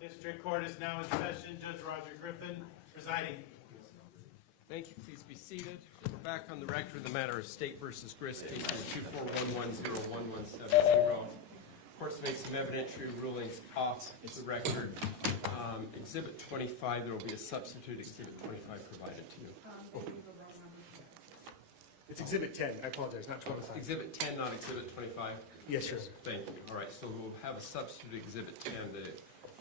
District Court is now in session. Judge Roger Griffin presiding. Thank you. Please be seated. We're back on the record of the matter of State versus Grist, case number 241101170. Court's made some evidentiary rulings off the record. Exhibit 25, there will be a substitute Exhibit 25 provided to you. It's Exhibit 10. I apologize, not 25. Exhibit 10, not Exhibit 25? Yes, sir. Thank you. All right, so we'll have a substitute Exhibit 10. The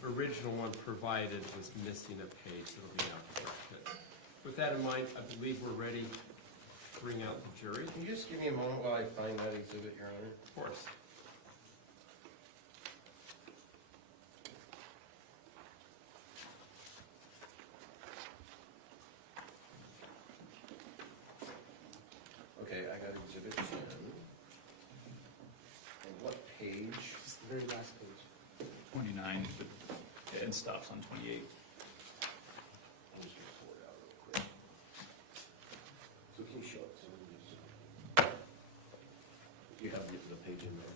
original one provided was missing a page. It'll be now corrected. With that in mind, I believe we're ready to bring out the jury. Can you just give me a moment while I find that exhibit, Your Honor? Of course. Okay, I got exhibit 10. And what page? It's the very last page. 29, and stops on 28. I'm just going to pull it out real quick. So can you show it to me? You have the page in there.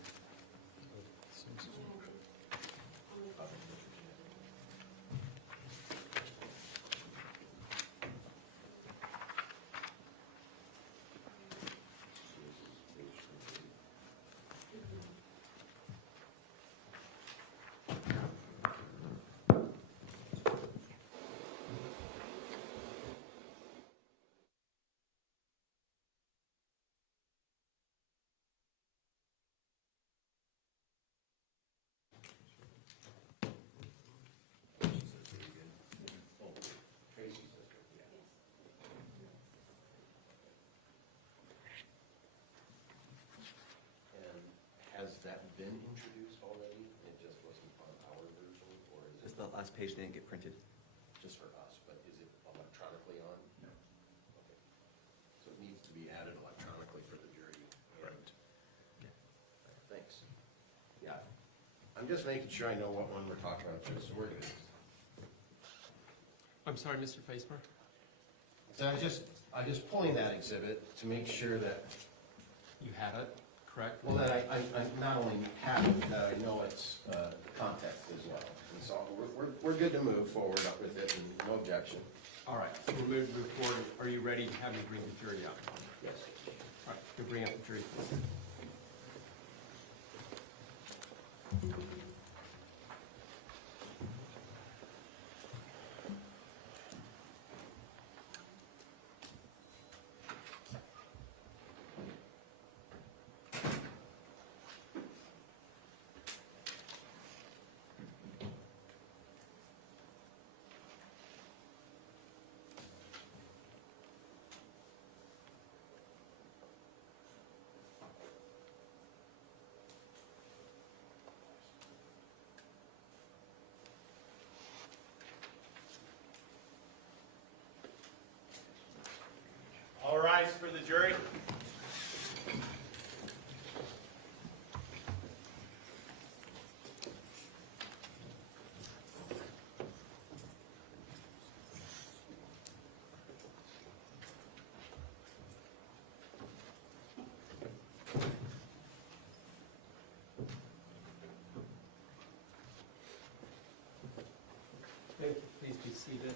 Tracy says good, yeah. And has that been introduced already? It just wasn't on our version, or is Just it the last page didn't get printed. just for us, but is it electronically on? No. Okay. So it needs to be added electronically for the jury. Correct. Thanks. Yeah. I'm just making sure I know what one we're talking about, so we're good. I'm sorry, Mr. Facemer? So I just pulling that exhibit to make sure that, You had it, correct? well, that I not only have it, that I know its context as well. And so we're good to move forward up with it, and no objection. All right, so we'll move forward. Are you ready to have me bring the jury out? Yes. All right, you bring out the jury, please. All rise for the jury. Thank you. Please be seated.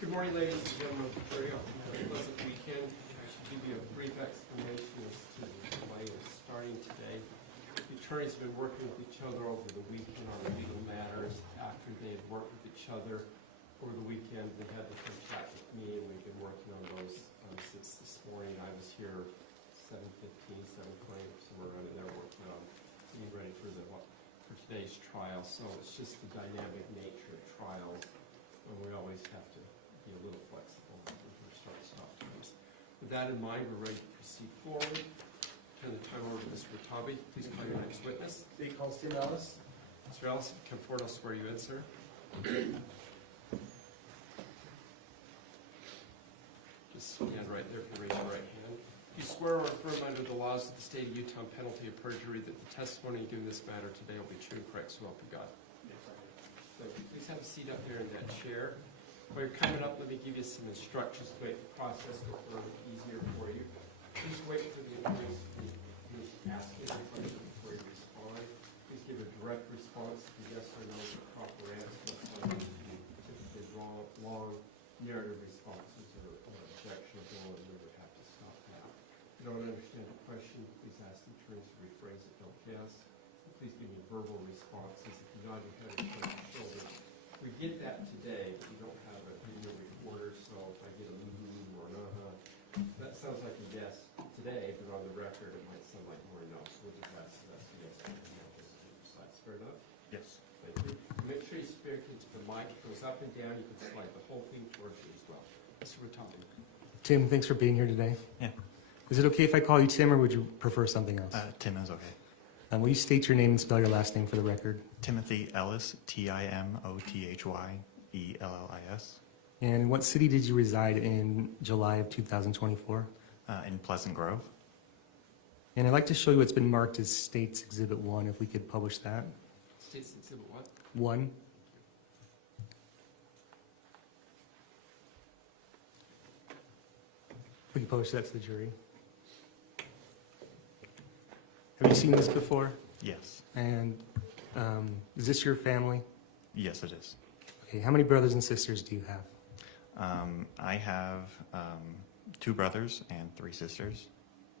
Good morning, ladies and gentlemen of the jury. I hope you had a pleasant weekend. I should give you a brief explanation as to why we're starting today. The attorneys have been working with each other over the weekend on legal matters. After they had worked with each other over the weekend, they had to come chat with me, and we've been working on those since this morning. I was here 7:15, 7:20, somewhere around in there, working on getting ready for today's trial. So it's just the dynamic nature of trials, and we always have to be a little flexible with our start-stop times. With that in mind, we're ready to proceed forward. Turn the time over to Mr. Watabe. Please call your next witness. State calls Tim Ellis. Mr. Ellis, come forward. I'll swear you in, sir. Just stand right there. If you raise your right hand. You swear or affirm under the laws of the state of Utah, on penalty of perjury, that the testimony you give in this matter today will be true and correct, so help you God. So please have a seat up there in that chair. While you're coming up, let me give you some instructions to make the process go a little bit easier for you. Please wait for the attorneys to ask you a question before you respond. Please give a direct response to yes or no, the proper answer. verbal responses, if you nod your head and shrug your shoulders. We get that today, but we don't have a video recorder, so if I get a or an that sounds like a yes today, but on the record, it might sound like more no. So we'll just ask the best yes and no. This is precise. Fair enough? Yes. Thank you. Make sure you speak into the mic. It goes up and down. You can slide the whole thing towards you as well. Mr. Restelli. Tim, thanks for being here today. Yeah. Is it okay if I call you Tim, or would you prefer something else? Tim is okay. Will you state your name and spell your last name for the record? Timothy Ellis, Timothyellis. And in what city did you reside in July of 2024? In Pleasant Grove. And I'd like to show you what's been marked as States Exhibit 1, if we could publish that. States Exhibit what? 1. We can publish that to the jury. Have you seen this before? Yes. And is this your family? Yes, it is. Okay, how many brothers and sisters do you have? I have 2 brothers and 3 sisters.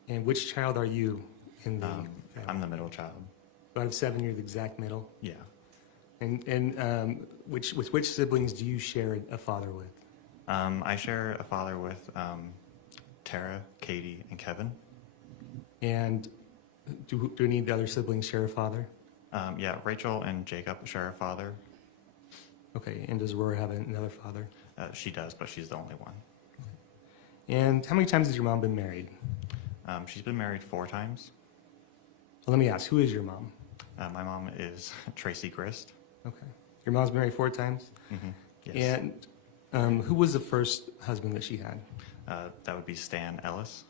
And which child are you in the I'm family? the middle child. Out of 7, you're the exact middle. Yeah. And with which siblings do you share a father with? I share a father with Tara, Katie, and Kevin. And do any of the other siblings share a father? Yeah, Rachel and Jacob share a father. Okay, and does Aurora have another father? She does, but she's the only one. And how many times has your mom been married? She's been married 4 times. Well, let me ask, who is your mom? My mom is Tracy Grist. Okay. Your mom's been married 4 times? Mm-hmm. Yes. And who was the first husband that she had? That would be Stan Ellis.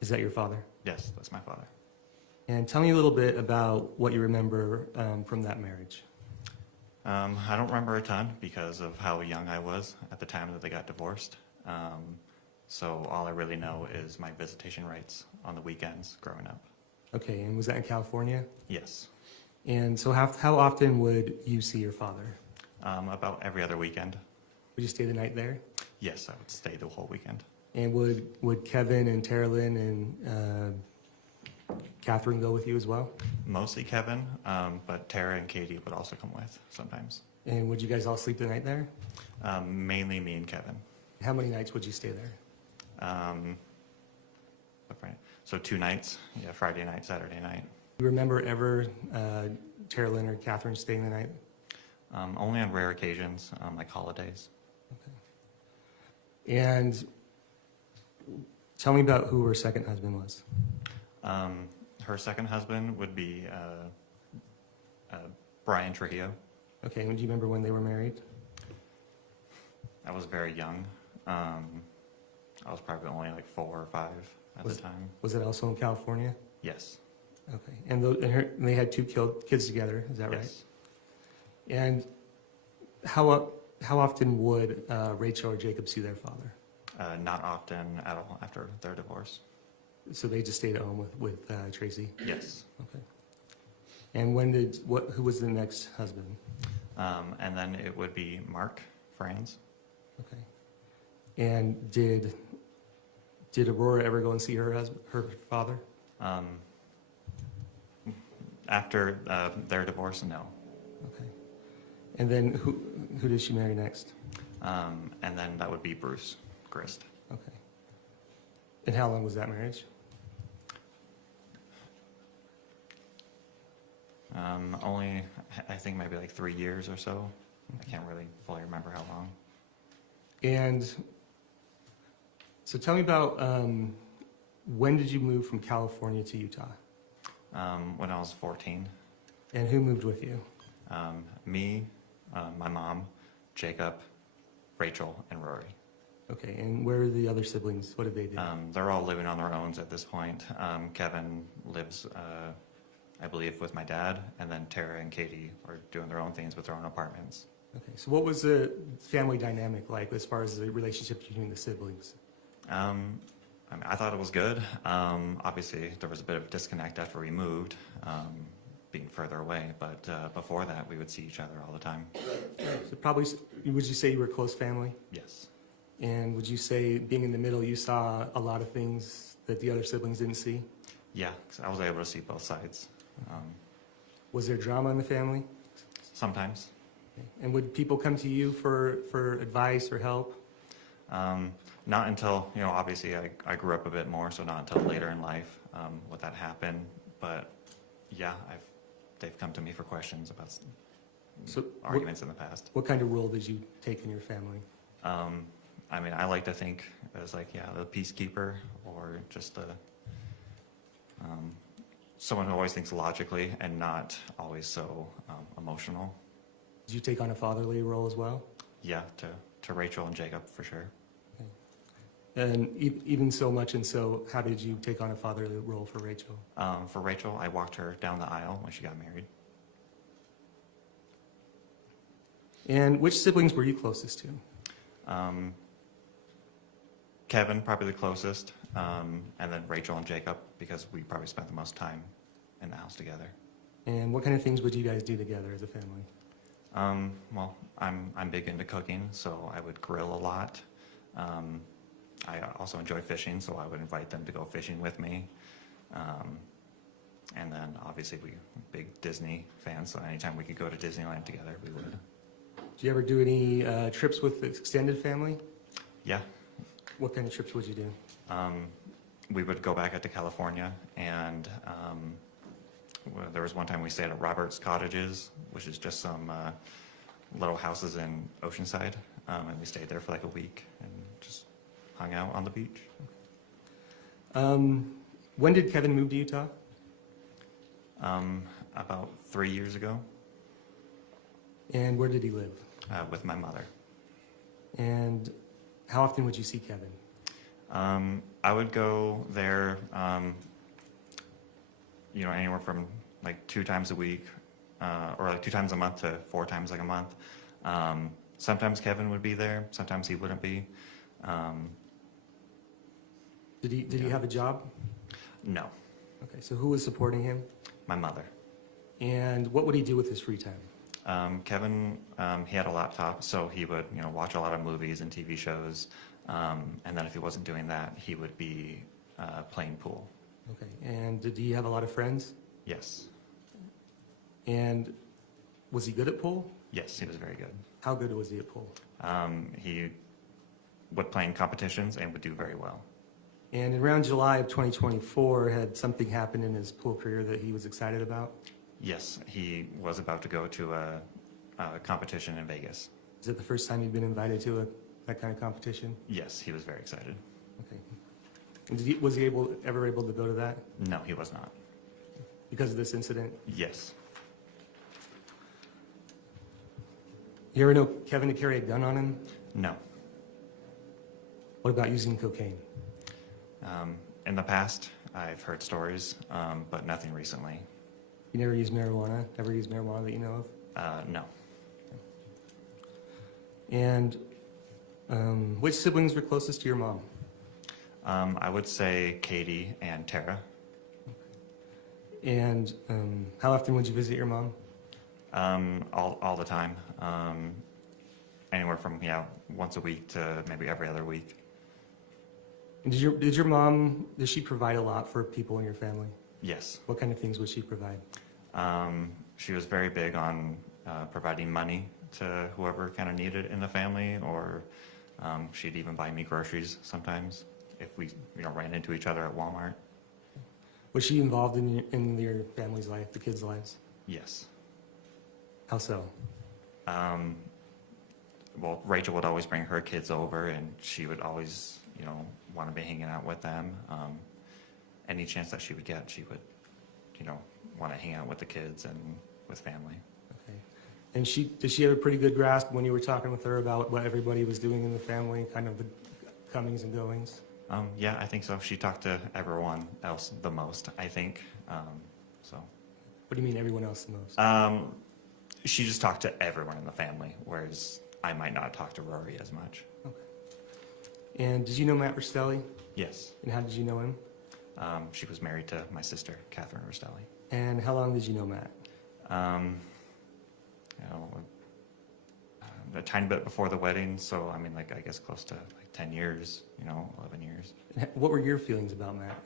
Is that your father? Yes, that's my father. And tell me a little bit about what you remember from that marriage. I don't remember a ton because of how young I was at the time that they got divorced. So all I really know is my visitation rights on the weekends growing up. Okay, and was that in California? Yes. And so how often would you see your father? About every other weekend. Would you stay the night there? Yes, I would stay the whole weekend. And would Kevin and Teralyn and Kathryn go with you as well? Mostly Kevin, but Tara and Katie would also come with sometimes. And would you guys all sleep the night there? Mainly me and Kevin. How many nights would you stay there? So 2 nights, yeah, Friday night, Saturday night. Do you remember ever Teralyn or Kathryn staying the night? Only on rare occasions, like holidays. Okay. And tell me about who her second husband was. Her second husband would be Brian Trujillo. Okay, and do you remember when they were married? I was very young. I was probably only like 4 or 5 at the time. Was it also in California? Yes. Okay, and they had 2 kids together, is that right? Yes. And how often would Rachel or Jacob see their father? Not often at all after their divorce. So they just stayed at home with Tracy? Yes. Okay. And who was the next husband? And then it would be Mark Franz. Okay. And did Aurora ever go and see her father? After their divorce, no. Okay. And then who did she marry next? And then that would be Bruce Grist. Okay. And how long was that marriage? Only, I think maybe like 3 years or so. I can't really fully remember how long. And so tell me about when did you move from California to Utah? When I was 14. And who moved with you? Me, my mom, Jacob, Rachel, and Rory. Okay, and where are the other siblings? What did they do? They're all living on their own at this point. Kevin lives, I believe, with my dad, and then Tara and Katie are doing their own things with their own apartments. Okay, so what was the family dynamic like as far as the relationship between the siblings? I mean, I thought it was good. Obviously, there was a bit of disconnect after we moved, being further away, but before that, we would see each other all the time. So probably, would you say you were a close family? Yes. And would you say, being in the middle, you saw a lot of things that the other siblings didn't see? Yeah, 'cause I was able to see both sides Was there drama in the family? Sometimes. And would people come to you for advice or help? Not until, obviously I grew up a bit more, so not until later in life would that happen. But yeah, they've come to me for questions about arguments in the past. What kind of role did you take in your family? I like to think as the peacekeeper, or just someone who always thinks logically and not always so emotional. Did you take on a fatherly role as well? Yeah, to Rachel and Jacob for sure. And even so much, and so how did you take on a fatherly role for Rachel? For Rachel, I walked her down the aisle when she got married. And which siblings were you closest to? Kevin, probably the closest, and then Rachel and Jacob, because we probably spent the most time in the house together. And what kind of things would you guys do together as a family? Well, I'm big into cooking, so I would grill a lot. I also enjoy fishing, so I would invite them to go fishing with me. And then obviously we're big Disney fans, so anytime we could go to Disneyland together, we would. Did you ever do any trips with the extended family? Yeah. What kind of trips would you do? We would go back out to California, and there was one time we stayed at Robert's Cottages, which is just some little houses in Oceanside, and we stayed there for like a week and just hung out on the beach. When did Kevin move to Utah? About 3 years ago. And where did he live? With my mother. And how often would you see Kevin? I would go there, anywhere from like 2 times a week, or like 2 times a month to 4 times like a month. Sometimes Kevin would be there, sometimes he wouldn't be. Did he have a job? No, Okay, so who was supporting him? my mother. And what would he do with his free time? Kevin, he had a laptop, so he would, watch a lot of movies and TV shows. And then if he wasn't doing that, he would be playing pool. Okay, and did he have a lot of friends? Yes. And was he good at pool? Yes, he was very good. How good was he at pool? He would play in competitions and would do very well. And around July of 2024, had something happened in his pool career that he was excited about? Yes, he was about to go to a competition in Vegas. Is it the first time he'd been invited to that kind of competition? Yes, he was very excited. Okay. And was he ever able to go to that No, he was not. because of this incident? Yes. You ever know Kevin to carry a gun on him? No. What about using cocaine? In the past, I've heard stories, but nothing recently. You never used marijuana? Ever used marijuana that you know of? No. And which siblings were closest to your mom? I would say Katie and Tara. And how often would you visit your mom? All the time. Anywhere from once a week to maybe every other week. And did your mom, does she provide a lot for people in your family? Yes. What kind of things would she provide? She was very big on providing money to whoever kind of needed it in the family, or she'd even buy me groceries sometimes if we ran into each other at Walmart. Was she involved in your family's life, the kids' lives? Yes. How so? Well, Rachel would always bring her kids over, and she would always, want to be hanging out with them. Any chance that she would get, she would, want to hang out with the kids and with family. Okay. And did she have a pretty good grasp when you were talking with her about what everybody was doing in the family, kind of the comings and goings? Yeah, I think so. She talked to everyone else the most, I think. So. What do you mean everyone else the most? She just talked to everyone in the family, whereas I might not talk to Rory as much. Okay. And did you know Matt Restelli? Yes. And how did you know him? She was married to my sister, Kathryn Restelli. And how long did you know Matt? A tiny bit before the wedding, so I guess close to 10 years, 11 years. And what were your feelings about Matt?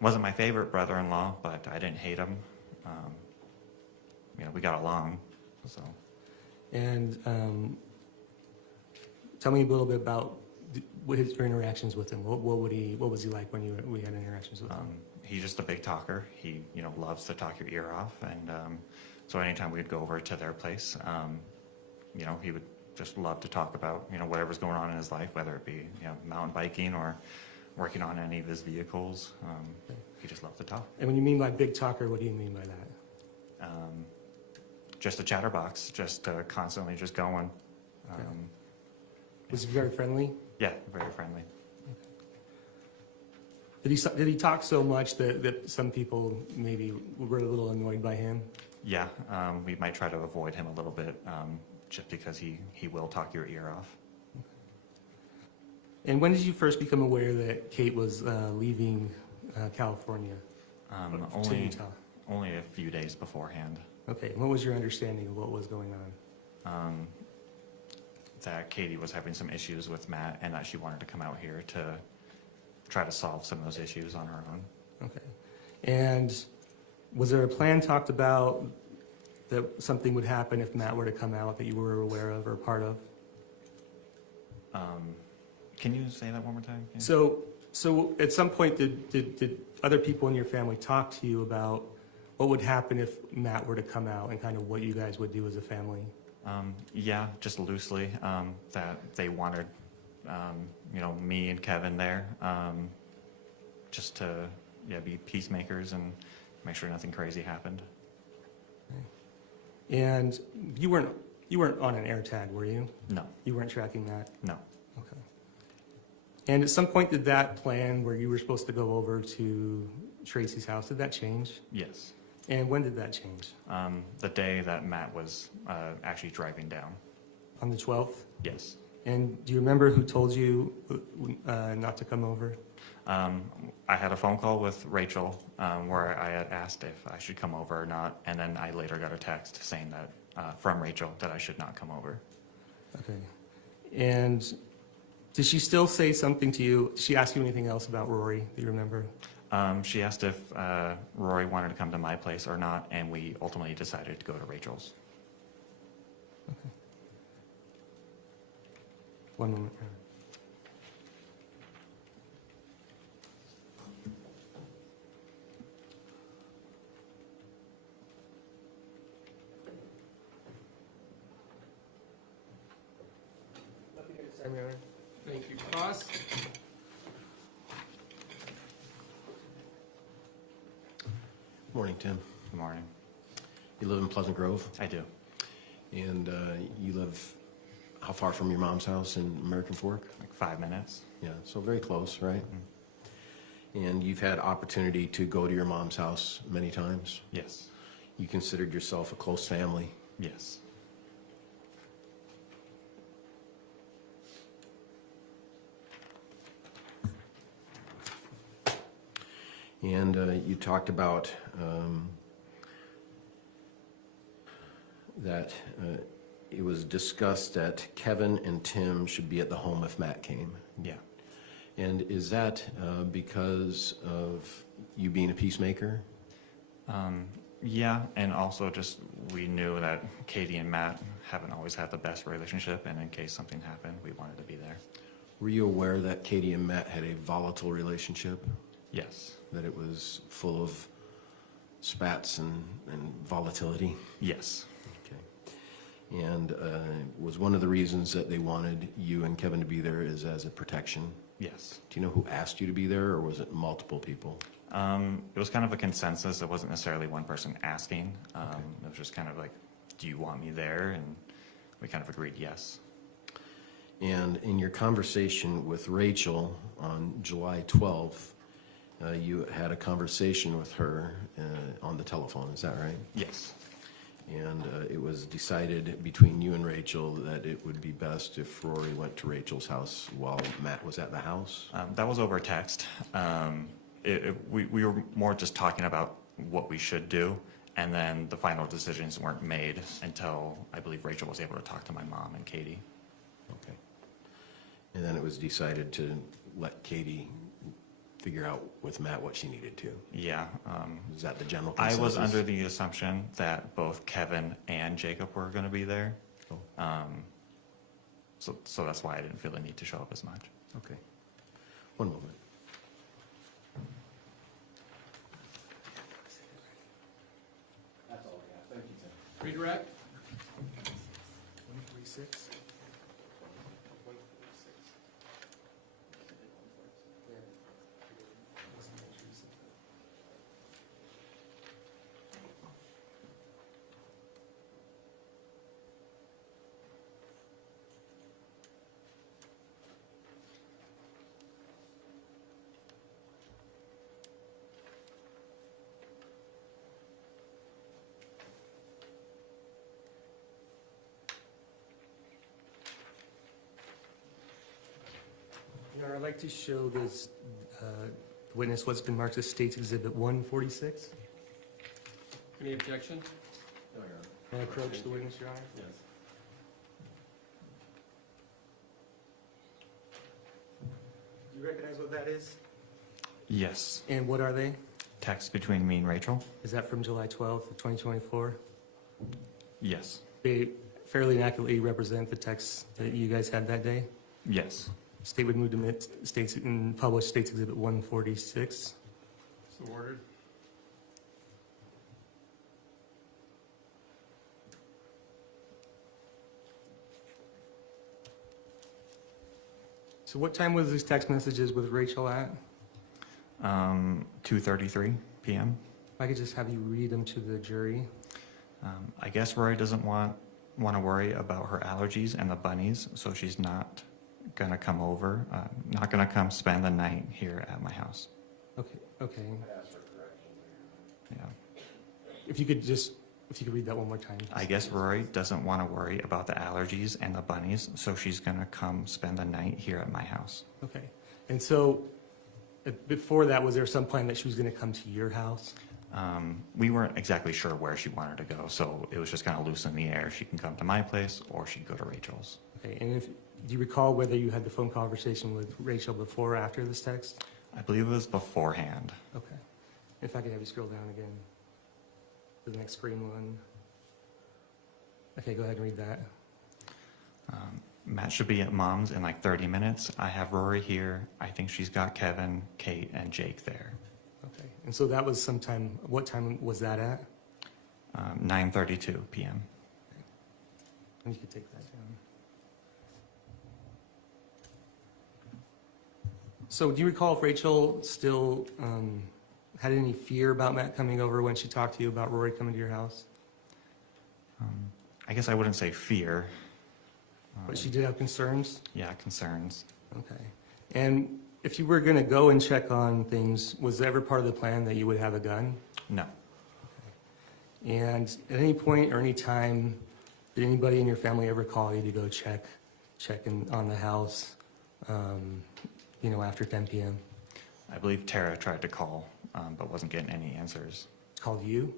Wasn't my favorite brother-in-law, but I didn't hate him. We got along, so. And tell me a little bit about your interactions with him. What was he like when we had interactions with him? He's just a big talker. He, loves to talk your ear off. And so anytime we'd go over to their place, he would just love to talk about, whatever's going on in his life, whether it be, mountain biking or working on any of his vehicles. He just loved to talk. And when you mean by big talker, what do you mean by that? Just a chatterbox, just constantly just going. Was he very friendly? Yeah, very friendly. Did he talk so much that some people maybe were a little annoyed by him? Yeah, we might try to avoid him a little bit, just because he will talk your ear off. And when did you first become aware that Kate was leaving California to Utah? Only a few days beforehand. Okay, what was your understanding of what was going on? That Katie was having some issues with Matt and that she wanted to come out here to try to solve some of those issues on her own. Okay. And was there a plan talked about that something would happen if Matt were to come out that you were aware of or part of? Can you say that one more time? Yeah. So at some point, did other people in your family talk to you about what would happen if Matt were to come out and kind of what you guys would do as a family? Yeah, just loosely, that they wanted, me and Kevin there, just to, be peacemakers and make sure nothing crazy happened. And you weren't on an air tag, were you? No. You weren't tracking that? No. Okay. And at some point, did that plan where you were supposed to go over to Tracy's house, did that change? Yes. And when did that change? The day that Matt was actually driving down. On the 12th? Yes. And do you remember who told you not to come over? I had a phone call with Rachel where I had asked if I should come over or not, and then I later got a text saying that from Rachel that I should not come over. Okay. And did she still say something to you? Did she ask you anything else about Rory? Do you remember? She asked if Rory wanted to come to my place or not, and we ultimately decided to go to Rachel's. Okay. One moment. Thank you. Pause. Morning, Tim. Good morning. You live in Pleasant Grove, I do. and you live how far from your mom's house in American Fork? Like 5 minutes. Yeah, so very close, right? And you've had opportunity to go to your mom's house many times. Yes. You considered yourself a close family. Yes. And you talked about that it was discussed that Kevin and Tim should be at the home if Matt came. Yeah. And is that because of you being a peacemaker? Yeah, and also just we knew that Katie and Matt haven't always had the best relationship, and in case something happened, we wanted to be there. Were you aware that Katie and Matt had a volatile relationship? Yes. That it was full of spats and volatility? Yes. Okay. And was one of the reasons that they wanted you and Kevin to be there is as a protection? Yes. Do you know who asked you to be there, or was it multiple people? It was kind of a consensus. It wasn't necessarily one person asking. Okay. It was just kind of like, do you want me there? And we kind of agreed yes. And in your conversation with Rachel on July 12th, you had a conversation with her on the telephone, is that right? Yes. And it was decided between you and Rachel that it would be best if Rory went to Rachel's house while Matt was at the house? That was over text. We were more just talking about what we should do, and then the final decisions weren't made until I believe Rachel was able to talk to my mom and Katie. Okay. And then it was decided to let Katie figure out with Matt what she needed to. Yeah. Is that the general I consensus? was under the assumption that both Kevin and Jacob were going to be there. Oh. So that's why I didn't feel the need to show up as much. Okay. One moment. That's all I have. Thank you, Tim. Redirect? 146. Your Honor, I'd like to show this witness what's been marked as State's Exhibit 146. Any objection? No, Your Honor. Can I approach the witness, Your Honor? Yes. Do you recognize what that is? Yes. And what are they? Text between me and Rachel? Is that from July 12th, of 2024? Yes. They fairly accurately represent the text that you guys had that day? Yes. State would move to publish State's Exhibit 146. So ordered. So what time was these text messages with Rachel at? 2:33 p.m. If I could just have you read them to the jury. I guess Rory doesn't want to worry about her allergies and the bunnies, so she's not going to come over, not going to come spend the night here at my house. Okay. Yeah. If you could read that one more time. I guess Rory doesn't want to worry about the allergies and the bunnies, so she's going to come spend the night here at my house. Okay. And so before that, was there some plan that she was going to come to your house? We weren't exactly sure where she wanted to go, so it was just kind of loose in the air. She can come to my place or she can go to Rachel's. Okay. And do you recall whether you had the phone conversation with Rachel before or after this text? I believe it was beforehand. Okay. If I could have you scroll down again to the next screen one. Okay, go ahead and read that. Matt should be at Mom's in like 30 minutes. I have Rory here. I think she's got Kevin, Kate, and Jake there. Okay. And so that was sometime, what time was that at? 9:32 p.m. And you could take that down. So do you recall if Rachel still had any fear about Matt coming over when she talked to you about Rory coming to your house? I guess I wouldn't say fear. But she did have concerns? Yeah, concerns. Okay. And if you were going to go and check on things, was there ever part of the plan that you would have a gun? No. And at any point or any time, did anybody in your family ever call you to go check on the house, after 10 p.m.? I believe Tara tried to call, but wasn't getting any answers. Called you?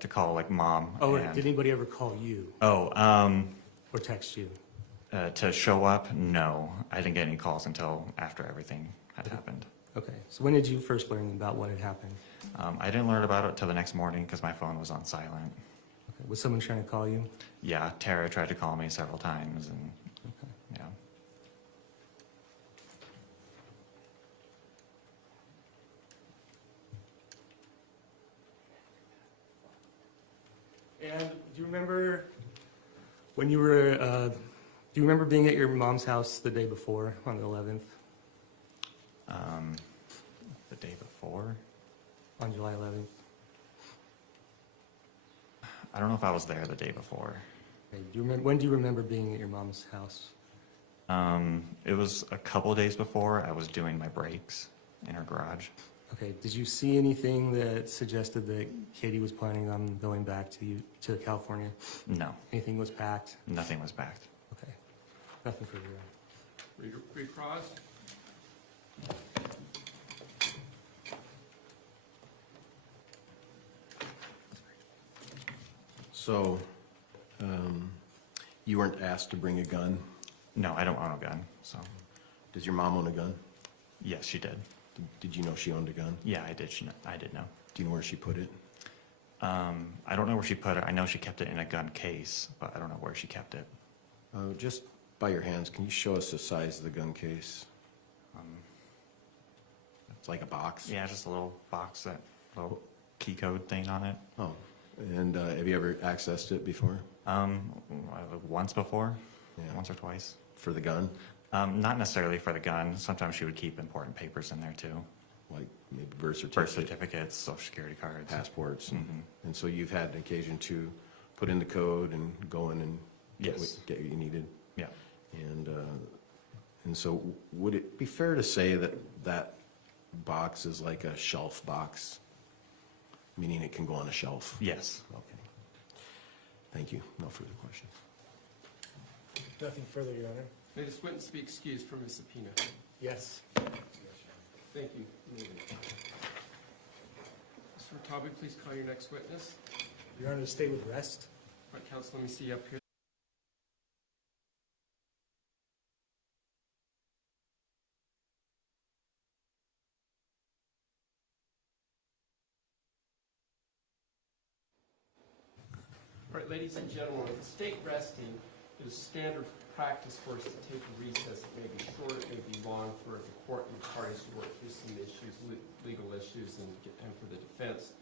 To call like Mom. Oh, and- did anybody ever call you or text you? To show up, no. I didn't get any calls until after everything had happened. Okay. So when did you first learn about what had happened? I didn't learn about it till the next morning because my phone was on silent. Okay. Was someone trying to call you? Yeah, Tara tried to call me several times, and Okay. yeah. And do you remember when you were, do you remember being at your mom's house the day before, on the 11th, The day before? on July 11th? I don't know if I was there the day before. Okay. When do you remember being at your mom's house? It was a couple days before. I was doing my brakes in her garage. Okay. Did you see anything that suggested that Katie was planning on going back to California? No, Anything was packed? nothing was backed. Okay. Nothing further. Recross? So, you weren't asked to bring a gun? No, I don't own a gun, so Does your mom own a gun? yes, she did. Did you know she owned a gun? Yeah, I did. I did know. Do you know where she put it? I don't know where she put it. I know she kept it in a gun case, but I don't know where she kept it. Just by your hands, can you show us the size of the gun case? It's like a box? Yeah, just a little box, that little key code thing on it. Oh, and have you ever accessed it before? Once before, Yeah. once or twice. For the gun? Not necessarily for the gun. Sometimes she would keep important papers in there too. Like maybe birth Birth certificate, certificates, social security cards. passports? Mhm. And so you've had an occasion to put in the code and go in and get Yes. what you needed? Yeah. And so would it be fair to say that that box is like a shelf box? Meaning it can go on a shelf? Yes. Okay. Thank you. No further questions. Nothing further, Your Honor. May this witness be excused from his subpoena? Yes. Thank you. Mr. Watabe, please call your next witness. Your Honor, stay with rest. All right, counsel, let me see you up here. All right, ladies and gentlemen, with the state resting, it is standard practice for us to take a recess. It may be short, it may be long, for the court and the parties to work through some issues, legal issues, and for the defense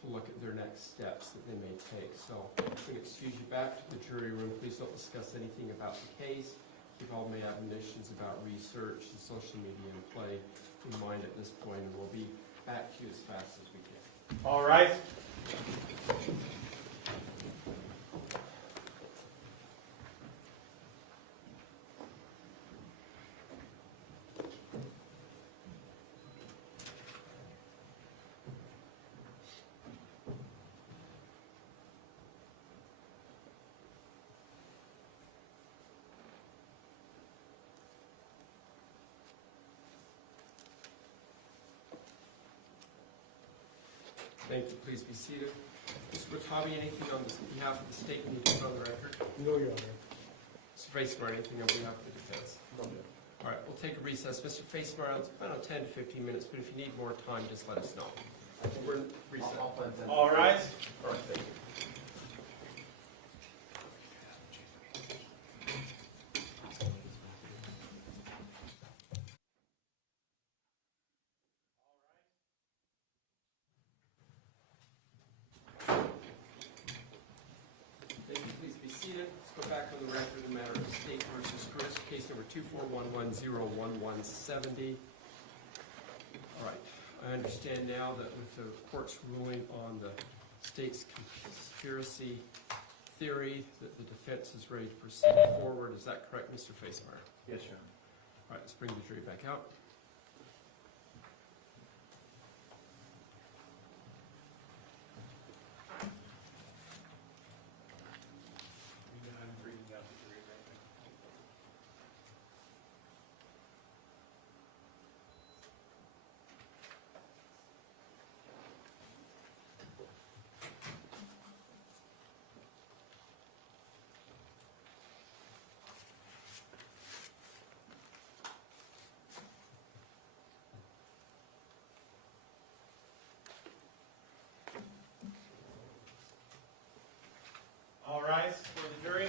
to look at their next steps that they may take. So I'm going to excuse you back to the jury room. Please don't discuss anything about the case. Keep all my admonitions about research and social media in play in mind at this point, and we'll be back to you as fast as we can. All right. Thank you. Please be seated. Mr. Watabe, anything on behalf of the state you need to put on the record? No, Your Honor. Mr. Facemeyer, anything on behalf of the defense? No. All right, we'll take a recess. Mr. Facemeyer, it's about 10 to 15 minutes, but if you need more time, just let us know. We're in recess. All right. All right, thank you. Thank you. Please be seated. Let's go back on the record the matter of State versus Grist, case number 241101170. All right. I understand now that with the court's ruling on the state's conspiracy theory, that the defense is ready to proceed forward. Is that correct, Mr. Facemeyer? Yes, Your Honor. All right, let's bring the jury back out. I'm reading out the jury right now. All rise for the jury.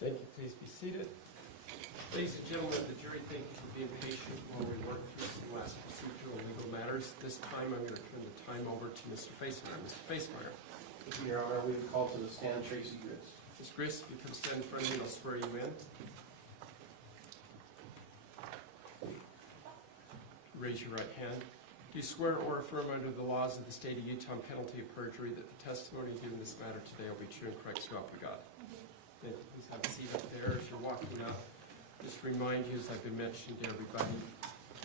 Thank you. Please be seated. Ladies and gentlemen of the jury, thank you for being patient while we work through some last procedural legal matters. This time, I'm going to turn the time over to Mr. Facemeyer. Mr. Facemeyer. Thank you, Your Honor. We would call to the stand Tracy Grist. Ms. Grist, if you come stand in front of me, I'll swear you in. Raise your right hand. Do you swear or affirm under the laws of the state of Utah on penalty of perjury that the testimony you give in this matter today will be true and correct, so help you God? Thank you. Please have a seat up there as you're walking out. Just to remind you, as I've been mentioning to everybody,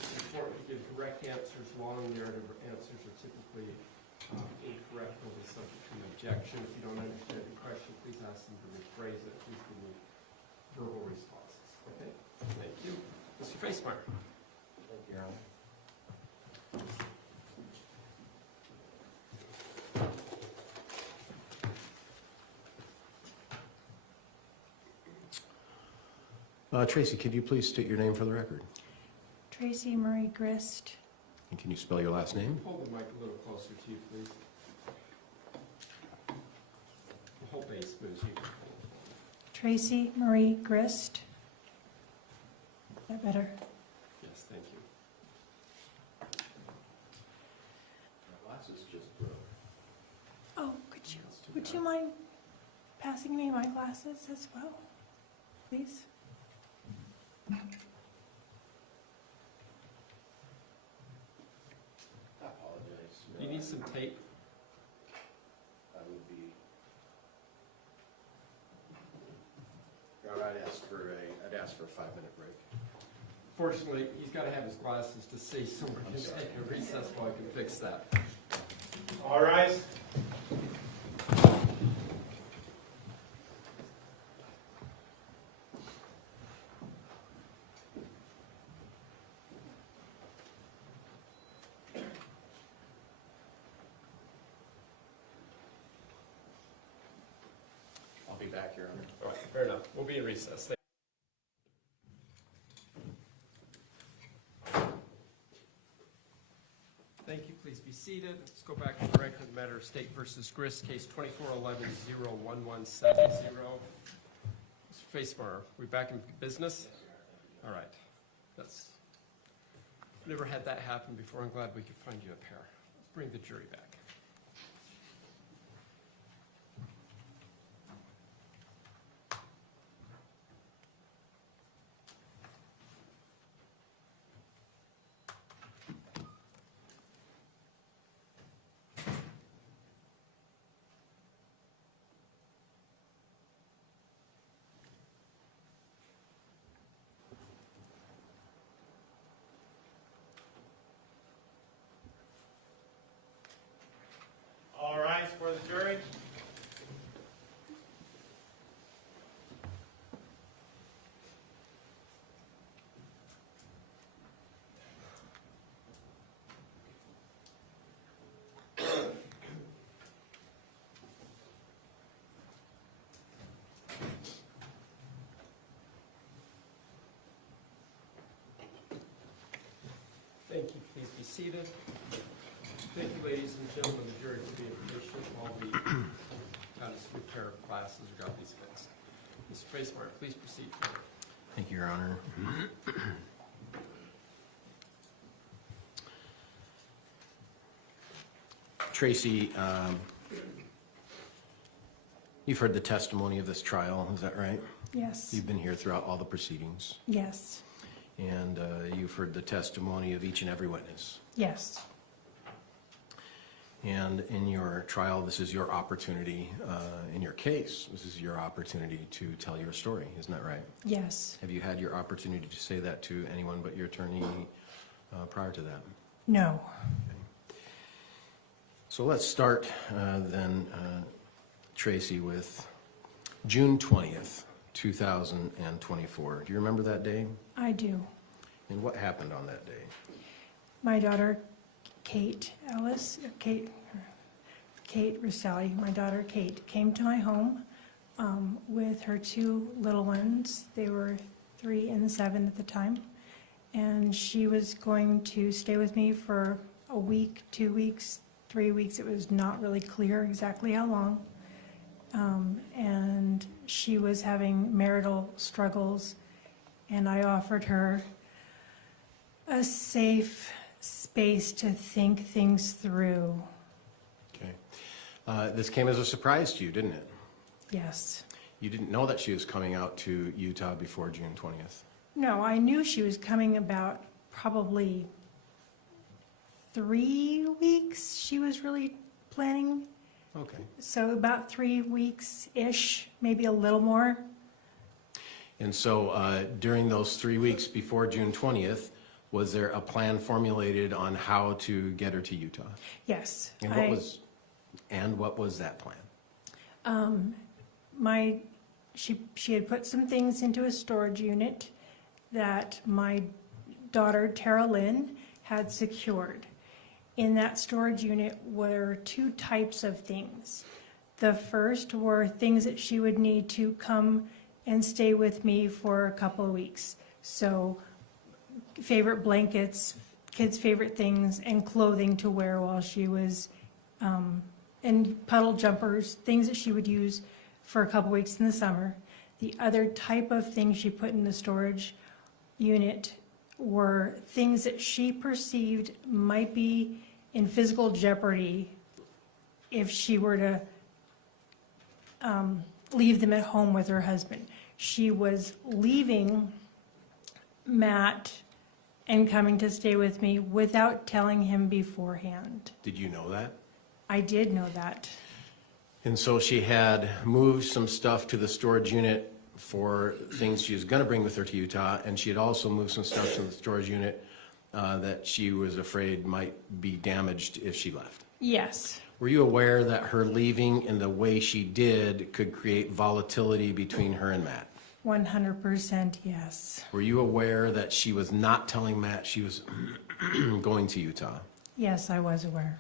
it's important to give correct answers. Long narrative answers are typically incorrect or be subject to an objection. If you don't understand the question, please ask them to rephrase it. Please give me verbal responses. Okay? Thank you. Mr. Facemeyer. Thank you, Your Honor. Tracy, could you please state your name for the record? Tracy Marie Grist. And can you spell your last name? Hold the mic a little closer to you, please. The whole base moves you. Tracy Marie Grist. Is that better? Yes, thank you. My glasses just broke. Oh, would you mind passing me my glasses as well, please? I apologize. Do you need some tape? Your Honor, I'd ask for a 5-minute break. Fortunately, he's got to have his glasses to see, so we're going to take a recess while I can fix that. All rise. I'll be back, Your Honor. All right, fair enough. We'll be in recess. Thank you. Please be seated. Let's go back to the record of the matter of State versus Grist, case 2411-01170. Mr. Facemeyer, we back in business? All right. That's never had that happen before. I'm glad we could find you a pair. Let's bring the jury back. All rise for the jury. Thank you. Please be seated. Thank you, ladies and gentlemen, the jury, for being patient while we got us repair glasses or got these fixed. Mr. Facemeyer, please proceed forward. Thank you, Your Honor. Tracy, you've heard the testimony of this trial, is that right? Yes. You've been here throughout all the proceedings, Yes. and you've heard the testimony of each and every witness. Yes. And in your trial, this is your opportunity, in your case, this is your opportunity to tell your story, isn't that right? Yes. Have you had your opportunity to say that to anyone but your attorney prior to that? No. So let's start then, Tracy, with June 20th, 2024. Do you remember that day? I do. And what happened on that day? My daughter, Kate Restelli, my daughter Kate, came to my home with her two little ones. They were 3 and 7 at the time. And she was going to stay with me for a week, 2 weeks, 3 weeks. It was not really clear exactly how long. And she was having marital struggles, and I offered her a safe space to think things through. Okay. This came as a surprise to you, didn't it? Yes. You didn't know that she was coming out to Utah before June 20th. No, I knew she was coming about probably 3 weeks she was really planning. Okay. So about 3 weeks-ish, maybe a little more. And so during those 3 weeks before June 20th, was there a plan formulated on how to get her to Utah? Yes. And what was that plan? She had put some things into a storage unit that my daughter, Tara Lynn, had secured. In that storage unit were two types of things. The first were things that she would need to come and stay with me for a couple of weeks. So favorite blankets, kids' favorite things, and clothing to wear while she was, and puddle jumpers, things that she would use for a couple weeks in the summer. The other type of thing she put in the storage unit were things that she perceived might be in physical jeopardy if she were to leave them at home with her husband. She was leaving Matt and coming to stay with me without telling him beforehand. Did you know that? I did know that. And so she had moved some stuff to the storage unit for things she was going to bring with her to Utah, and she had also moved some stuff to the storage unit that she was afraid might be damaged if she left. Yes. Were you aware that her leaving in the way she did could create volatility between her and Matt? 100% yes. Were you aware that she was not telling Matt she was going to Utah? Yes, I was aware.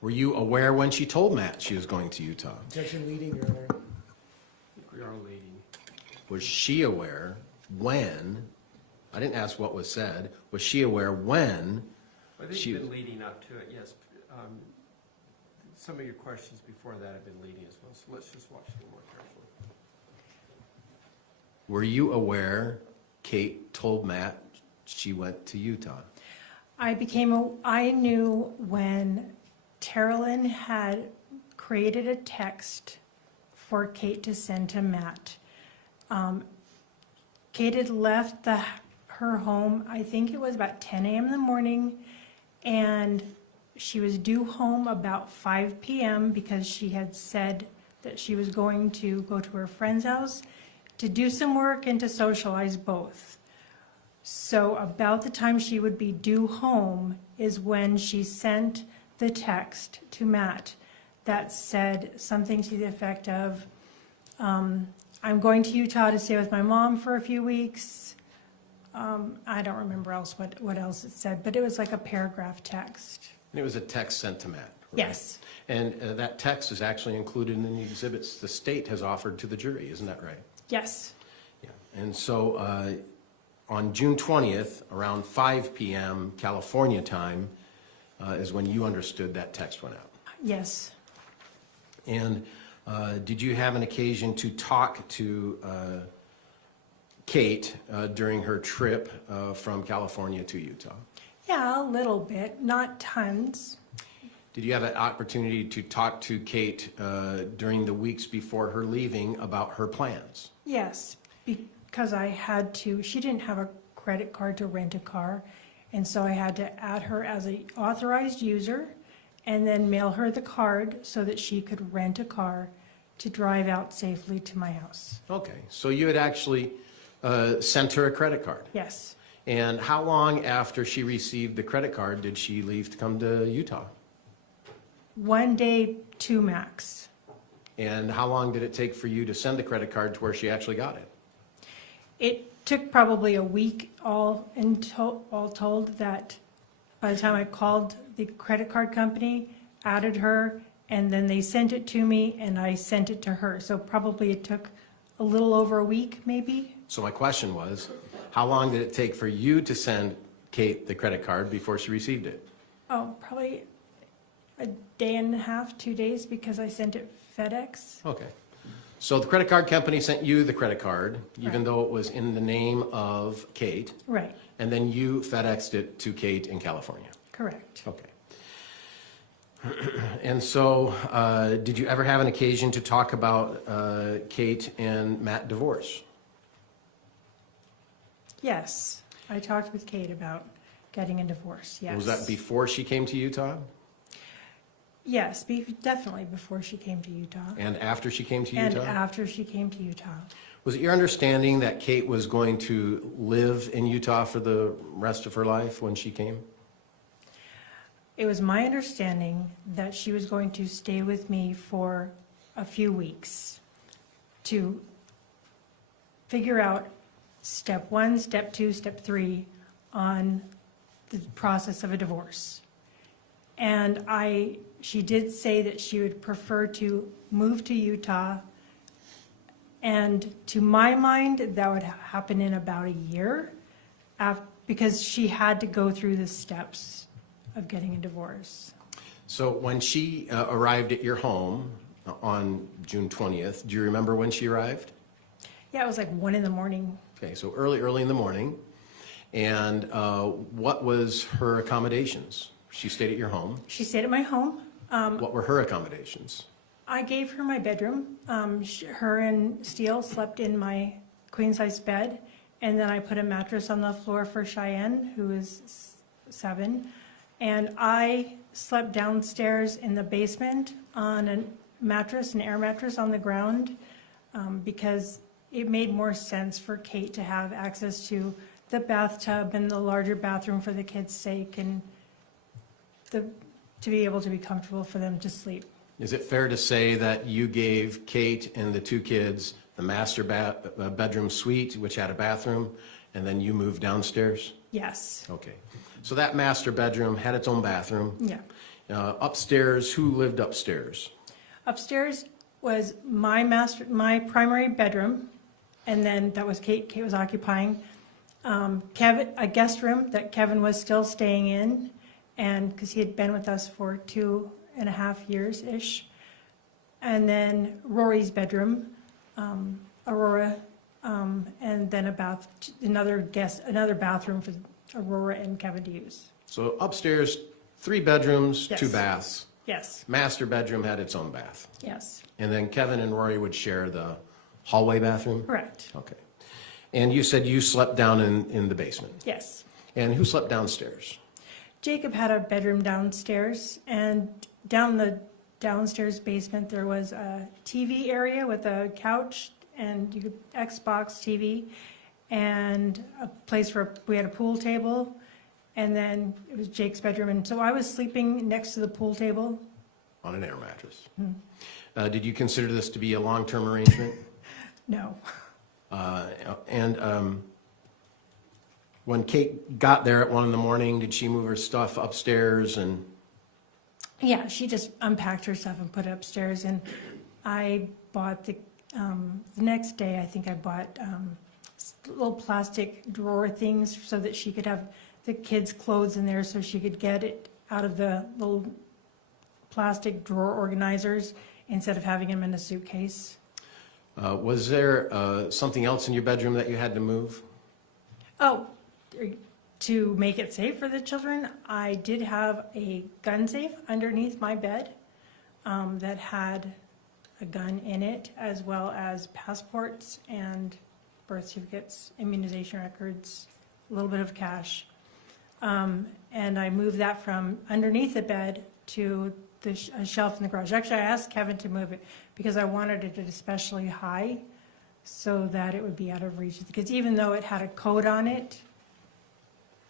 Were you aware when she told Matt she was going to Utah? Objection leading, Your Honor. I think we are leading. Was she aware when, I didn't ask what was said, was she aware when I think She- you've been leading up to it, yes. Some of your questions before that have been leading as well, so let's just watch them more carefully. Were you aware Kate told Matt she went to Utah? I knew when Terrelyn had created a text for Kate to send to Matt. Kate had left her home, I think it was about 10 a.m. in the morning, and she was due home about 5 p.m. because she had said that she was going to go to her friend's house to do some work and to socialize both. So about the time she would be due home is when she sent the text to Matt that said something to the effect of, I'm going to Utah to stay with my mom for a few weeks. I don't remember what else it said, but it was like a paragraph text. And it was a text sent to Matt, right? Yes, And that text is actually included in the exhibits the state has offered to the jury, isn't that right? yes, Yeah. And so on June 20th, around 5 p.m. California time, is when you understood that text went out. yes. And did you have an occasion to talk to Kate during her trip from California to Utah? Yeah, a little bit, not tons. Did you have an opportunity to talk to Kate during the weeks before her leaving about her plans? Yes, because she didn't have a credit card to rent a car, and so I had to add her as an authorized user and then mail her the card so that she could rent a car to drive out safely to my house. Okay, so you had actually sent her a credit card. Yes. And how long after she received the credit card did she leave to come to Utah? 1 day, 2 max. And how long did it take for you to send the credit card to where she actually got it? It took probably a week all told, that by the time I called the credit card company, added her, and then they sent it to me and I sent it to her. So probably it took a little over a week, maybe. So my question was, how long did it take for you to send Kate the credit card before she received it? Oh, probably a day and a half, 2 days, because I sent it FedEx. Okay. So the credit card company sent you the credit card, even Right. though it was in the name of Kate, Right, and then you FedExed it to Kate in California. correct. Okay. And so, did you ever have an occasion to talk about Kate and Matt divorce? Yes, I talked with Kate about getting a divorce, yes. Was that before she came to Utah? Yes, definitely before she came to Utah. And after she came to And Utah? after she came to Utah. Was it your understanding that Kate was going to live in Utah for the rest of her life when she came? It was my understanding that she was going to stay with me for a few weeks to figure out step 1, step 2, step 3 on the process of a divorce. And she did say that she would prefer to move to Utah. And to my mind, that would happen in about a year because she had to go through the steps of getting a divorce. So when she arrived at your home on June 20th, do you remember when she arrived? Yeah, it was like 1 a.m. Okay, so early in the morning. And what was her accommodations? She stayed at your home. She stayed at my home. What were her accommodations? I gave her my bedroom. Her and Steele slept in my queen-size bed, and then I put a mattress on the floor for Cheyenne, who is 7. And I slept downstairs in the basement on a mattress, an air mattress on the ground, because it made more sense for Kate to have access to the bathtub and the larger bathroom for the kids' sake, and to be able to be comfortable for them to sleep. Is it fair to say that you gave Kate and the 2 kids the master bedroom suite, which had a bathroom, and then you moved downstairs? Yes. Okay. So that master bedroom had its own bathroom. Yeah. Upstairs, who lived upstairs? Upstairs was my primary bedroom, and then that was Kate. Kate was occupying. Kevin, a guest room that Kevin was still staying in, and because he had been with us for 2.5 years-ish. And then Rory's bedroom, Aurora, and then another bathroom for Aurora and Kevin to use. So upstairs, 3 bedrooms, Yes. 2 baths. Yes, Master bedroom had its own bath. yes, And then Kevin and Rory would share the hallway bathroom? correct, Okay. And you said you slept down in the basement. yes. And who slept downstairs? Jacob had a bedroom downstairs, and down the downstairs basement, there was a TV area with a couch and you could Xbox TV, and a place where we had a pool table, and then it was Jake's bedroom, and so I was sleeping next to the pool table. On an air mattress. Did you consider this to be a long-term arrangement? No, And when Kate got there at 1 in the morning, did she move her stuff upstairs and? yeah, she just unpacked her stuff and put it upstairs, and I bought the next day, I think I bought little plastic drawer things so that she could have the kids' clothes in there, so she could get it out of the little plastic drawer organizers instead of having them in a suitcase. Was there something else in your bedroom that you had to move? Oh, to make it safe for the children, I did have a gun safe underneath my bed that had a gun in it, as well as passports and birth certificates, immunization records, a little bit of cash. And I moved that from underneath the bed to a shelf in the garage. Actually, I asked Kevin to move it because I wanted it especially high so that it would be out of reach. Because even though it had a code on it,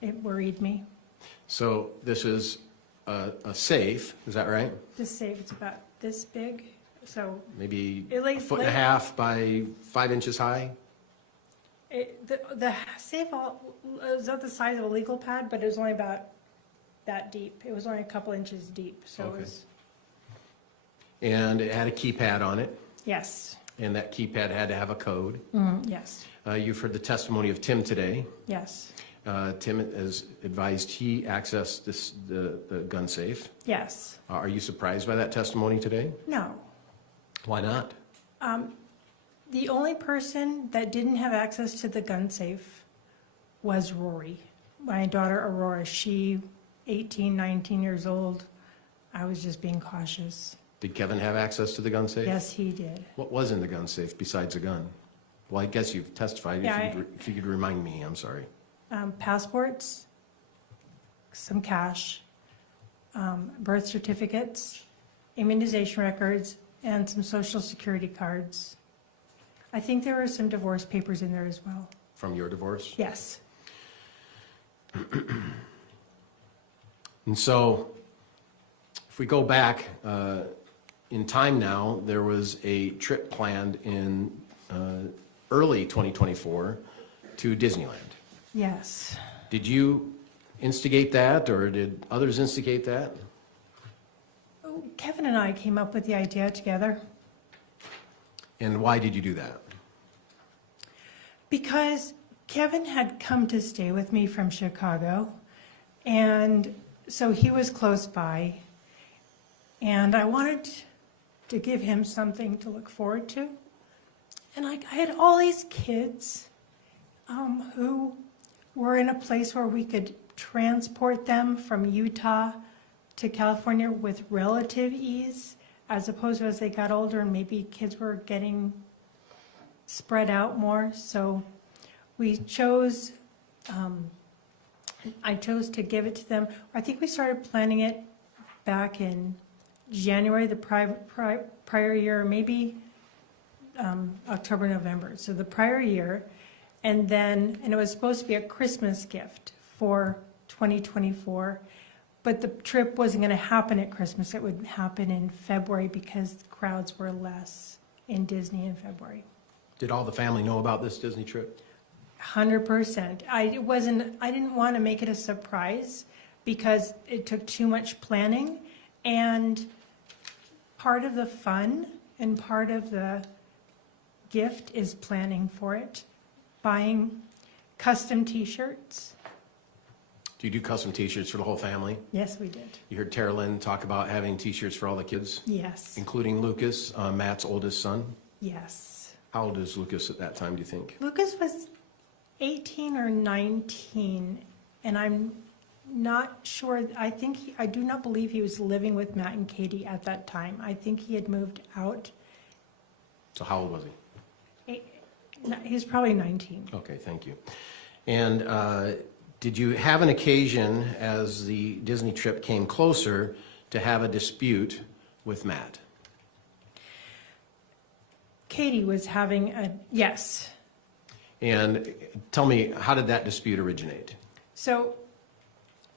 it worried me. So this is a safe, is that right? This safe, it's about this big, so Maybe It a like- 1.5 by 5 inches high? the safe was at the size of a legal pad, but it was only about that deep. It was only a couple inches deep, so it Okay. was, And it had a keypad on it, yes, and that keypad had to have a code. yes, You've heard the testimony of Tim today. yes, Tim has advised he accessed the gun safe. yes. Are you surprised by that testimony today? No. Why not? The only person that didn't have access to the gun safe was Rory, my daughter Aurora. She, 18, 19 years old. I was just being cautious. Did Kevin have access to the gun safe? Yes, he did. What was in the gun safe besides a gun? Well, I guess you've testified. Yeah, If you could remind me, I'm sorry. Passports, some cash, birth certificates, immunization records, and some social security cards. I think there were some divorce papers in there as well. From your divorce? Yes. And so, if we go back in time now, there was a trip planned in early 2024 to Disneyland. Yes. Did you instigate that, or did others instigate that? Kevin and I came up with the idea together And why did you do that? because Kevin had come to stay with me from Chicago, and so he was close by, and I wanted to give him something to look forward to. And I had all these kids who were in a place where we could transport them from Utah to California with relative ease, as opposed to as they got older and maybe kids were getting spread out more. So we chose, I chose to give it to them. I think we started planning it back in January, the prior year, maybe October, November. So the prior year. And it was supposed to be a Christmas gift for 2024. But the trip wasn't going to happen at Christmas. It would happen in February because the crowds were less in Disney in February. Did all the family know about this Disney trip? 100%. I didn't want to make it a surprise because it took too much planning. And part of the fun and part of the gift is planning for it. Buying custom t-shirts. Do you do custom t-shirts for the whole family? Yes, we did. You heard Tara Lynn talk about having t-shirts for all the kids, Yes. including Lucas, Matt's oldest son. Yes. How old is Lucas at that time, do you think? Lucas was 18 or 19, and I'm not sure. I do not believe he was living with Matt and Katie at that time. I think he had moved out. So how old was he? He was probably 19. Okay, thank you. And did you have an occasion, as the Disney trip came closer, to have a dispute with Matt? Katie was having yes. And tell me, how did that dispute originate? So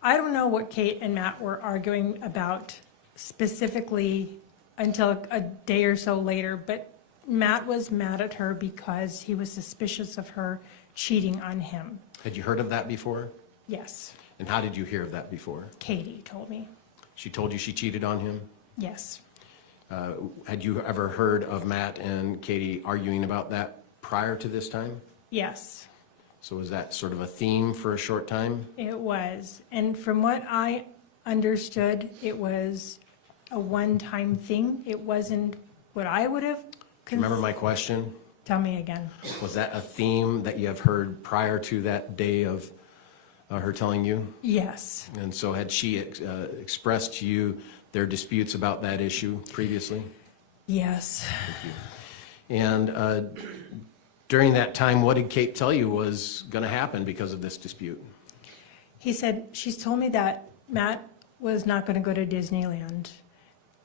I don't know what Kate and Matt were arguing about specifically until a day or so later, but Matt was mad at her because he was suspicious of her cheating on him. Had you heard of that before? Yes. And how did you hear of that before? Katie told me. She told you she cheated on him? Yes. Had you ever heard of Matt and Katie arguing about that prior to this time? Yes, So was that sort of a theme for a short time? it was. And from what I understood, it was a one-time thing. It wasn't what I would have. Remember my question? Tell me again. Was that a theme that you have heard prior to that day of her telling you? Yes. And so had she expressed to you their disputes about that issue previously? Yes. And during that time, what did Kate tell you was going to happen because of this dispute? He said, she's told me that Matt was not going to go to Disneyland.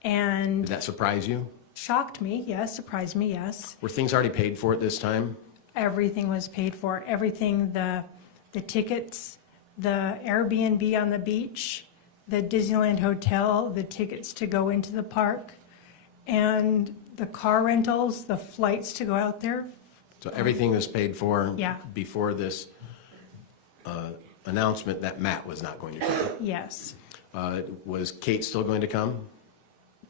And Did that surprise you? shocked me, yes. Surprised me, yes. Were things already paid for at this time? Everything was paid for. Everything, the tickets, the Airbnb on the beach, the Disneyland hotel, the tickets to go into the park, and the car rentals, the flights to go out there. So everything was paid for Yeah. before this announcement that Matt was not going to come. Yes. Was Kate still going to come?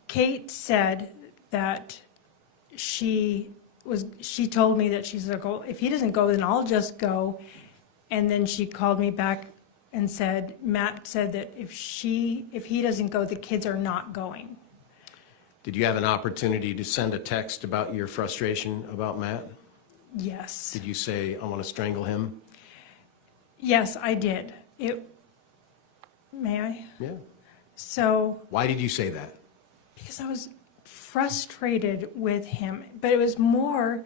Kate said that she told me that she's like, "Oh, if he doesn't go, then I'll just go." And then she called me back and said, Matt said that if he doesn't go, the kids are not going. Did you have an opportunity to send a text about your frustration about Matt? Yes. Did you say, I want to strangle him? Yes, I did. May I? Yeah. So, Why did you say that? because I was frustrated with him, but it was more,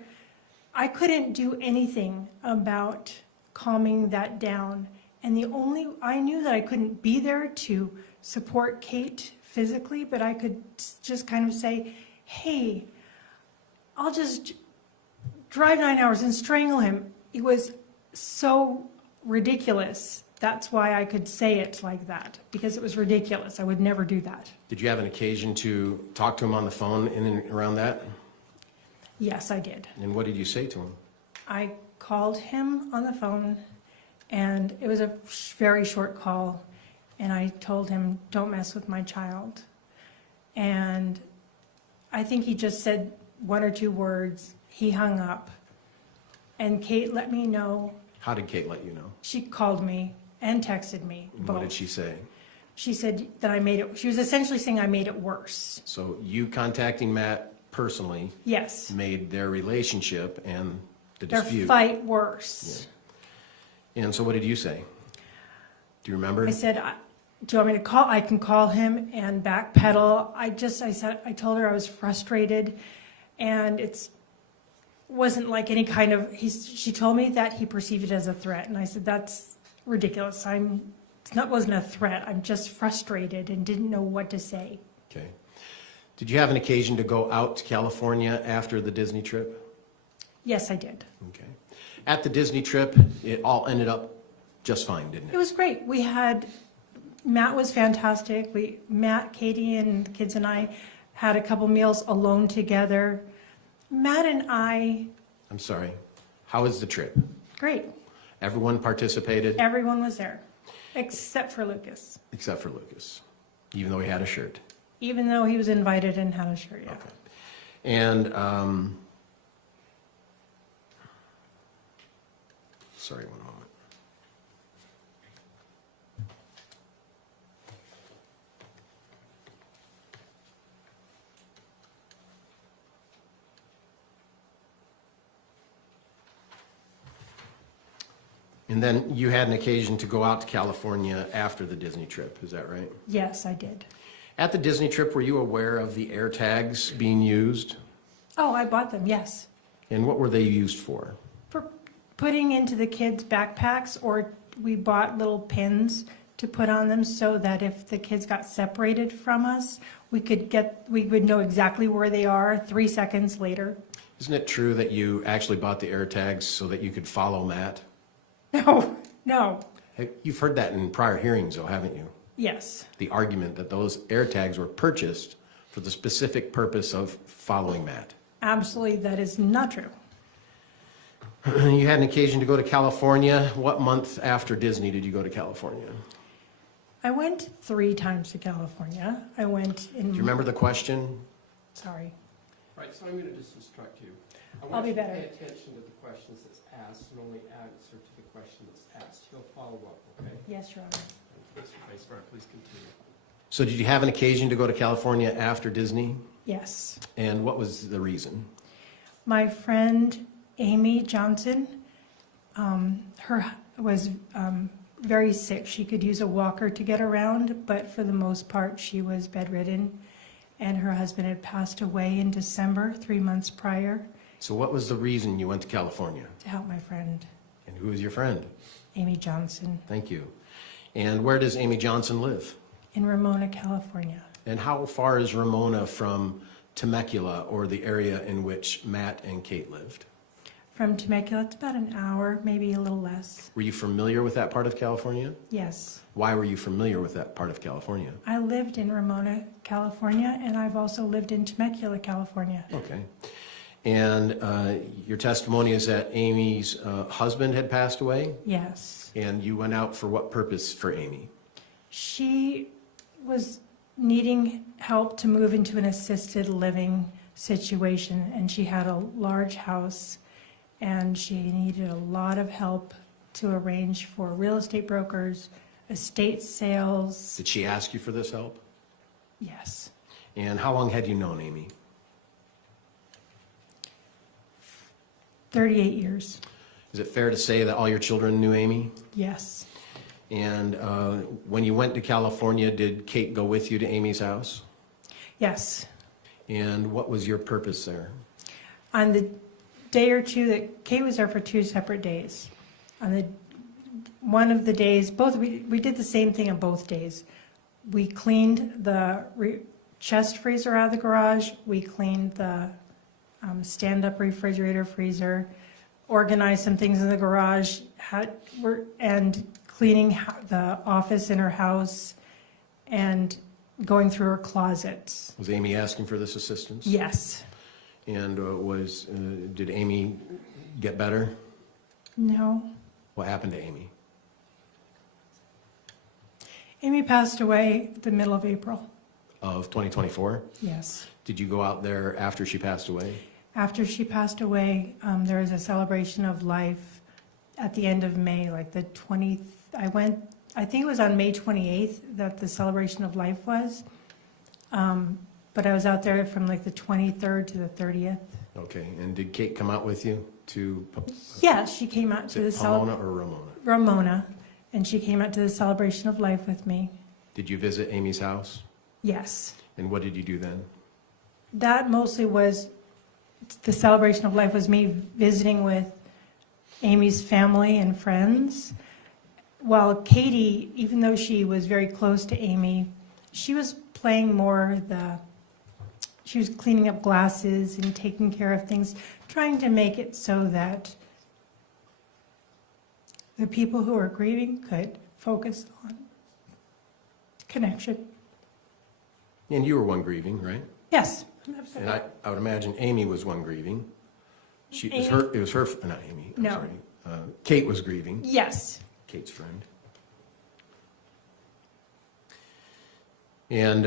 I couldn't do anything about calming that down. And I knew that I couldn't be there to support Kate physically, but I could just kind of say, hey, I'll just drive 9 hours and strangle him. It was so ridiculous. That's why I could say it like that, because it was ridiculous. I would never do that. Did you have an occasion to talk to him on the phone in and around that? Yes, I did. And what did you say to him? I called him on the phone, and it was a very short call, and I told him, don't mess with my child. And I think he just said 1 or 2 words. He hung up, and Kate let me know. How did Kate let you know? She called me and texted me, And both. what did she say? She said that I made it, she was essentially saying I made it worse. So you contacting Matt personally Yes, made their relationship and the their dispute. fight worse. And so what did you say? Do you remember? I said, do you want me to call? I can call him and backpedal. I told her I was frustrated, and wasn't like any kind of, she told me that he perceived it as a threat, and I said, that's ridiculous. Wasn't a threat. I'm just frustrated and didn't know what to say. Okay. Did you have an occasion to go out to California after the Disney trip? Yes, I did. Okay. At the Disney trip, it all ended up just fine, didn't It it? was great. Matt was fantastic. Matt, Katie, and the kids and I had a couple meals alone together. Matt and I, I'm sorry. How was the trip? great. Everyone participated Everyone was there, except for Lucas, except for Lucas, even though he had a shirt. even though he was invited and had a shirt, yeah. Okay. And, sorry, one moment. And then you had an occasion to go out to California after the Disney trip, is that right? Yes, I did. At the Disney trip, were you aware of the air tags being used? Oh, I bought them, yes. And what were they used for? For putting into the kids' backpacks, or we bought little pins to put on them so that if the kids got separated from us, we would know exactly where they are 3 seconds later. Isn't it true that you actually bought the air tags so that you could follow Matt? No, You've heard that in prior hearings, though, haven't you? yes, The argument that those air tags were purchased for the specific purpose of following Matt. absolutely, that is not true. You had an occasion to go to California. What month after Disney did you go to California? I went 3 times to California. I went in. Do you remember the question? Sorry. Right, so I'm going to just instruct you. I I'll be want you to better. pay attention to the questions that's asked and only answer to the question that's asked. He'll follow up, okay? Yes, Your Honor. Mr. Vice Mayor, please continue. So did you have an occasion to go to California after Disney? Yes. And what was the reason? My friend Amy Johnson, was very sick. She could use a walker to get around, but for the most part, she was bedridden. And her husband had passed away in December, 3 months prior, So what was the reason you went to California? to help my friend, And who was your friend? Amy Johnson, Thank you. And where does Amy Johnson live? in Ramona, California. And how far is Ramona from Temecula, or the area in which Matt and Kate lived? From Temecula, it's about an hour, maybe a little less. Were you familiar with that part of California? Yes. Why were you familiar with that part of California? I lived in Ramona, California, and I've also lived in Temecula, California. Okay. And your testimony is that Amy's husband had passed away, Yes. and you went out for what purpose for Amy? She was needing help to move into an assisted living situation, and she had a large house, and she needed a lot of help to arrange for real estate brokers, estate sales. Did she ask you for this help? Yes. And how long had you known Amy? 38 years. Is it fair to say that all your children knew Amy? Yes. And when you went to California, did Kate go with you to Amy's house? Yes. And what was your purpose there? On the day or two that Kate was there for 2 separate days. On one of the days, we did the same thing on both days. we cleaned the chest freezer out of the garage, we cleaned the stand-up refrigerator freezer, organized some things in the garage, and cleaning the office in her house, and going through her closets. Was Amy asking for this assistance? Yes. And did Amy get better? No. What happened to Amy? Amy passed away the middle of April. Of 2024? Yes. Did you go out there after she passed away? After she passed away, there was a celebration of life at the end of May, like the 20th. I think it was on May 28th that the celebration of life was. But I was out there from like the 23rd to the 30th. Okay, and did Kate come out with you to Yeah, she came out to the Pomona or Ramona? Ramona, and she came out to the celebration of life with me. Did you visit Amy's house? Yes. And what did you do then? That mostly was, the celebration of life was me visiting with Amy's family and friends. While Katie, even though she was very close to Amy, she was playing more she was cleaning up glasses and taking care of things, trying to make it so that the people who were grieving could focus on connection. And you were one grieving, right? Yes. And I would imagine Amy was one grieving. It was her, not Amy, I'm No. sorry. Kate was grieving, Yes. Kate's friend. And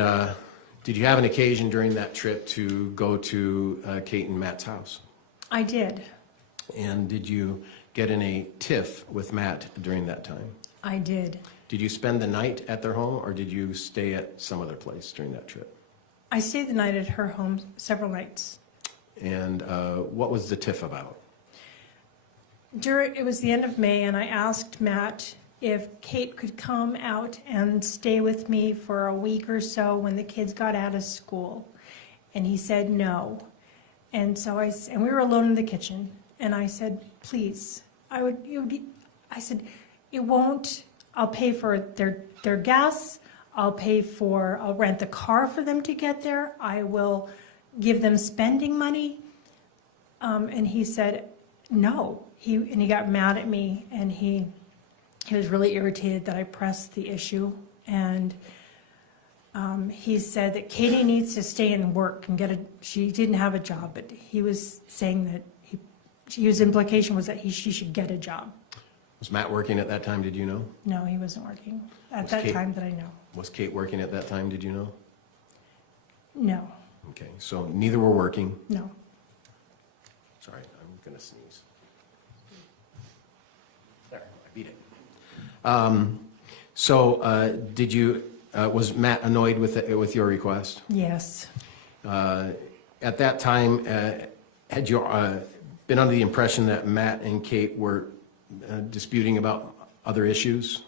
did you have an occasion during that trip to go to Kate and Matt's house? I did. And did you get in a tiff with Matt during that time? I did. Did you spend the night at their home, or did you stay at some other place during that trip? I stayed the night at her home several nights. And what was the tiff about? It was the end of May, and I asked Matt if Kate could come out and stay with me for a week or so when the kids got out of school. And he said no. And so and we were alone in the kitchen. And I said, please, I said, it won't, I'll pay for their gas. I'll rent the car for them to get there. I will give them spending money. And he said, no. He got mad at me, and he was really irritated that I pressed the issue. And he said that Katie needs to stay and work and she didn't have a job, but he was saying that his implication was that she should get a job. Was Matt working at that time, did you know? No, he wasn't working at Was that Kate- time that I know. Was Kate working at that time, did you know? No, Okay, so neither were working. no. Sorry, I'm gonna sneeze. There, I beat it. Was Matt annoyed with your request? Yes. At that time, had you been under the impression that Matt and Kate were disputing about other issues?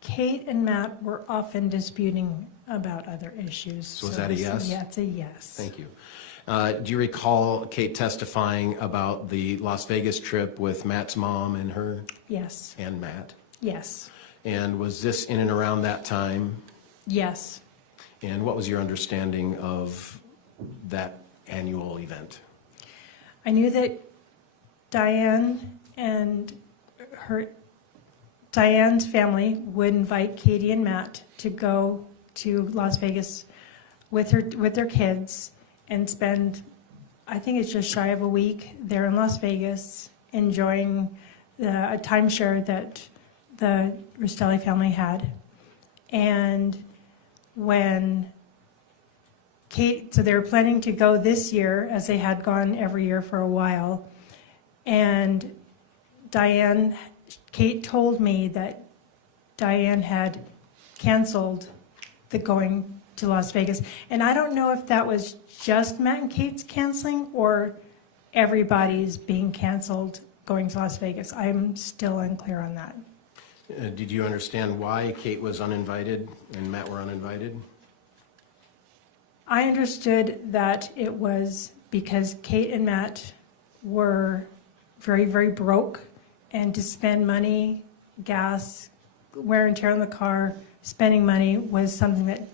Kate and Matt were often disputing about other issues. So is that a yes? Yeah, it's a yes. Thank you. Do you recall Kate testifying about the Las Vegas trip with Matt's mom and her Yes, and Matt? yes, And was this in and around that time? yes. And what was your understanding of that annual event? I knew that Diane's family would invite Katie and Matt to go to Las Vegas with their kids and spend, I think it's just shy of a week there in Las Vegas, enjoying a timeshare that the Restelli family had. And when so they were planning to go this year, as they had gone every year for a while. And Kate told me that Diane had canceled the going to Las Vegas. And I don't know if that was just Matt and Kate's canceling or everybody's being canceled going to Las Vegas. I'm still unclear on that. Did you understand why Kate was uninvited and Matt were uninvited? I understood that it was because Kate and Matt were very, very broke, and to spend money, gas, wear and tear on the car, spending money was something that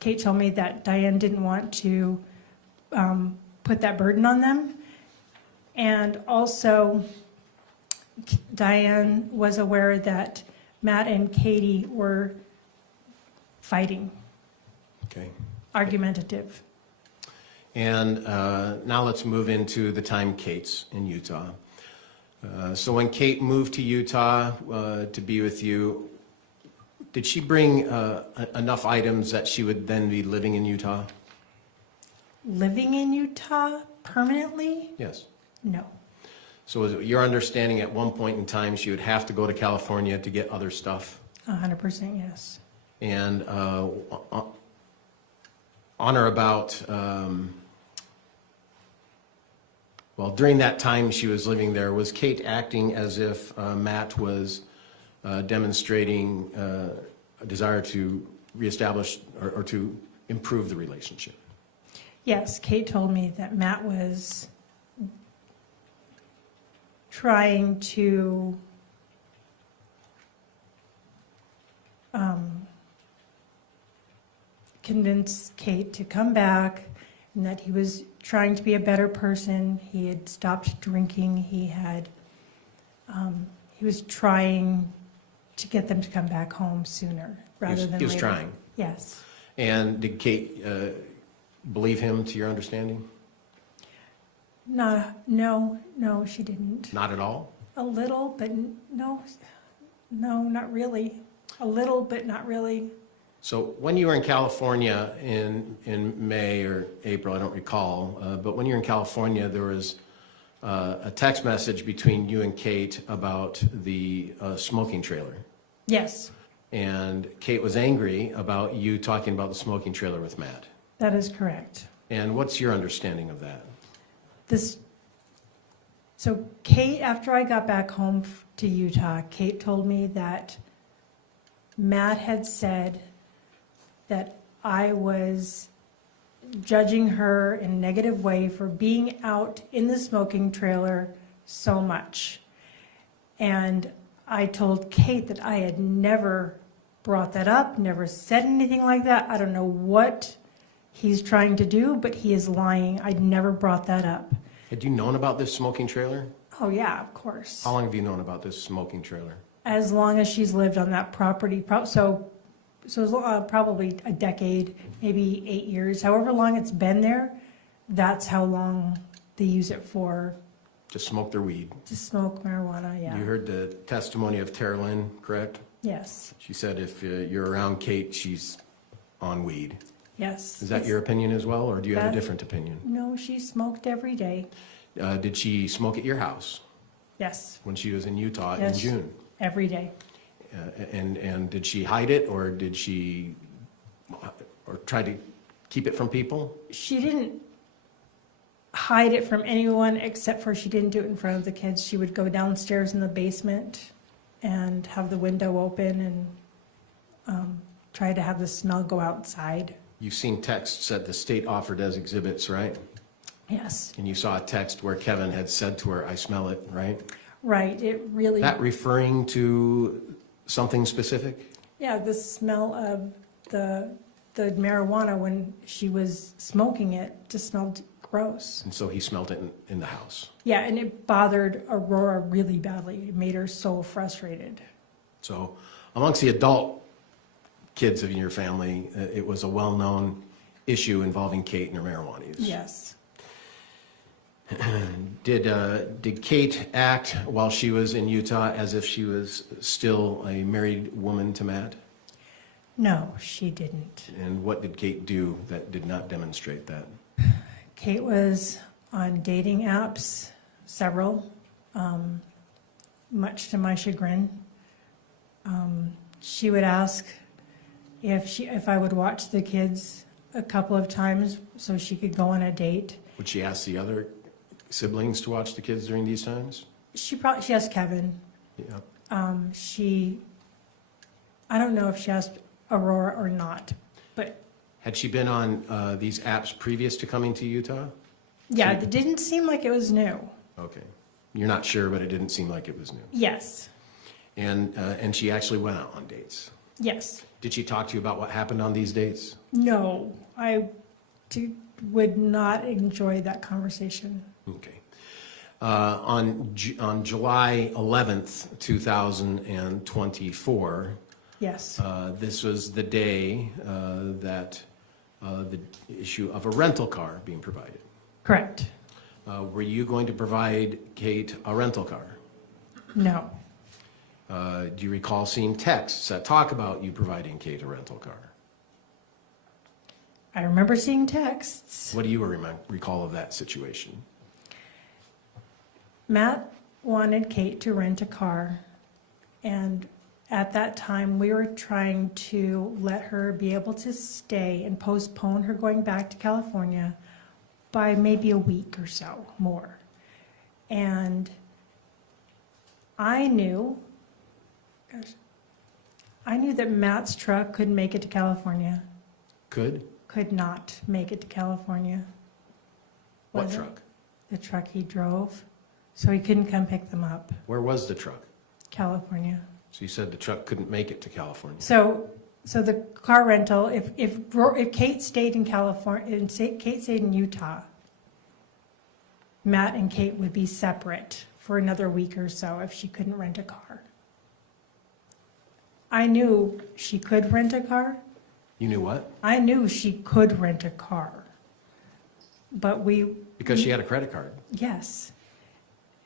Kate told me that Diane didn't want to put that burden on them. And also, Diane was aware that Matt and Katie were fighting, Okay. argumentative. And now let's move into the time Kate's in Utah. So when Kate moved to Utah to be with you, did she bring enough items that she would then be living in Utah? Living in Utah permanently? Yes. No. So was it your understanding at one point in time she would have to go to California to get other stuff? 100% yes. And on or about, well, during that time she was living there, was Kate acting as if Matt was demonstrating a desire to reestablish or to improve the relationship? Yes, Kate told me that Matt was trying to convince Kate to come back, and that he was trying to be a better person. He had stopped drinking. He was trying to get them to come back home sooner rather than later. He was trying. Yes. And did Kate believe him, to your understanding? No, she didn't. Not at all? A little, but no, not really. A little, but not really. So when you were in California in May or April, I don't recall, but when you were in California, there was a text message between you and Kate about the smoking trailer. Yes, And Kate was angry about you talking about the smoking trailer with Matt. that is correct. And what's your understanding of that? So Kate, after I got back home to Utah, Kate told me that Matt had said that I was judging her in a negative way for being out in the smoking trailer so much. And I told Kate that I had never brought that up, never said anything like that. I don't know what he's trying to do, but he is lying. I'd never brought that up. Had you known about this smoking trailer? Oh, yeah, of course. How long have you known about this smoking trailer? As long as she's lived on that property, so probably a decade, maybe 8 years, however long it's been there, that's how long they use it for, To smoke their weed? to smoke marijuana, yeah. You heard the testimony of Tara Lynn, correct? Yes, She said if you're around Kate, she's on weed. yes. Is that your opinion as well, or do you have a That- different opinion? No, she smoked every day, Did she smoke at your house yes, when she was in Utah in Yes. June? every day. And did she hide it, or did she, or try to keep it from people? She didn't hide it from anyone, except for she didn't do it in front of the kids. She would go downstairs in the basement and have the window open and try to have the smell go outside. You've seen texts that the state offered as exhibits, right? Yes, And you saw a text where Kevin had said to her, "I smell it," right? right, it really, That referring to something specific? yeah, the smell of the marijuana when she was smoking it just smelled gross. And so he smelled it in the house. Yeah, and it bothered Aurora really badly. It made her so frustrated. So amongst the adult kids of your family, it was a well-known issue involving Kate and her marijuana use. Yes. Did Kate act while she was in Utah as if she was still a married woman to Matt? No, she didn't. And what did Kate do that did not demonstrate that? Kate was on dating apps, several, much to my chagrin. She would ask if I would watch the kids a couple of times so she could go on a date. Would she ask the other siblings to watch the kids during these times? She asked Kevin. Yeah. I don't know if she asked Aurora or not, but Had she been on these apps previous to coming to Utah? yeah, it didn't seem like it was new. Okay. You're not sure, but it didn't seem like it was new. Yes, And she actually went out on dates. Yes. Did she talk to you about what happened on these dates? No, would not enjoy that conversation. Okay. On July 11th, 2024, Yes, this was the day that the issue of a rental car being provided. correct. Were you going to provide Kate a rental car? No, Do you recall seeing texts that talk about you providing Kate a rental car? I remember seeing texts. What do you recall of that situation? Matt wanted Kate to rent a car, and at that time, we were trying to let her be able to stay and postpone her going back to California by maybe a week or so more. And I knew that Matt's truck couldn't make it to California, Could? could not make it to California. What Was it? truck? The truck he drove, so he couldn't come pick them up, Where was the truck? California. So you said the truck couldn't make it to California. So the car rental, if Kate stayed in California, and Kate stayed in Utah, Matt and Kate would be separate for another week or so if she couldn't rent a car. I knew she could rent a car. You knew what? I knew she could rent a car. But Because she had a credit card. yes.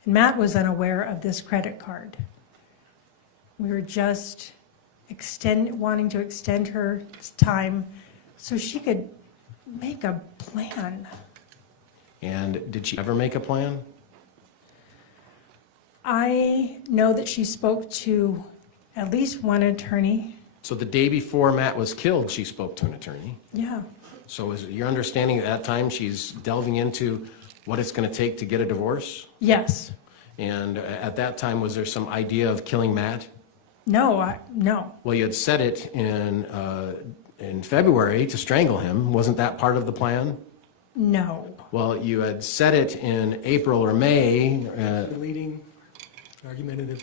And Matt was unaware of this credit card. We were just wanting to extend her time so she could make a plan. And did she ever make a plan? I know that she spoke to at least one attorney. So the day before Matt was killed, she spoke to an attorney. Yeah, So is it your understanding at that time she's delving into what it's going to take to get a divorce? yes. And at that time, was there some idea of killing Matt? No. Well, you had said it in February to strangle him. Wasn't that part of the plan? No. Well, you had said it in April or May. Leading, argumentative.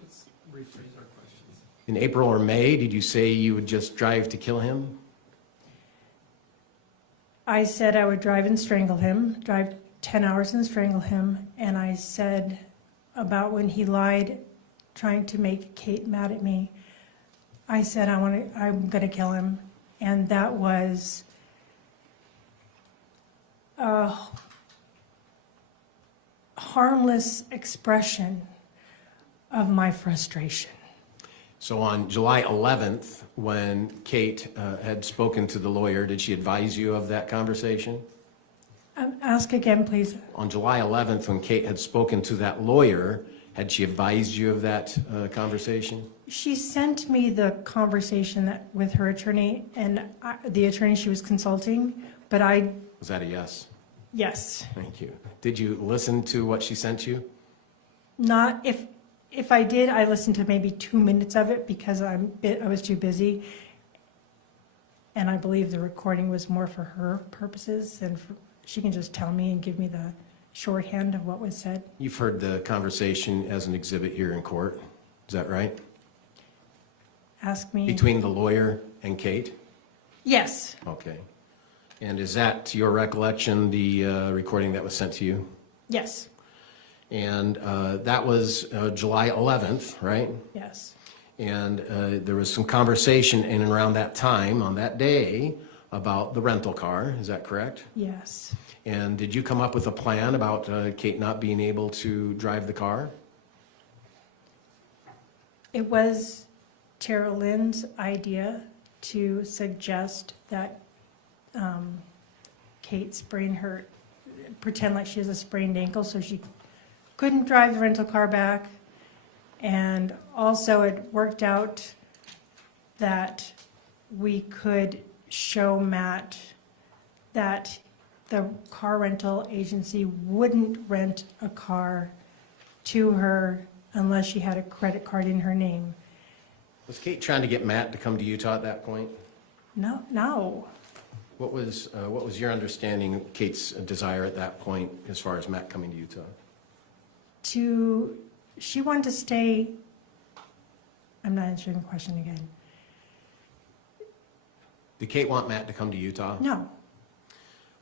Let's rephrase our questions. In April or May, did you say you would just drive to kill him? I said I would drive and strangle him, drive 10 hours and strangle him. And I said about when he lied, trying to make Kate mad at me, I said I'm going to kill him. And that was a harmless expression of my frustration. So on July 11th, when Kate had spoken to the lawyer, did she advise you of that conversation? Ask again, please. On July 11th, when Kate had spoken to that lawyer, had she advised you of that conversation? She sent me the conversation with her attorney and the attorney she was consulting, but Was that a yes? yes. Thank you. Did you listen to what she sent you? Not, if I did, I listened to maybe 2 minutes of it because I was too busy. And I believe the recording was more for her purposes than she can just tell me and give me the shorthand of what was said. You've heard the conversation as an exhibit here in court, is that right? Ask me. Between the lawyer and Kate? Yes, Okay. And is that, to your recollection, the recording that was sent to you? yes, And that was July 11th, right? yes, And there was some conversation in and around that time, on that day, about the rental car, is that correct? yes. And did you come up with a plan about Kate not being able to drive the car? It was Tara Lynn's idea to suggest that Kate pretend like she has a sprained ankle so she couldn't drive the rental car back. And also it worked out that we could show Matt that the car rental agency wouldn't rent a car to her unless she had a credit card in her name. Was Kate trying to get Matt to come to Utah at that point? No. What was your understanding of Kate's desire at that point as far as Matt coming to Utah? She wanted to stay I'm not answering the question again. Did Kate want Matt to come to Utah? No,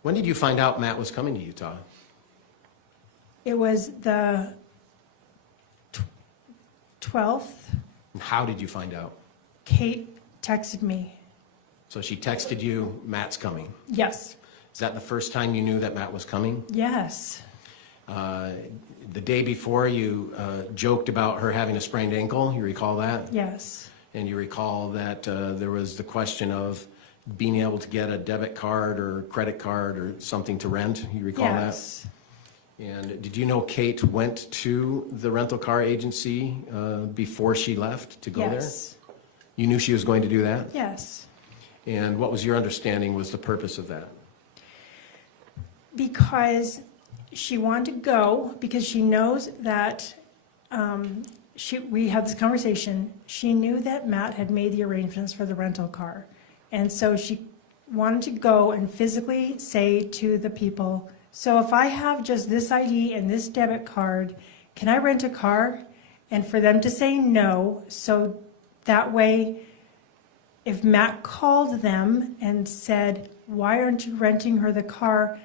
When did you find out Matt was coming to Utah? it was the 12th. And how did you find out? Kate texted me. So she texted you, Matt's coming. Yes, Is that the first time you knew that Matt was coming? yes, The day before, you joked about her having a sprained ankle. You recall that? yes, And you recall that there was the question of being able to get a debit card or credit card or something to rent. You recall that? yes. And did you know Kate went to the rental car agency before she left to go there? Yes, You knew she was going to do that? yes. And what was your understanding was the purpose of that? Because she wanted to go, because she knows that, we had this conversation, she knew that Matt had made the arrangements for the rental car. And so she wanted to go and physically say to the people, so if I have just this ID and this debit card, can I rent a car? And for them to say no, so that way, if Matt called them and said, why aren't you renting her the car?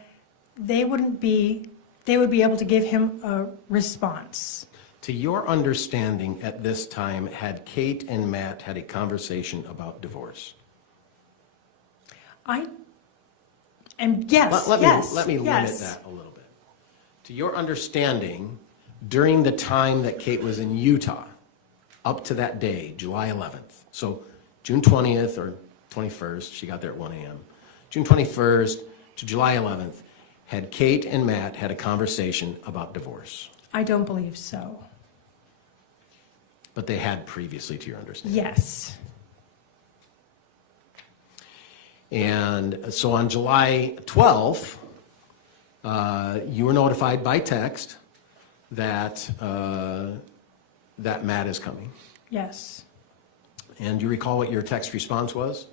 They would be able to give him a response. To your understanding at this time, had Kate and Matt had a conversation about divorce? Yes, Let yes, me limit yes. that a little bit. To your understanding, during the time that Kate was in Utah, up to that day, July 11th, so June 20th or 21st, she got there at 1 a.m., June 21st to July 11th, had Kate and Matt had a conversation about divorce? I don't believe so. But they had previously, to your understanding? Yes, And so on July 12th, you were notified by text that, that Matt is coming. yes. And do you recall what your text response was?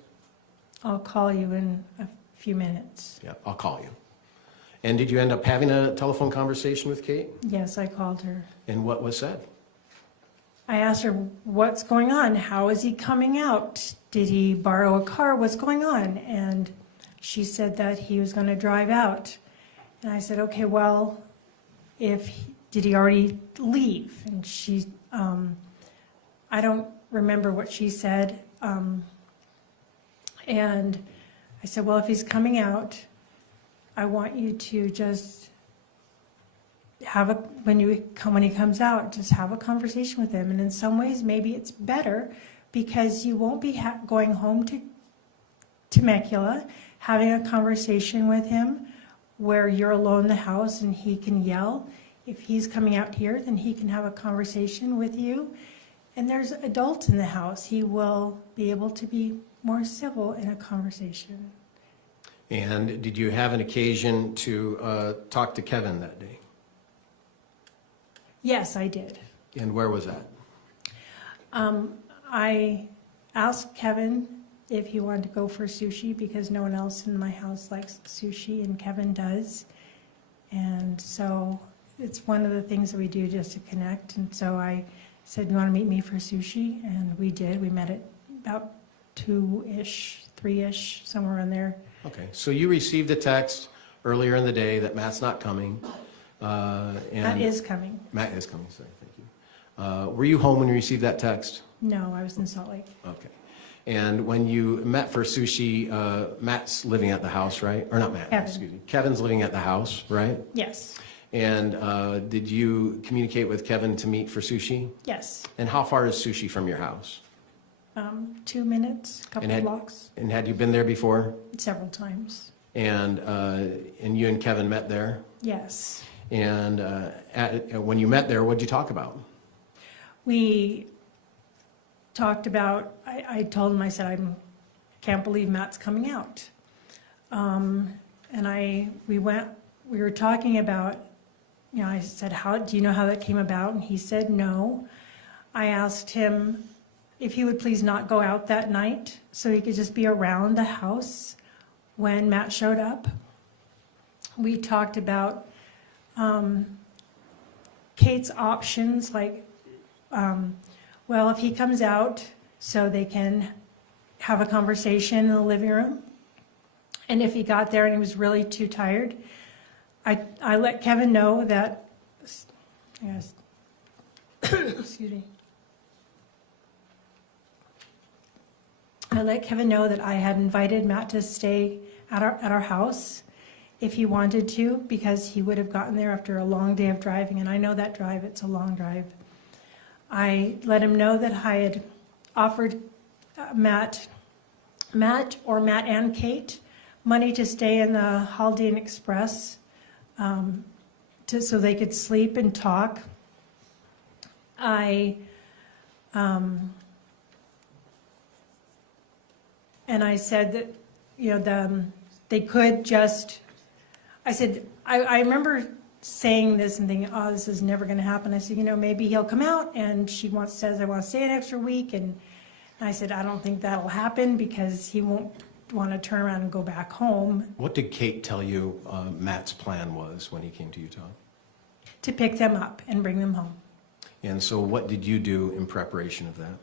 I'll call you in a few minutes. Yeah, I'll call you. And did you end up having a telephone conversation with Kate? Yes, I called her. And what was said? I asked her, what's going on? How is he coming out? Did he borrow a car? What's going on? And she said that he was going to drive out. And I said, okay, well, did he already leave? And she, I don't remember what she said. And I said, well, if he's coming out, I want you to just when he comes out, just have a conversation with him. And in some ways, maybe it's better because you won't be going home to Temecula, having a conversation with him where you're alone in the house and he can yell. If he's coming out here, then he can have a conversation with you. And there's adults in the house. He will be able to be more civil in a conversation. And did you have an occasion to talk to Kevin that day? Yes, I did. And where was that? I asked Kevin if he wanted to go for sushi because no one else in my house likes sushi and Kevin does. And so it's one of the things that we do just to connect. And so I said, you want to meet me for sushi? And we did. We met at about 2-ish, 3-ish, somewhere in there. Okay, so you received a text earlier in the day that Matt's not coming. That is coming. Matt is coming, sorry, thank you. Were you home when you received that text? No, I was in Salt Lake. Okay. And when you met for sushi, Matt's living at the house, right? Or not Matt, Kevin. excuse me. Kevin's living at the house, right? Yes, And did you communicate with Kevin to meet for sushi? yes. And how far is sushi from your house? 2 minutes, couple And blocks, And had you been there before? several times. And you and Kevin met there? Yes. And when you met there, what did you talk about? We talked about, I told him, I said, I can't believe Matt's coming out. And we were talking about, I said, do you know how that came about? And he said, no. I asked him if he would please not go out that night so he could just be around the house when Matt showed up. We talked about Kate's options, like Well, if he comes out, so they can have a conversation in the living room. And if he got there and he was really too tired, I let Kevin know that, yes, excuse me. I let Kevin know that I had invited Matt to stay at our house if he wanted to, because he would have gotten there after a long day of driving, and I know that drive, it's a long drive. I let him know that I had offered Matt and Kate money to stay in the Holiday Inn Express, so they could sleep and talk. And I said that, they could just, I said, I remember saying this and thinking, oh, this is never going to happen. I said, maybe he'll come out and says, I want to stay an extra week. And I said, I don't think that'll happen because he won't want to turn around and go back home. What did Kate tell you Matt's plan was when he came to Utah? To pick them up and bring them home. And so what did you do in preparation of that?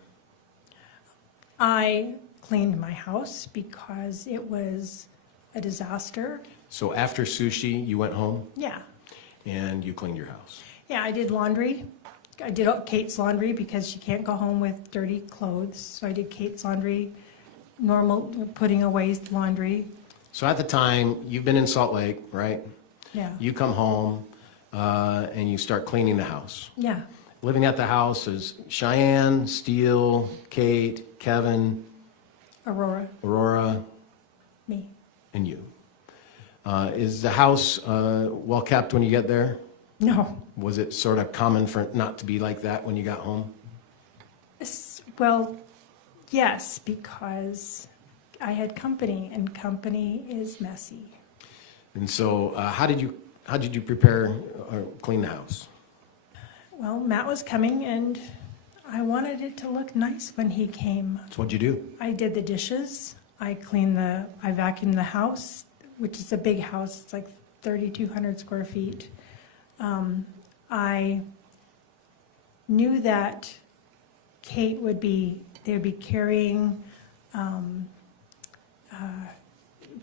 I cleaned my house because it was a disaster. So after sushi, you went home Yeah. and you cleaned your house. Yeah, I did laundry. I did Kate's laundry because she can't go home with dirty clothes. So I did Kate's laundry, normal putting away laundry. So at the time, you've been in Salt Lake, right? Yeah. You come home and you start cleaning the house. Yeah. Living at the house is Cheyenne, Steele, Kate, Kevin, Aurora, Me. and you. Is the house well kept when you get there? No. Was it sort of common for it not to be like that when you got home? Well, yes, because I had company, and company is messy. And so, how did you prepare or clean the house? Well, Matt was coming, and I wanted it to look nice when he came. So what'd you do? I did the dishes. I vacuumed the house, which is a big house. It's like 3,200 square feet. I knew that they would be carrying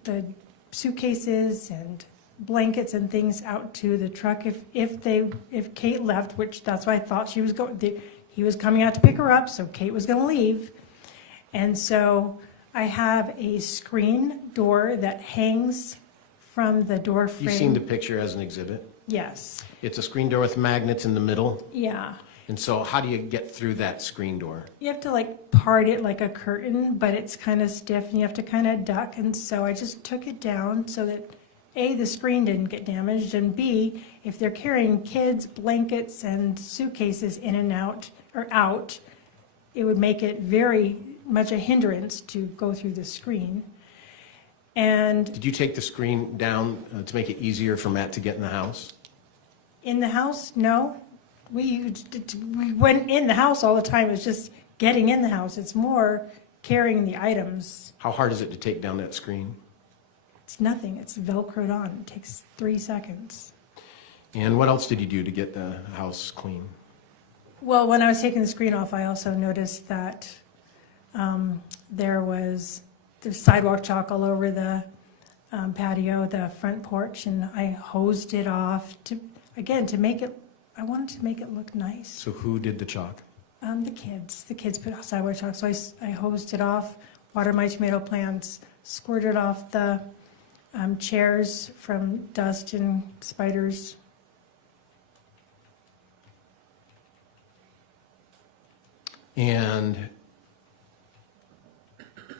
the suitcases and blankets and things out to the truck if Kate left, which that's why I thought she was going. He was coming out to pick her up, so Kate was going to leave. And so I have a screen door that hangs from the door frame. You've seen the picture as an exhibit. Yes. It's a screen door with magnets in the middle. Yeah. And so how do you get through that screen door? You have to part it like a curtain, but it's kind of stiff and you have to kind of duck. And so I just took it down so that A, the screen didn't get damaged, and B, if they're carrying kids, blankets, and suitcases in and out, it would make it very much a hindrance to go through the screen. And Did you take the screen down to make it easier for Matt to get in the house? in the house, no. We went in the house all the time. It's just getting in the house. It's more carrying the items. How hard is it to take down that screen? It's nothing. It's Velcroed on. It takes 3 seconds. And what else did you do to get the house clean? Well, when I was taking the screen off, I also noticed that there's sidewalk chalk all over the patio, the front porch, and I hosed it off I wanted to make it look nice. So who did the chalk? The kids put sidewalk chalk, so I hosed it off, watered my tomato plants, squirted off the chairs from dust and spiders. And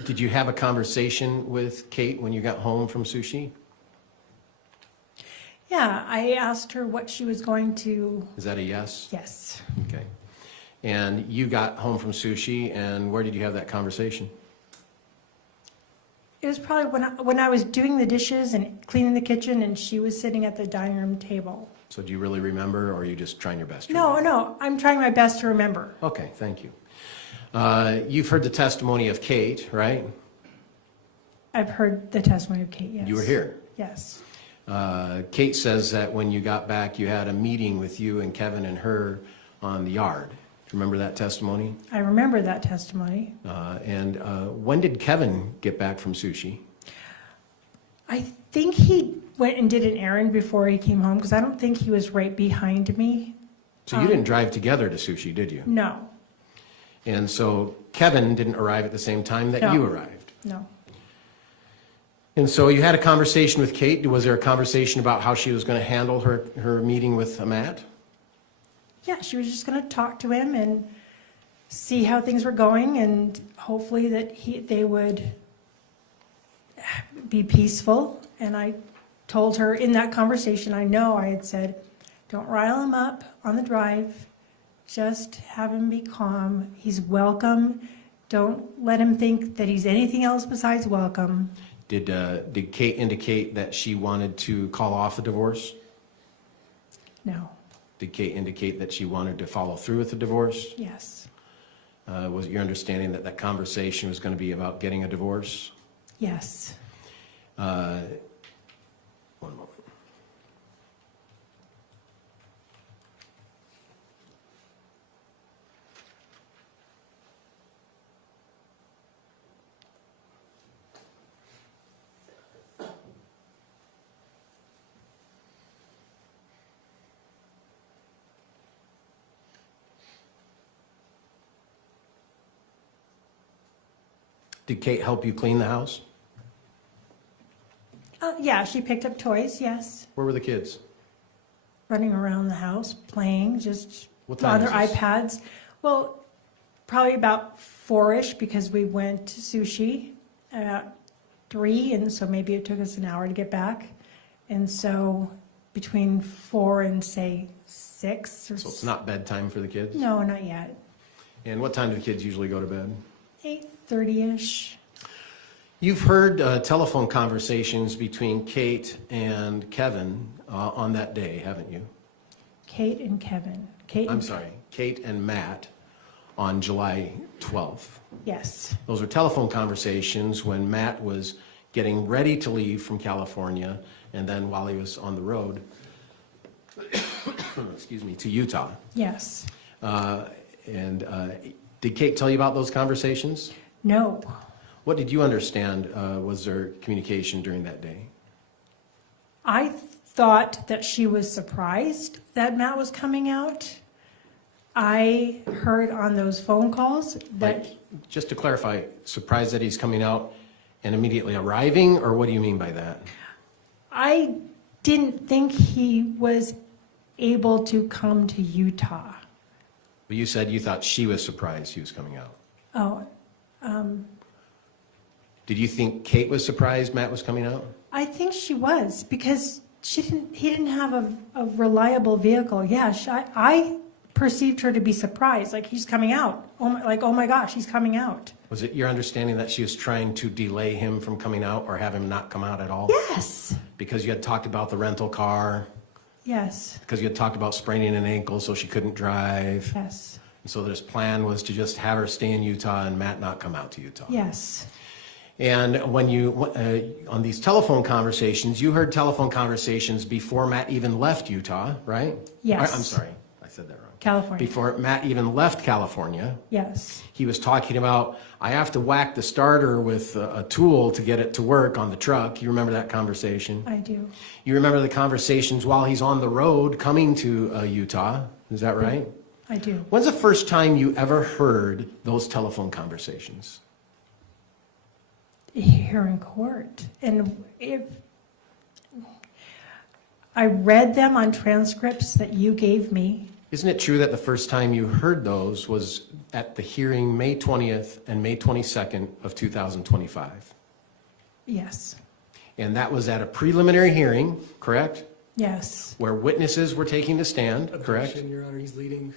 did you have a conversation with Kate when you got home from sushi? Yeah, I asked her what she was going to. Is that a yes? Yes. Okay. And you got home from sushi, and where did you have that conversation? It was probably when I was doing the dishes and cleaning the kitchen, and she was sitting at the dining room table. So do you really remember, or are you just trying your best? No, I'm trying my best to remember. Okay, thank you. You've heard the testimony of Kate, right? I've heard the testimony of Kate, yes. You were here. Yes. Kate says that when you got back, you had a meeting with you and Kevin and her on the yard. you remember that testimony? I remember that testimony. And when did Kevin get back from sushi? I think he went and did an errand before he came home, because I don't think he was right behind me. So you didn't drive together to sushi, did you? No, And so Kevin didn't arrive at the same time that No. you arrived. no. And so you had a conversation with Kate. Was there a conversation about how she was going to handle her meeting with Matt? Yeah, she was just going to talk to him and see how things were going, and hopefully that they would be peaceful. And I told her in that conversation, I had said, don't rile him up on the drive. Just have him be calm. He's welcome. Don't let him think that he's anything else besides welcome. Did Kate indicate that she wanted to call off the divorce? No, Did Kate indicate that she wanted to follow through with the divorce? yes, Was it your understanding that that conversation was going to be about getting a divorce? yes. One moment. Did Kate help you clean the house? Yeah, she picked up toys, yes. Where were the kids? Running around the house, playing, just What time on their is this? iPads. Well, probably about 4-ish, because we went to sushi at 3, and so maybe it took us an hour to get back. And so between 4 and say 6 or So it's not bedtime for the kids? No, not yet. And what time do the kids usually go to bed? 8:30-ish. You've heard telephone conversations between Kate and Kevin on that day, haven't you? Kate and Kevin. I'm sorry, Kate and Matt on July 12th. Yes, Those are telephone conversations when Matt was getting ready to leave from California, and then while he was on the road, excuse me, to Utah. yes. And did Kate tell you about those conversations? No. What did you understand was their communication during that day? I thought that she was surprised that Matt was coming out. I heard on those phone calls that, Like, just to clarify, surprised that he's coming out and immediately arriving, or what do you mean by that? I didn't think he was able to come to Utah. Well, you said you thought she was surprised he was coming out. Oh, Did you think Kate was surprised Matt was coming out? I think she was, because he didn't have a reliable vehicle. Yeah, I perceived her to be surprised, like he's coming out. Oh my gosh, he's coming out. Was it your understanding that she was trying to delay him from coming out or have him not come out at all? Yes, Because you had talked about the rental car, yes, because you had talked about spraining an ankle so she couldn't drive. yes, And so this plan was to just have her stay in Utah and Matt not come out to Utah. yes, And when you, on these telephone conversations, you heard telephone conversations before Matt even left Utah, right? Yes. I'm sorry, I said that wrong. California. Before Matt even left California, Yes, he was talking about, I have to whack the starter with a tool to get it to work on the truck. You remember that conversation? I do. You remember the conversations while he's on the road coming to Utah, is that right? I do. When's the first time you ever heard those telephone conversations? Here in court. And if I read them on transcripts that you gave me. Isn't it true that the first time you heard those was at the hearing May 20th and May 22nd of 2025? Yes, And that was at a preliminary hearing, correct? yes, Where witnesses were taking the stand, correct? Objection, Your Honor, he's leading.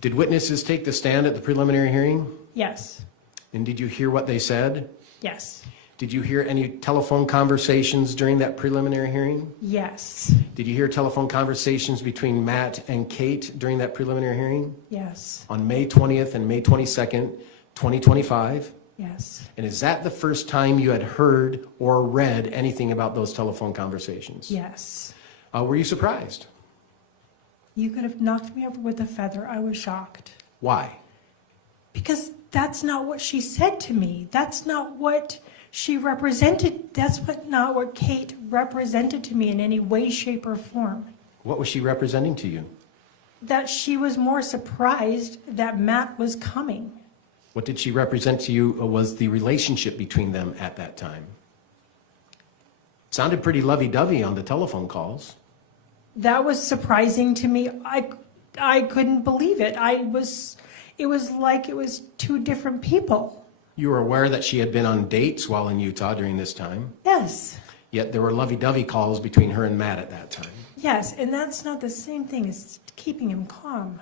Did witnesses take the stand at the preliminary hearing? yes, And did you hear what they said? yes, Did you hear any telephone conversations during that preliminary hearing? yes, Did you hear telephone conversations between Matt and Kate during that preliminary hearing yes, on May 20th and May 22nd, 2025? yes. And is that the first time you had heard or read anything about those telephone conversations? Yes, Were you surprised? You could have knocked me over with a feather. I was shocked. Why? Because that's not what she said to me. That's not what she represented. Not what Kate represented to me in any way, shape, or form. What was she representing to you? That she was more surprised that Matt was coming. What did she represent to you was the relationship between them at that time? Sounded pretty lovey-dovey on the telephone calls. That was surprising to me. I couldn't believe it. It was like it was two different people. You were aware that she had been on dates while in Utah during this time, Yes. yet there were lovey-dovey calls between her and Matt at that time. Yes, and that's not the same thing as keeping him calm.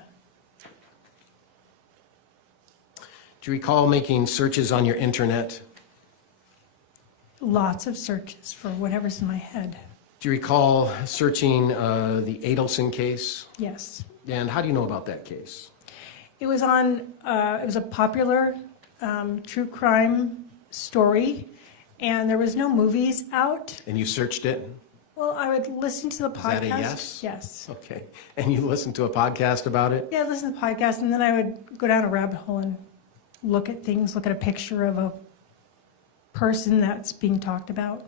Do you recall making searches on your internet? Lots of searches for whatever's in my head. Do you recall searching the Adelson case? Yes. And how do you know about that case? It was a popular true crime story, and there was no movies out. And you searched it? Well, I would listen to the podcast. Is that a yes? Yes. Okay. And you listened to a podcast about it? Yeah, I'd listen to the podcast, and then I would go down a rabbit hole and look at things, look at a picture of a person that's being talked about.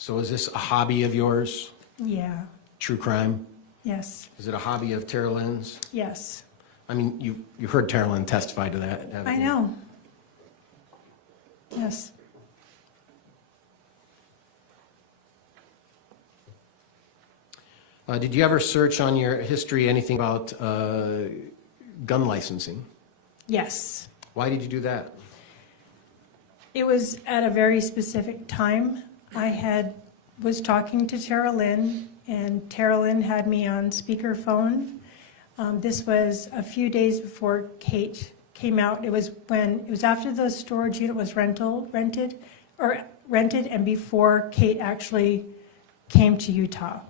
So is this a hobby of yours? Yeah. True crime? Yes. Is it a hobby of Tara Lynn's? Yes. I mean, you heard Tara Lynn testify to that, haven't I you? know. Yes. Did you ever search on your history anything about gun licensing? Yes. Why did you do that? It was at a very specific time. I was talking to Tara Lynn, and Tara Lynn had me on speakerphone. This was a few days before Kate came out. It was after the storage unit was rented, and before Kate actually came to Utah.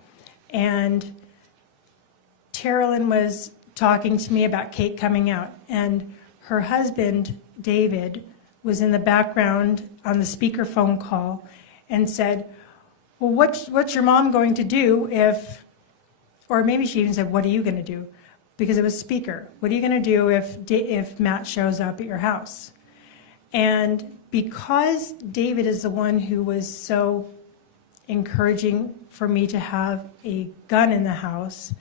And Tara Lynn was talking to me about Kate coming out, and her husband, David, was in the background on the speakerphone call and said, well, what's your mom going to do if, or maybe she even said, what are you going to do? Because it was speaker. What are you going to do if Matt shows up at your house? And because David is the one who was so encouraging for me to have a gun in the house,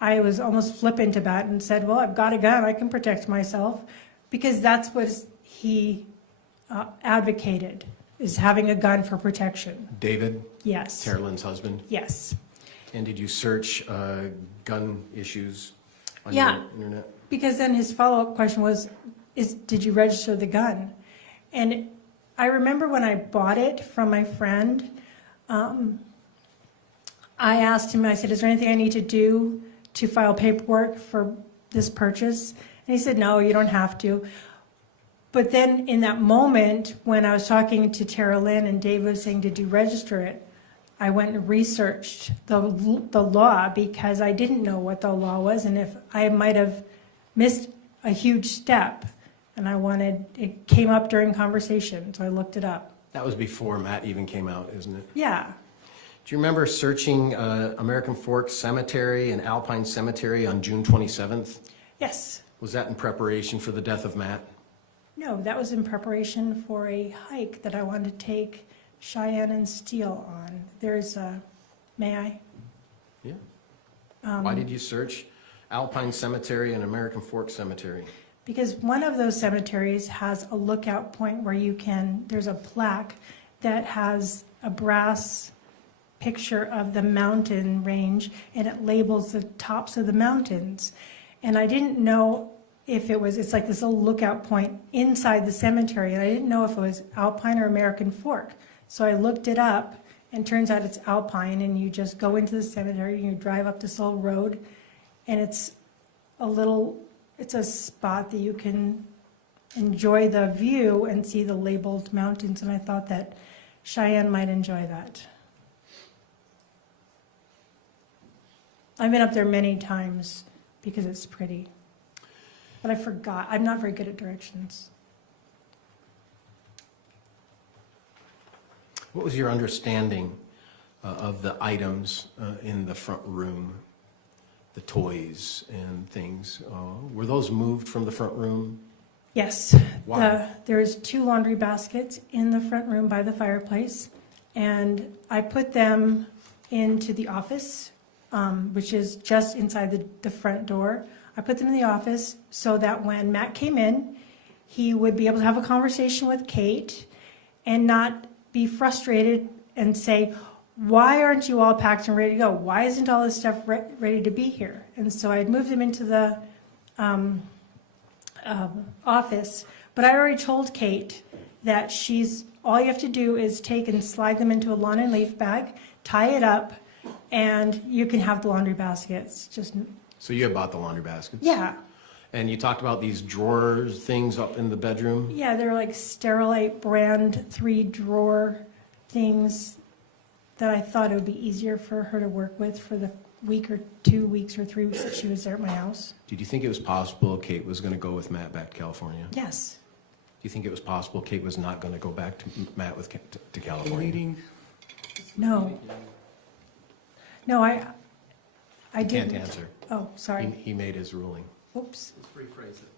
I was almost flippant about it and said, well, I've got a gun, I can protect myself, because that's what he advocated, is having a gun for protection. David? Yes. Tara Lynn's husband? Yes. And did you search gun issues on Yeah. your internet? Because then his follow-up question was, did you register the gun? And I remember when I bought it from my friend, I asked him, I said, is there anything I need to do to file paperwork for this purchase? And he said, no, you don't have to. But then in that moment, when I was talking to Tara Lynn and Dave was saying, did you register it? I went and researched the law, because I didn't know what the law was, and if I might have missed a huge step, and it came up during conversation, so I looked it up. That was before Matt even came out, isn't it? Yeah. Do you remember searching American Fork Cemetery and Alpine Cemetery on June 27th? Yes. Was that in preparation for the death of Matt? No, that was in preparation for a hike that I wanted to take Cheyenne and Steele on. May I? Yeah. Why did you search Alpine Cemetery and American Fork Cemetery? Because one of those cemeteries has a lookout point where there's a plaque that has a brass picture of the mountain range, and it labels the tops of the mountains. And I didn't know if it's like this little lookout point inside the cemetery, and I didn't know if it was Alpine or American Fork. So I looked it up, and turns out it's Alpine, and you just go into the cemetery, and you drive up this little road, and it's a spot that you can enjoy the view and see the labeled mountains, and I thought that Cheyenne might enjoy that. I've been up there many times because it's pretty, but I forgot. I'm not very good at directions. What was your understanding of the items in the front room the toys and things. Were those moved from the front room? Yes. Why? There's 2 laundry baskets in the front room by the fireplace, and I put them into the office, which is just inside the front door. I put them in the office so that when Matt came in, he would be able to have a conversation with Kate and not be frustrated and say, why aren't you all packed and ready to go? Why isn't all this stuff ready to be here? And so I had moved him into the office, but I already told Kate that all you have to do is take and slide them into a lawn and leaf bag, tie it up, and you can have the laundry baskets. So you had bought the laundry baskets? Yeah. And you talked about these drawer things up in the bedroom? Yeah, they're like Sterilite brand 3-drawer things that I thought it would be easier for her to work with for the week or 2 weeks or 3 weeks that she was there at my house. Did you think it was possible Kate was going to go with Matt back to California? Yes. Do you think it was possible Kate was not going to go back to Matt to California? No. No, I Can't didn't. answer. Oh, sorry. He made his ruling. Oops. Let's rephrase it.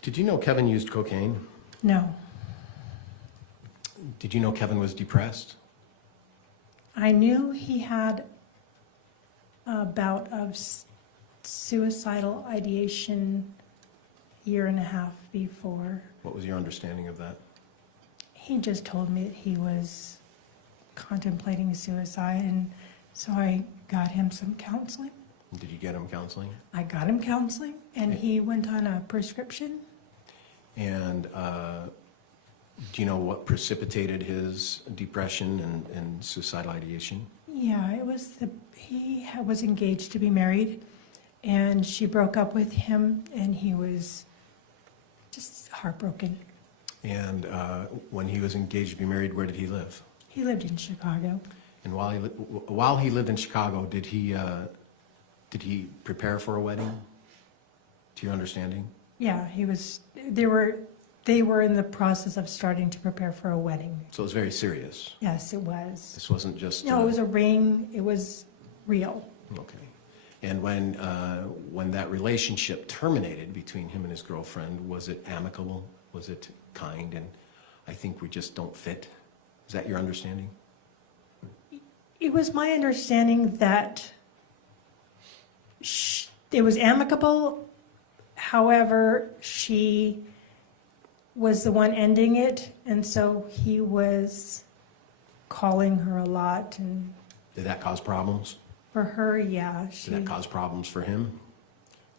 Did you know Kevin used cocaine? No. Did you know Kevin was depressed? I knew he had a bout of suicidal ideation 1.5 years before. What was your understanding of that? He just told me that he was contemplating suicide, and so I got him some counseling. Did you get him counseling? I got him counseling, and he went on a prescription. And do you know what precipitated his depression and suicidal ideation? Yeah, he was engaged to be married, and she broke up with him, and he was just heartbroken. And when he was engaged to be married, where did he live? He lived in Chicago. And while he lived in Chicago, did he prepare for a wedding? To your understanding? Yeah, they were in the process of starting to prepare for a wedding. So it was very serious. Yes, it was. This wasn't just. No, it was a ring. It was real. Okay. And when that relationship terminated between him and his girlfriend, was it amicable? Was it kind? And I think we just don't fit. Is that your understanding? It was my understanding that it was amicable. However, she was the one ending it, and so he was calling her a lot. And Did that cause problems? for her, yeah, Did that cause problems for him?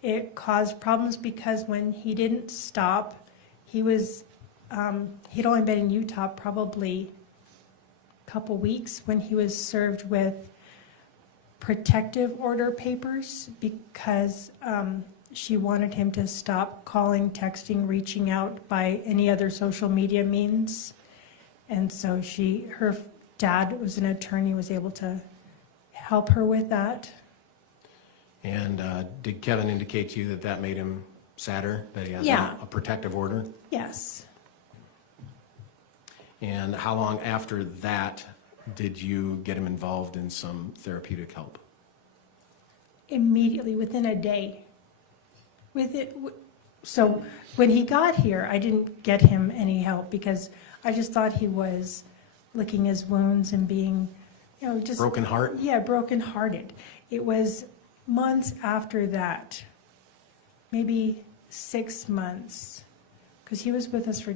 it caused problems because when he didn't stop, he'd only been in Utah probably a couple weeks when he was served with protective order papers because she wanted him to stop calling, texting, reaching out by any other social media means. And so her dad was an attorney, was able to help her with that. And did Kevin indicate to you that that made him sadder, that he has Yeah. a protective order? Yes. And how long after that did you get him involved in some therapeutic help? Immediately, within a day. So when he got here, I didn't get him any help because I just thought he was licking his wounds and being, just. Broken heart? Yeah, brokenhearted. It was months after that, maybe 6 months, because he was with us for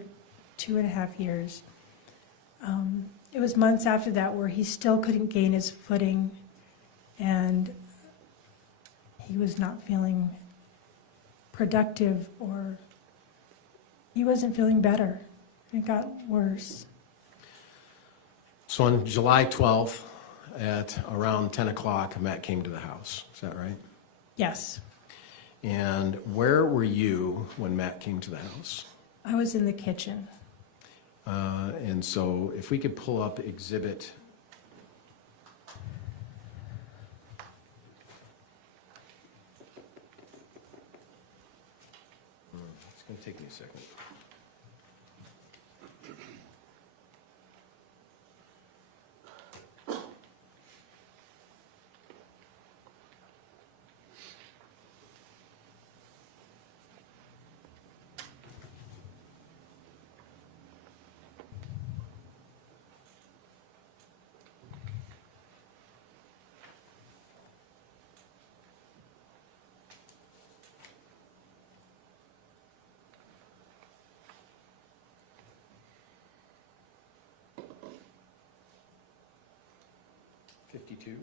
2.5 years. It was months after that where he still couldn't gain his footing and he was not feeling productive, or he wasn't feeling better. It got worse. So on July 12th at around 10 o'clock, Matt came to the house. Is that right? Yes, And where were you when Matt came to the house? I was in the kitchen. And so if we could pull up exhibit It'll take me a second. $52.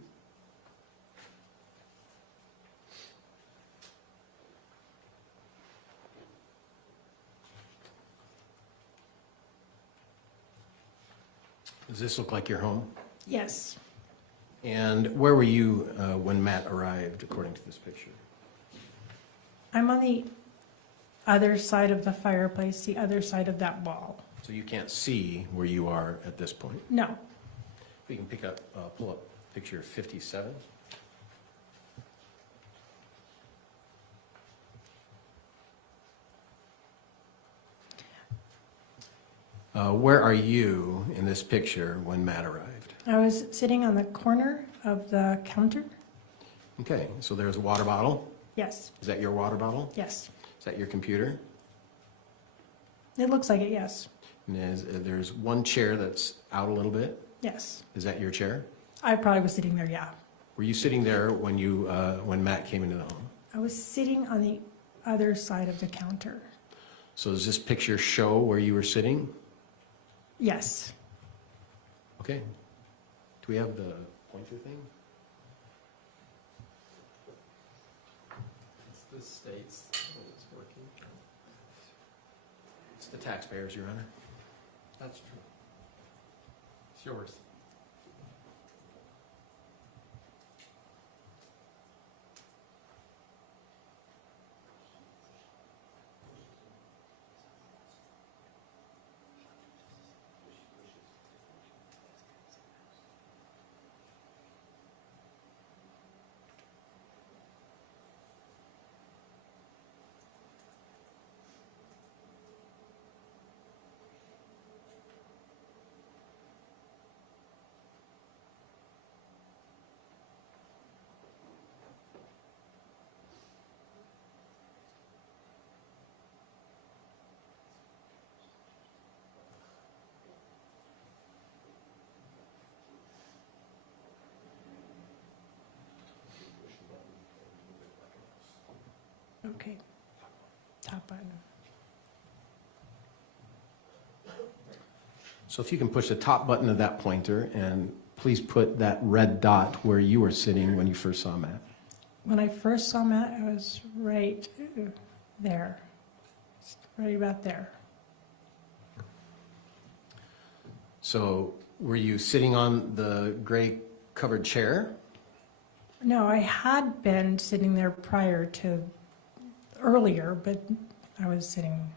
Does this look like your home? Yes. And where were you when Matt arrived, according to this picture? I'm on the other side of the fireplace, the other side of that wall. So you can't see where you are at this point. No. We can pull up picture 57. Where are you in this picture when Matt arrived? I was sitting on the corner of the counter. Okay, so there's a water bottle. Yes. Is that your water bottle? Yes. Is that your computer? It looks like it, yes. And there's one chair that's out a little bit. Yes. Is that your chair? I probably was sitting there, yeah. Were you sitting there when when Matt came into the home? I was sitting on the other side of the counter. So does this picture show where you were sitting? Yes. Okay. Do we have the pointer thing? This states that it's working. It's the taxpayers, Your Honor. That's true. It's yours. Okay. Top button. So if you can push the top button of that pointer and please put that red dot where you were sitting when you first saw Matt. When I first saw Matt, I was right there. Right about there. So were you sitting on the gray covered chair? No, I had been sitting there prior to earlier, but I was sitting,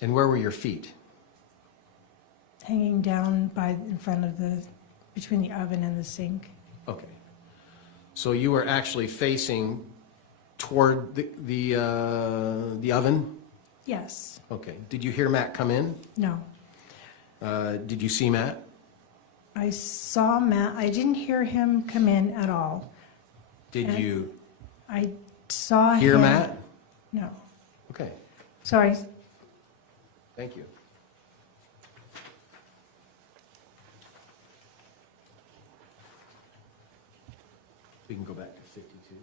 And where were your feet? hanging down in front of between the oven and the sink. Okay. So you were actually facing toward the oven? Yes. Okay. Did you hear Matt come in? No. Did you see Matt? I saw Matt. I didn't hear him come in at all. Did And you I saw him. hear Matt? No. Okay. Sorry. Thank you. We can go back to 52.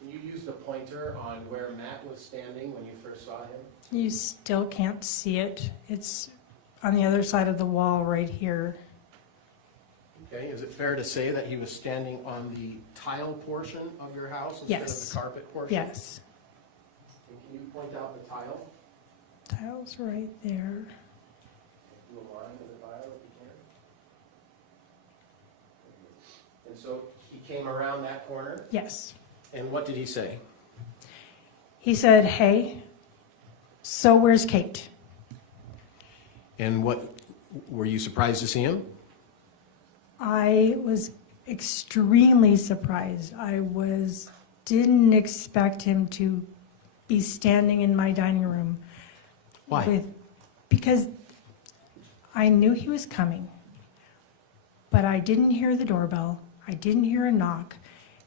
Can you use the pointer on where Matt was standing when you first saw him? You still can't see it. It's on the other side of the wall right here. Okay, is it fair to say that he was standing on the tile portion of your house instead of Yes. the carpet portion? Yes. And can you point out the tile? Tile's right there. Do a line of the tile if you can. And so he came around that corner, Yes. and what did he say? He said, "Hey, so where's Kate?" And what, were you surprised to see him? I was extremely surprised. Didn't expect him to be standing in my dining room. Why? Because I knew he was coming, but I didn't hear the doorbell, I didn't hear a knock,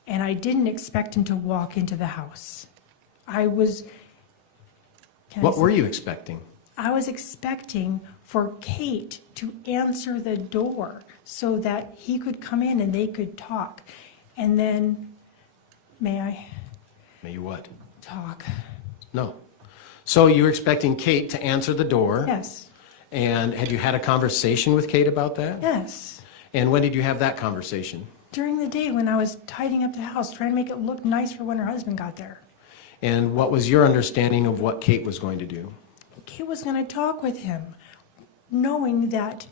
and I didn't expect him to walk into the house. What were you expecting? I was expecting for Kate to answer the door so that he could come in and they could talk. And then, may I May you what? talk? No. So you were expecting Kate to answer the door? Yes, And had you had a conversation with Kate about that? yes. And when did you have that conversation? During the day when I was tidying up the house, trying to make it look nice for when her husband got there. And what was your understanding of what Kate was going to do? Kate was going to talk with him, knowing that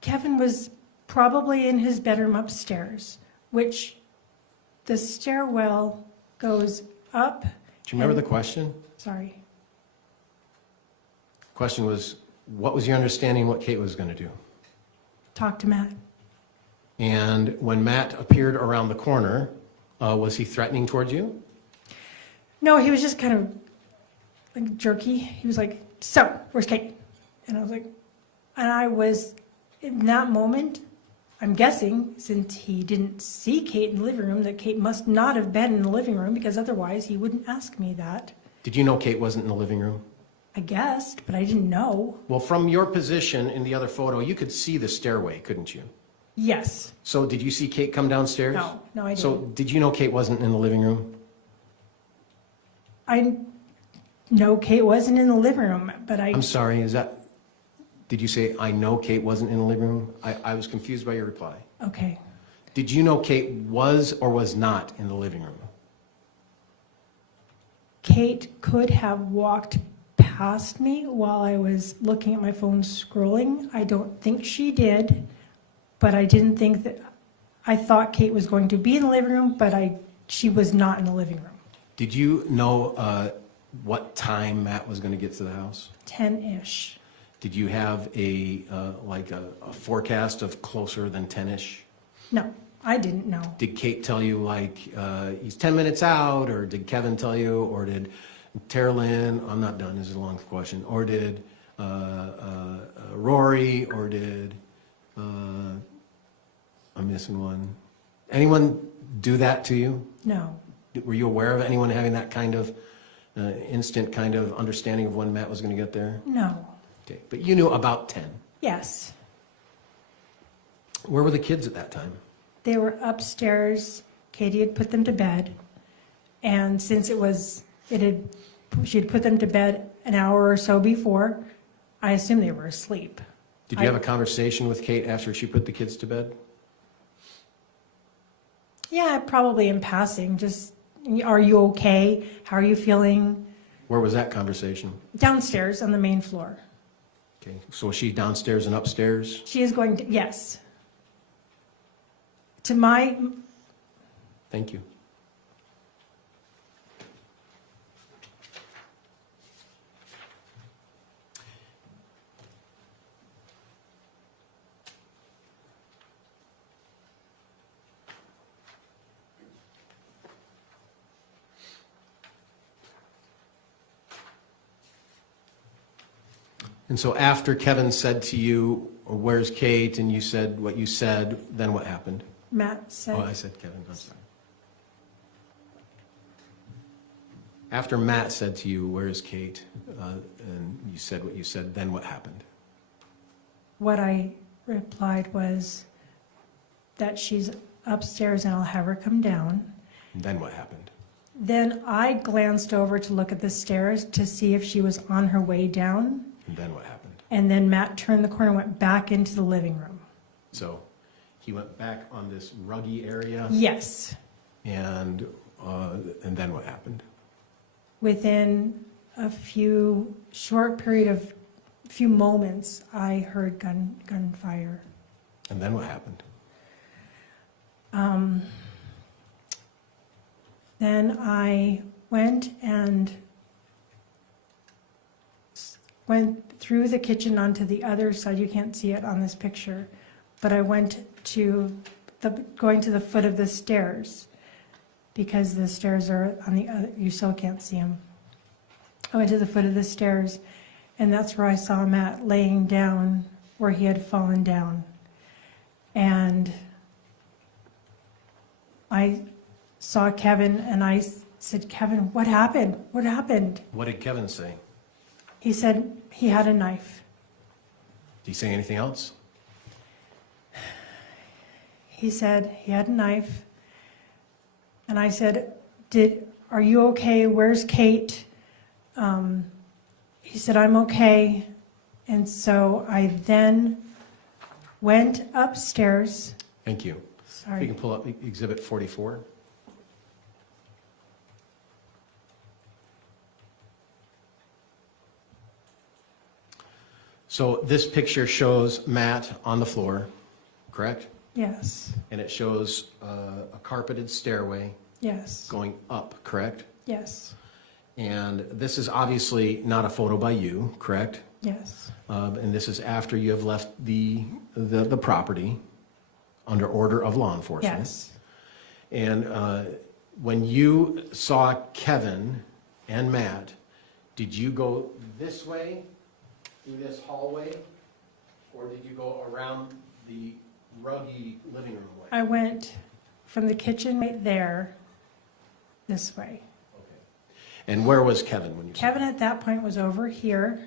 Kevin was probably in his bedroom upstairs, which the stairwell goes up. Do you remember the question? Sorry. Question was, what was your understanding what Kate was going to do? Talk to Matt. And when Matt appeared around the corner, was he threatening towards you? No, he was just kind of like jerky. He was like, "So, where's Kate?" And I was like, and I was, in that moment, I'm guessing, since he didn't see Kate in the living room, that Kate must not have been in the living room, because otherwise he wouldn't ask me that. Did you know Kate wasn't in the living room? I guessed, but I didn't know. Well, from your position in the other photo, you could see the stairway, couldn't you? Yes. So did you see Kate come downstairs? No, I didn't. So did you know Kate wasn't in the living room? I know Kate wasn't in the living room, but I'm sorry, did you say, I know Kate wasn't in the living room? I was confused by your reply. okay. Did you know Kate was or was not in the living room? Kate could have walked past me while I was looking at my phone scrolling. I don't think she did, but I didn't think that, I thought Kate was going to be in the living room, but she was not in the living room. Did you know what time Matt was going to get to the house? 10-ish. Did you have a forecast of closer than 10-ish? No, I didn't know. Did Kate tell you like he's 10 minutes out, or did Kevin tell you, or did Tara Lynn, I'm not done, this is a long question, or did Rory, or did, I'm missing one. Anyone do that to you? No. Were you aware of anyone having that kind of instant kind of understanding of when Matt was going to get there? No. Okay, but you knew about 10. Yes. Where were the kids at that time? They were upstairs. Katie had put them to bed. And since she had put them to bed an hour or so before, I assumed they were asleep. Did you have a conversation with Kate after she put the kids to bed? Yeah, probably in passing. Just, are you okay? How are you feeling? Where was that conversation? Downstairs on the main floor. Okay, so was she downstairs and upstairs? She is going to, yes. Thank you. And so after Kevin said to you, "Where's Kate?" and you said what you said, then what happened? Matt said, Oh, I said Kevin, I'm sorry. After Matt said to you, "Where's Kate?" and you said what you said, then what happened? what I replied was that she's upstairs and I'll have her come down. And then what happened? Then I glanced over to look at the stairs to see if she was on her way down. And then what happened? And then Matt turned the corner and went back into the living room. So he went back on this ruggy area, Yes. and then what happened? Within a short period of few moments, I heard gunfire. And then what happened? Then I went through the kitchen onto the other side. You can't see it on this picture, but I went to going to the foot of the stairs, because the stairs are on the other, you still can't see them. I went to the foot of the stairs, and that's where I saw Matt laying down where he had fallen down. And I saw Kevin, and I said, Kevin, what happened? What happened? What did Kevin say? He said he had a knife. Did he say anything else? He said he had a knife. And I said, are you okay? Where's Kate? He said, I'm okay. And so I then went upstairs. Thank you. If you Sorry. can pull up Exhibit 44. So this picture shows Matt on the floor, correct? Yes, And it shows a carpeted stairway yes, going up, correct? yes, And this is obviously not a photo by you, correct? yes, And this is after you have left the property under order of law enforcement. yes. And when you saw Kevin and Matt, did you go this way through this hallway? Or did you go around the ruggy living room way? I went from the kitchen right there, this way. And where was Kevin when you saw Kevin at that point was over here,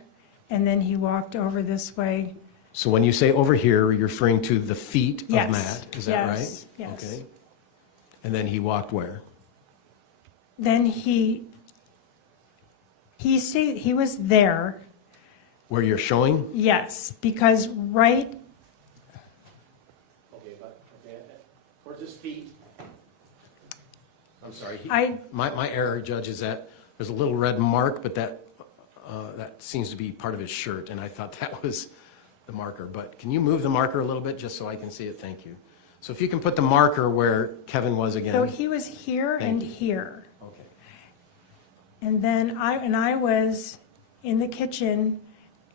and then he walked over this way. So when you say over here, you're referring to the feet of Yes, Matt, is that right? yes, yes. Okay. And then he walked where? Then he stayed, he was there, Where you're showing? yes, because right, Okay, but, towards his feet. I'm sorry. I, My error, Judge, is that there's a little red mark, but that seems to be part of his shirt, and I thought that was the marker. But can you move the marker a little bit, just so I can see it? Thank you. So if you can put the marker where Kevin was again. so he was here and Thank you. here. Okay. And then I was in the kitchen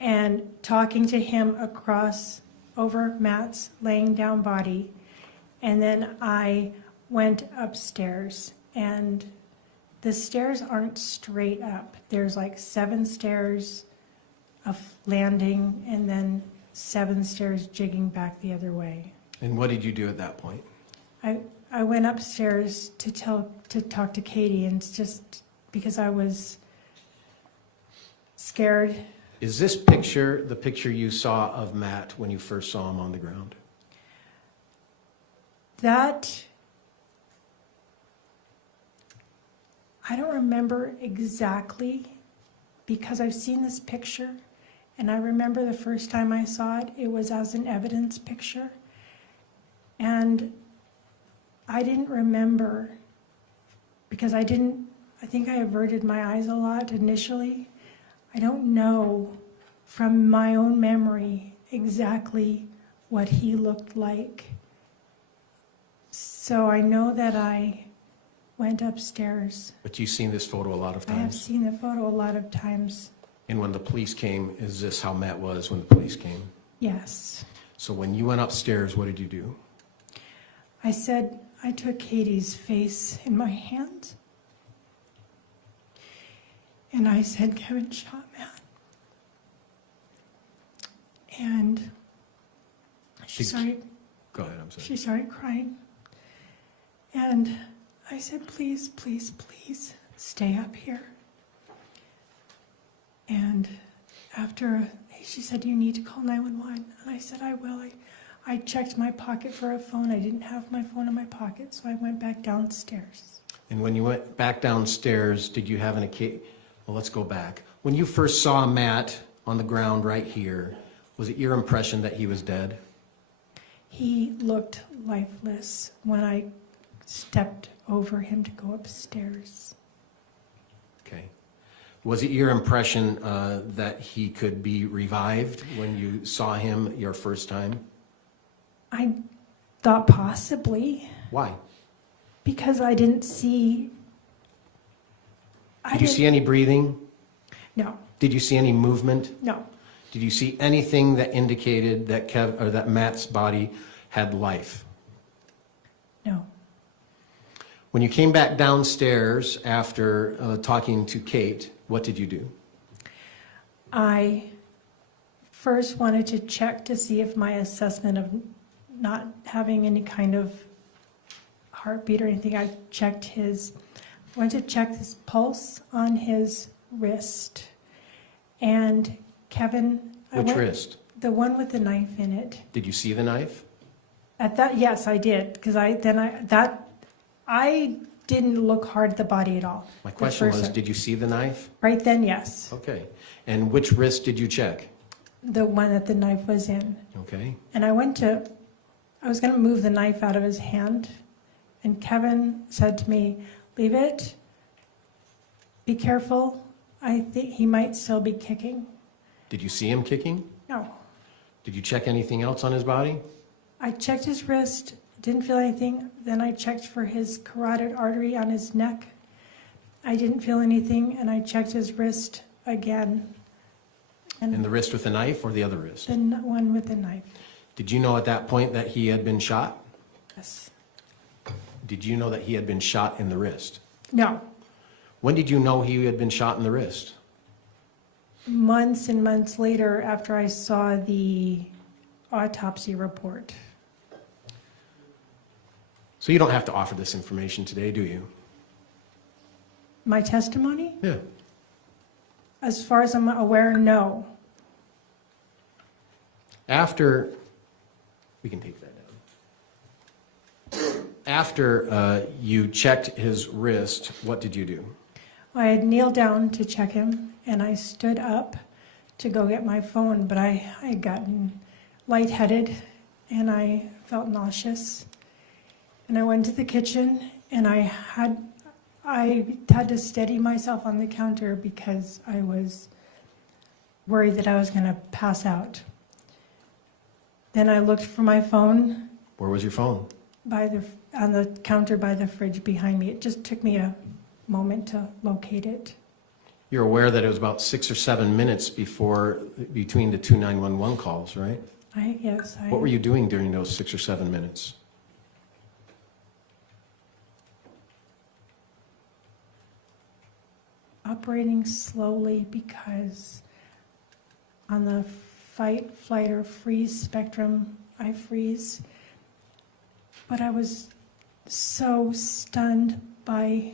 and talking to him across over Matt's laying down body. And then I went upstairs, and the stairs aren't straight up. There's like 7 stairs of landing and then 7 stairs jigging back the other way. And what did you do at that point? I went upstairs to talk to Katie, and it's just because I was scared. Is this picture the picture you saw of Matt when you first saw him on the ground? That, I don't remember exactly, because I've seen this picture, and I remember the first time I saw it, it was as an evidence picture. And I didn't remember, because I think I averted my eyes a lot initially. I don't know from my own memory exactly what he looked like. So I know that I went upstairs. But you've seen this photo a lot of I have times. seen the photo a lot of times. And when the police came, is this how Matt was when the police came? Yes. So when you went upstairs, what did you do? I said, I took Katie's face in my hands. And I said, Kevin shot Matt. And she started Go ahead, I'm sorry. She started crying. And I said, please, please, please stay up here. And after, she said, you need to call 911. And I said, I will. I checked my pocket for a phone. I didn't have my phone in my pocket, so I went back downstairs. And when you went back downstairs, did you have an occasion? Well, let's go back. When you first saw Matt on the ground right here, was it your impression that he was dead? He looked lifeless when I stepped over him to go upstairs. Okay. Was it your impression that he could be revived when you saw him your first time? I thought possibly, Why? because I didn't see. Did you see any breathing? No, Did you see any movement? no, Did you see anything that indicated that that Matt's body had life? When you came back downstairs after talking to Kate, what did you do? I first wanted to check to see if my assessment of not having any kind of heartbeat or anything, I went to check his pulse on his wrist. And Kevin, Which wrist? The one with the knife in it. Did you see the knife? At that, yes, I did, because I didn't look hard at the body at all. My The question first was, one. did you see the knife? Right then, yes. Okay. And which wrist did you check? The one that the knife was in. Okay. And I was going to move the knife out of his hand, and Kevin said to me, leave it, be careful, I think he might still be kicking. Did you see him kicking? No. Did you check anything else on his body? I checked his wrist, didn't feel anything, then I checked for his carotid artery on his neck. I didn't feel anything, and I checked his wrist again. And the wrist with the knife or the other wrist? The one with the knife, Did you know at that point that he had been shot? yes. Did you know that he had been shot in the wrist? No, When did you know he had been shot in the wrist? months and months later after I saw the autopsy report. So you don't have to offer this information today, do you? My testimony? Yeah. As far as I'm aware, no. After, we can take that down. After you checked his wrist, what did you do? I had kneeled down to check him, and I stood up to go get my phone, but I had gotten lightheaded, and I felt nauseous. And I went to the kitchen, and I had to steady myself on the counter because I was worried that I was going to pass out. Then I looked for my phone Where was your phone? on the counter by the fridge behind me. It just took me a moment to locate it. You're aware that it was about 6 or 7 minutes between the two 911 calls, right? Yes. What were you doing during those 6 or 7 minutes? Operating slowly because on the fight, flight, or freeze spectrum, I freeze. But I was so stunned by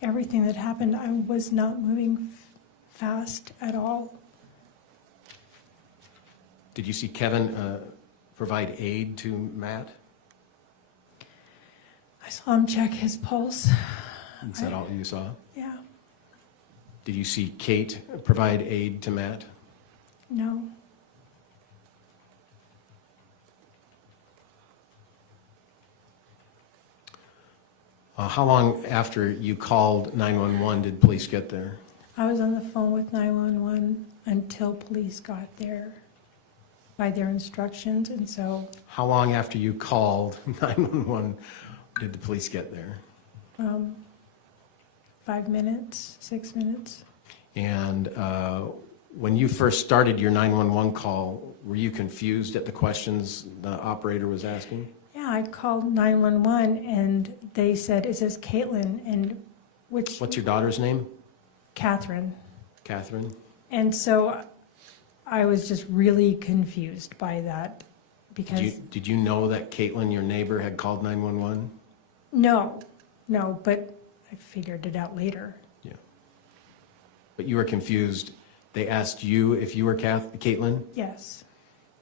everything that happened. I was not moving fast at all. Did you see Kevin provide aid to Matt? I saw him check his pulse. Is that all you saw? Yeah, Did you see Kate provide aid to Matt? no. How long after you called 911 did police get there? I was on the phone with 911 until police got there by their instructions, and so How long after you called 911 did the police get there? 5 minutes, 6 minutes. And when you first started your 911 call, were you confused at the questions the operator was asking? Yeah, I called 911 and they said, "Is this Caitlin?" And What's your daughter's name? Kathryn. Kathryn? And so I was just really confused by that because Did you know that Caitlin, your neighbor, had called 911? no, but I figured it out later. Yeah. But you were confused. They asked you if you were Caitlin? Yes.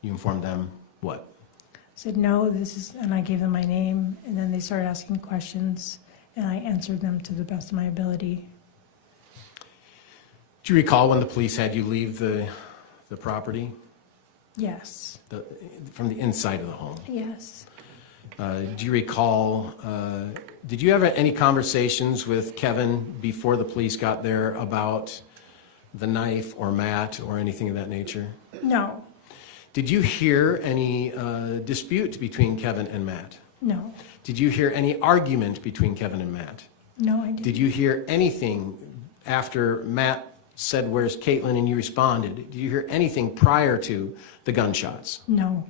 You informed them what? I said, no, and I gave them my name, and then they started asking questions, and I answered them to the best of my ability. Do you recall when the police had you leave the property? Yes. From the inside of the home? Yes. Do you recall, did you have any conversations with Kevin before the police got there about the knife or Matt or anything of that nature? No. Did you hear any dispute between Kevin and Matt? No. Did you hear any argument between Kevin and Matt? No, I didn't. Did you hear anything after Matt said, "Where's Caitlin?" and you responded? Did you hear anything prior to the gunshots? No.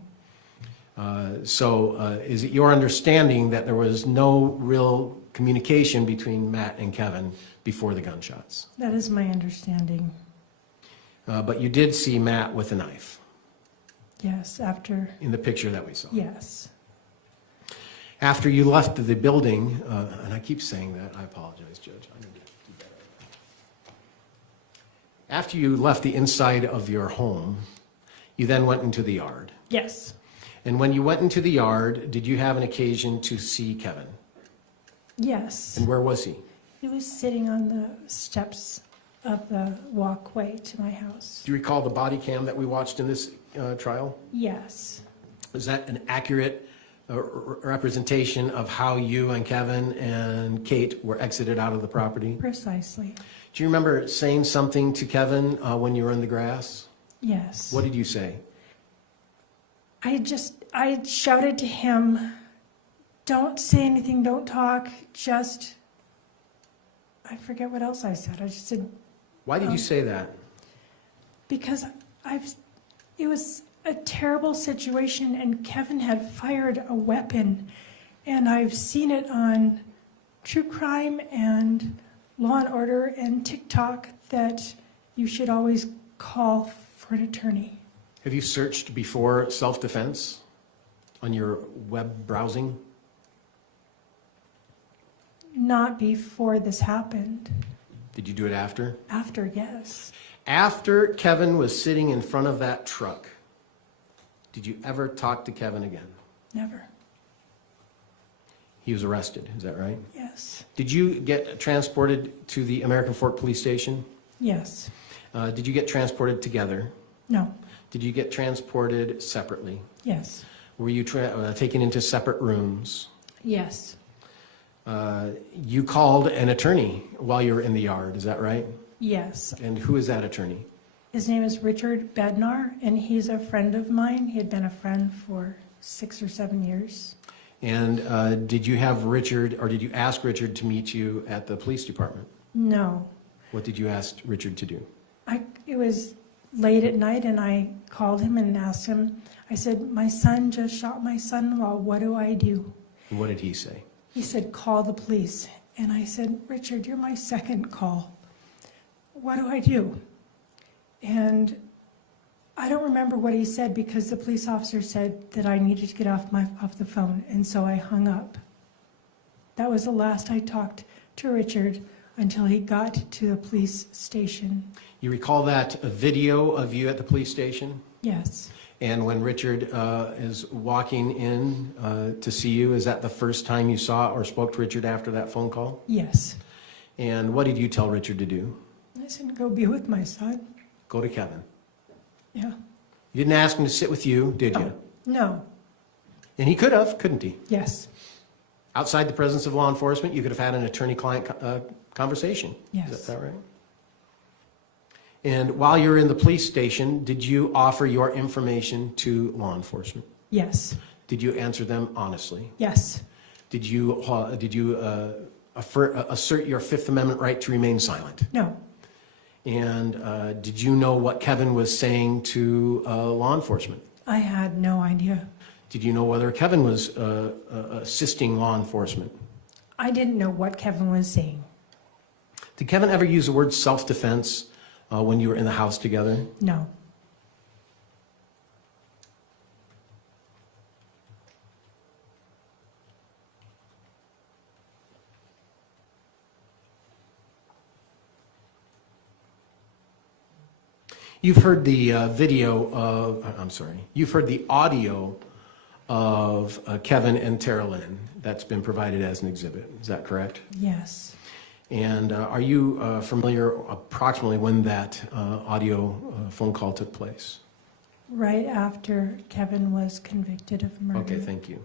Is it your understanding that there was no real communication between Matt and Kevin before the gunshots? That is my understanding. But you did see Matt with a knife Yes, after, in the picture that we saw. yes. After you left the building, and I keep saying that, I apologize, Judge. I need to do better. After you left the inside of your home, you then went into the yard. Yes, And when you went into the yard, did you have an occasion to see Kevin? yes. And where was he? He was sitting on the steps of the walkway to my house. Do you recall the body cam that we watched in this trial? Yes, Is that an accurate representation of how you and Kevin and Kate were exited out of the property? precisely. Do you remember saying something to Kevin when you were in the grass? Yes. What did you say? I shouted to him, don't say anything, don't talk, just, I forget what else I said. I just said, Why did you say that? because it was a terrible situation and Kevin had fired a weapon. And I've seen it on True Crime and Law and Order and TikTok that you should always call for an attorney. Have you searched before self-defense on your web browsing? Not before this happened. Did you do it after? After, yes. After Kevin was sitting in front of that truck, did you ever talk to Kevin again? Never. He was arrested, is that right? Yes. Did you get transported to the American Fork Police Station? Yes. Did you get transported together? No. Did you get transported separately? Yes. Were you taken into separate rooms? Yes. You called an attorney while you were in the yard, is that right? Yes. And who is that attorney? His name is Richard Bednar, and he's a friend of mine. He had been a friend for 6 or 7 years. And did you have Richard, or did you ask Richard to meet you at the police department? No. What did you ask Richard to do? It was late at night, and I called him and asked him, I said, my son just shot my son-in-law. What do I do? And what did he say? He said, call the police. And I said, Richard, you're my second call. What do I do? And I don't remember what he said because the police officer said that I needed to get off the phone, and so I hung up. That was the last I talked to Richard until he got to the police station. You recall that video of you at the police station? Yes, And when Richard is walking in to see you, is that the first time you saw or spoke to Richard after that phone call? yes. And what did you tell Richard to do? I said, go be with my son. Go to Kevin. Yeah. You didn't ask him to sit with you, did you? No. And he could have, couldn't he? Yes. Outside the presence of law enforcement, you could have had an attorney-client conversation. Yes. Is that right? And while you were in the police station, did you offer your information to law enforcement? Yes. Did you answer them honestly? Yes. Did you assert your Fifth Amendment right to remain silent? No. And did you know what Kevin was saying to law enforcement? I had no idea. Did you know whether Kevin was assisting law enforcement? I didn't know what Kevin was saying. Did Kevin ever use the word self-defense when you were in the house together? No. You've heard the you've heard the audio of Kevin and Tara Lynn that's been provided as an exhibit. Is that correct? Yes. And are you familiar approximately when that audio phone call took place? Right after Kevin was convicted of murder. Okay, thank you.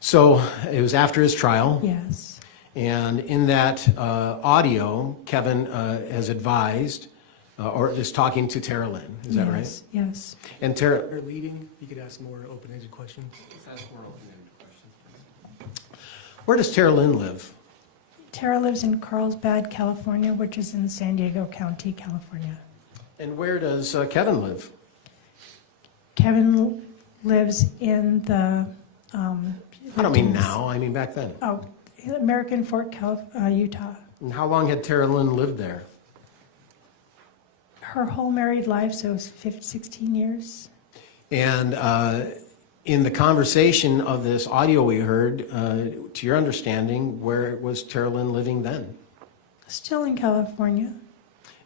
So it was after his trial. Yes. And in that audio, Kevin has advised or is talking to Tara Lynn. Is that right? Yes. Yes. And Tara, Or leading, you could ask more open-ended questions. Let's ask more open-ended questions. where does Tara Lynn live? Tara lives in Carlsbad, California, which is in San Diego County, California. And where does Kevin live? Kevin lives in the, I don't mean now, I mean back then. American Fork, Utah. And how long had Tara Lynn lived there? Her whole married life, so it was 16 years. And in the conversation of this audio we heard, to your understanding, where was Tara Lynn living then? Still in California.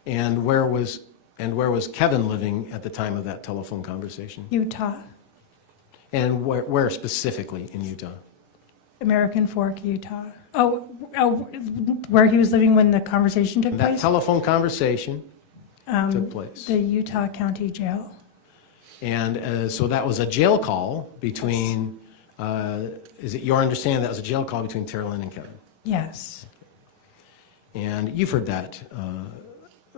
And where was Kevin living at the time of that telephone conversation? Utah. And where specifically in Utah? American Fork, Utah. Where he was living when the conversation took That place? telephone conversation took place. The Utah County Jail. And so that was a jail call between, is it your understanding that was a jail call between Tara Lynn and Kevin? Yes. And you've heard that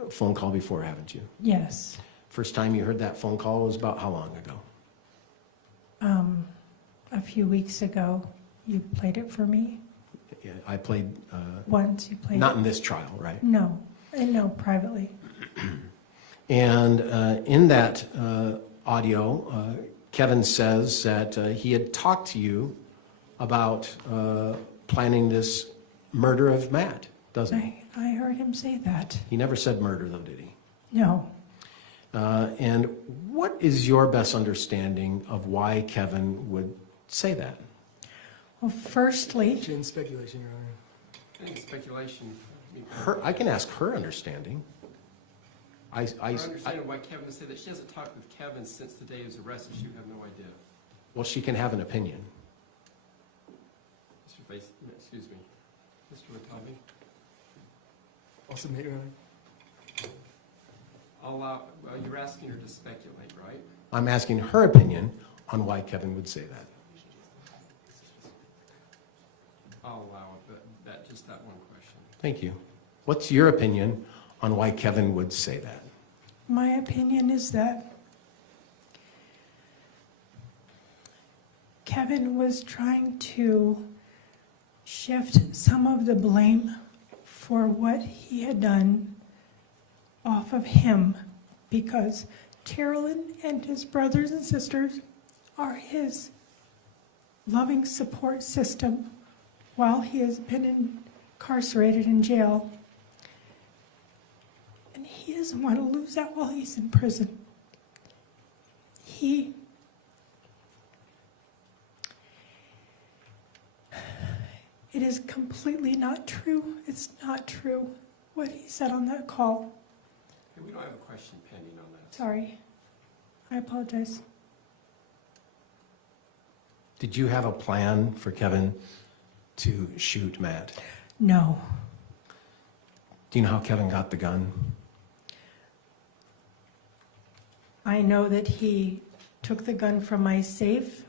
phone call before, haven't you? Yes. First time you heard that phone call was about how long ago? A few weeks ago, you played it for me. Yeah, I played, Once you played not it. in this trial, right? No, privately. And in that audio, Kevin says that he had talked to you about planning this murder of Matt, doesn't he? I heard him say that. He never said murder, though, did he? No. And what is your best understanding of why Kevin would say that? Well, firstly, In speculation, Your Honor. I think speculation. I can ask her understanding. I understand why Kevin would say that. She hasn't talked with Kevin since the day he was arrested. She would have no idea. Well, she can have an opinion. Excuse me. Mr. Watabe? I'll submit, Your Honor. You're asking her to speculate, right? I'm asking her opinion on why Kevin would say that. I'll allow it, but just that one question. Thank you. What's your opinion on why Kevin would say that? my opinion is that Kevin was trying to shift some of the blame for what he had done off of him, because Carolyn and his brothers and sisters are his loving support system while he has been incarcerated in jail. And he doesn't want to lose that while he's in prison. It is completely not true. It's not true what he said on that call. Hey, we don't have a question pending on that. Sorry. I apologize. Did you have a plan for Kevin to shoot Matt? No. Do you know how Kevin got the gun? I know that he took the gun from my safe.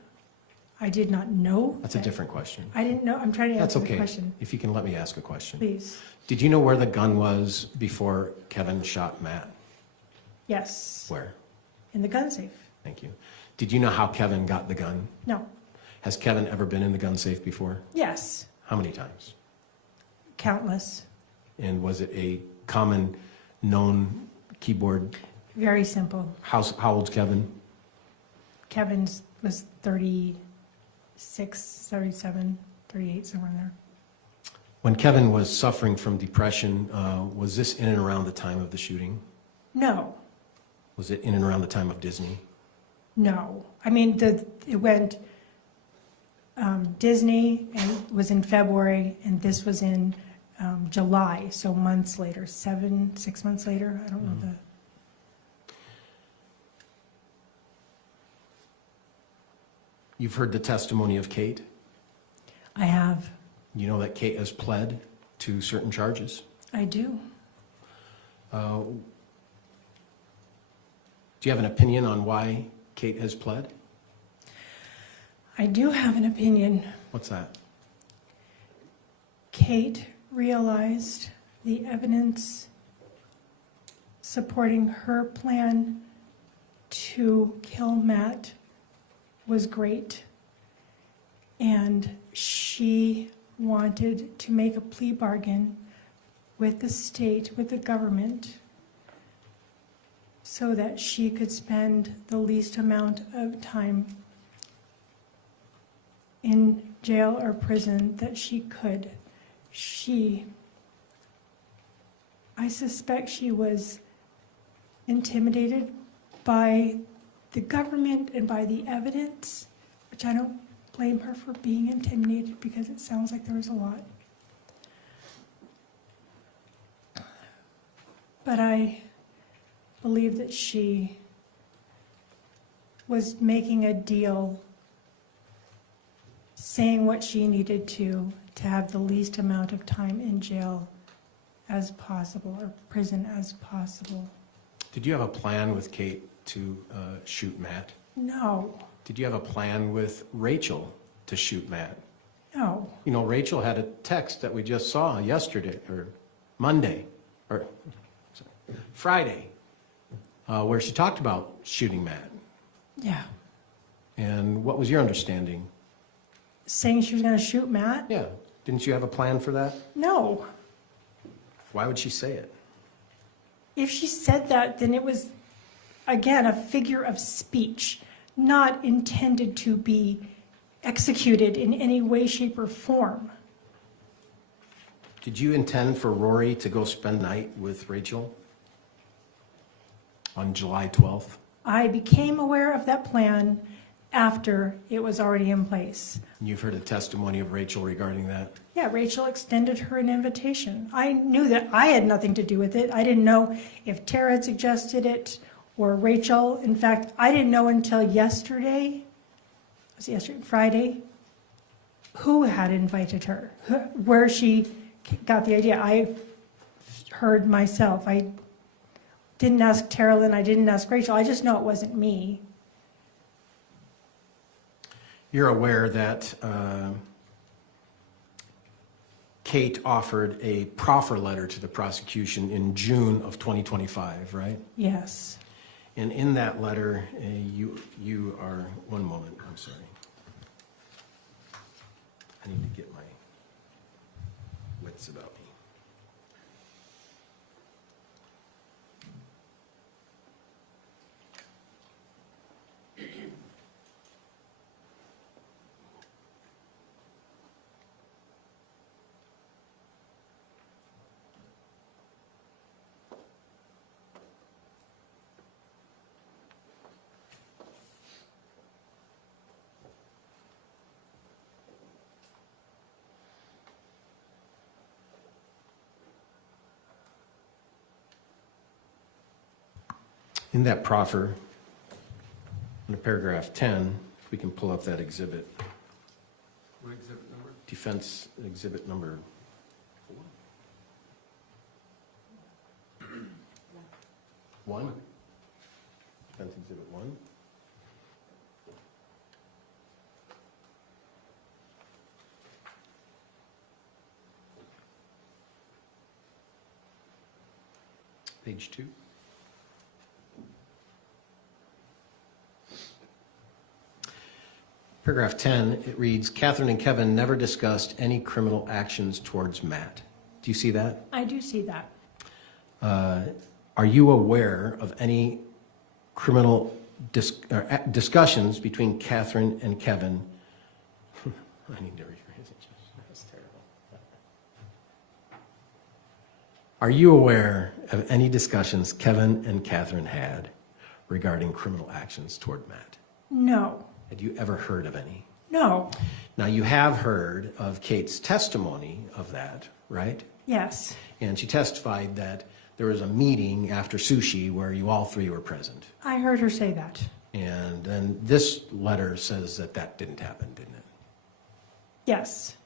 I did not know. That's a different question. I didn't know. I'm trying to That's answer the okay. question. If you can let me ask a question. Please. Did you know where the gun was before Kevin shot Matt? Yes. Where? In the gun safe. Thank you. Did you know how Kevin got the gun? No. Has Kevin ever been in the gun safe before? Yes. How many times? Countless. And was it a common known keyboard? Very simple. How old's Kevin? Kevin's was 36, 37, 38, somewhere in there. When Kevin was suffering from depression, was this in and around the time of the shooting? No. Was it in and around the time of Disney? No. I mean, it went Disney and was in February, and this was in July, so months later, 6 months later. I don't know the. You've heard the testimony of Kate. I have. You know that Kate has pled to certain charges. I do. Do you have an opinion on why Kate has pled? I do have an opinion. What's that? Kate realized the evidence supporting her plan to kill Matt was great, and she wanted to make a plea bargain with the state, with the government, so that she could spend the least amount of time in jail or prison that she could. I suspect she was intimidated by the government and by the evidence, which I don't blame her for being intimidated because it sounds like there was a lot. But I believe that she was making a deal, saying what she needed to have the least amount of time in jail as possible, or prison as possible. Did you have a plan with Kate to shoot Matt? No, Did you have a plan with Rachel to shoot Matt? no, You know, Rachel had a text that we just saw yesterday, or Monday, or sorry, Friday, where she talked about shooting Matt. yeah. And what was your understanding? Saying she was gonna shoot Matt? Yeah, didn't you have a plan for that? No. Why would she say it? If she said that, then it was, again, a figure of speech, not intended to be executed in any way, shape, or form. Did you intend for Rory to go spend night with Rachel on July 12th? I became aware of that plan after it was already in place. You've heard a testimony of Rachel regarding that. Yeah, Rachel extended her an invitation. I knew that I had nothing to do with it. I didn't know if Tara had suggested it or Rachel. In fact, I didn't know until yesterday, was it yesterday, Friday, who had invited her, where she got the idea. I heard myself. I didn't ask Tara, I didn't ask Rachel. I just know it wasn't me. You're aware that Kate offered a proffer letter to the prosecution in June of 2025, right? Yes. And in that letter, you are, one moment, I'm sorry. I need to get my wits about me. In that proffer, in paragraph 10, if we can pull up that exhibit, What exhibit number? defense exhibit number 1. Defense exhibit 1. Page 2. Paragraph 10, it reads, Kathryn and Kevin never discussed any criminal actions towards Matt. Do you see that? I do see that. Are you aware of any criminal discussions between Kathryn and Kevin? I need to rephrase it. That's terrible. Are you aware of any discussions Kevin and Kathryn had regarding criminal actions toward Matt? No. Had you ever heard of any? No. Now, you have heard of Kate's testimony of that, right? Yes. And she testified that there was a meeting after sushi where you all three were present. I heard her say that. And then this letter says that that didn't happen, didn't it? Yes.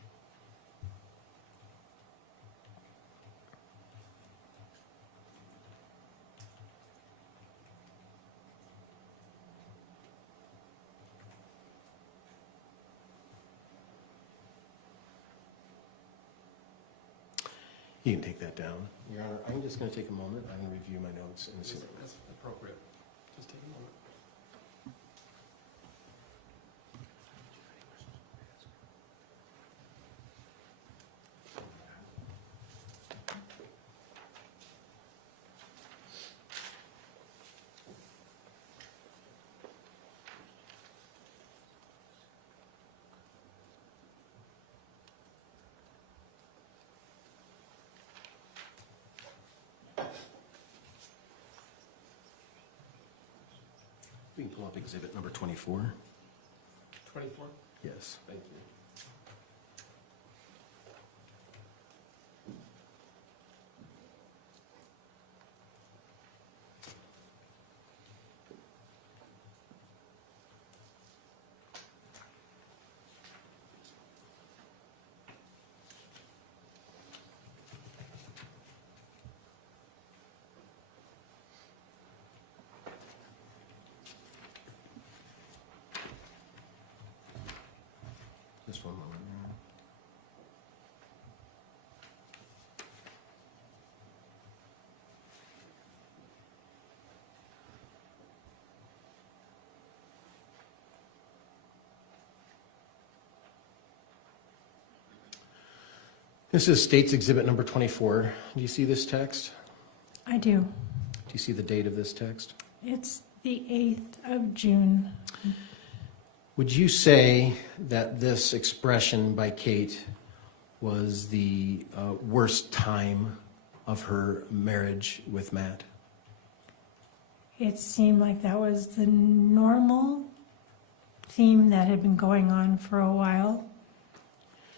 You can take that down. Your Honor, I'm just going to take a moment. I'm going to review my notes and see. That's appropriate. Just take a moment. up exhibit number 24. 24? Yes. Thank you. Just one moment. This is State's Exhibit number 24. Do you see this text? I do. Do you see the date of this text? It's the 8th of June. Would you say that this expression by Kate was the worst time of her marriage with Matt? It seemed like that was the normal theme that had been going on for a while.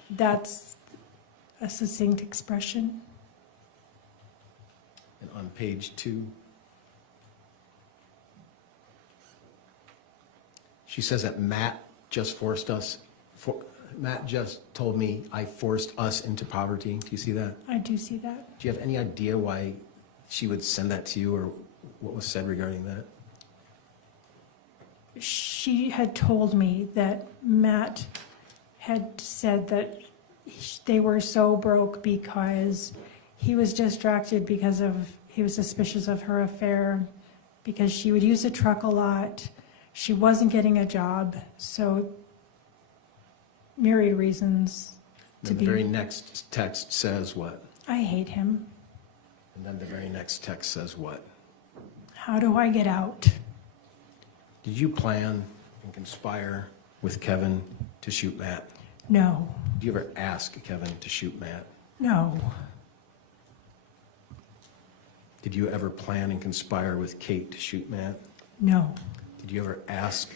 That's a succinct expression. And on page 2, she says that Matt just told me I forced us into poverty. Do you see that? I do see that. Do you have any idea why she would send that to you or what was said regarding that? She had told me that Matt had said that they were so broke because he was distracted because he was suspicious of her affair, because she would use the truck a lot. She wasn't getting a job, so myriad reasons to And be. the very next text says what? I hate him. And then the very next text says what? How do I get out? Did you plan and conspire with Kevin to shoot Matt? No, Did you ever ask Kevin to shoot Matt? no, Did you ever plan and conspire with Kate to shoot Matt? no, Did you ever ask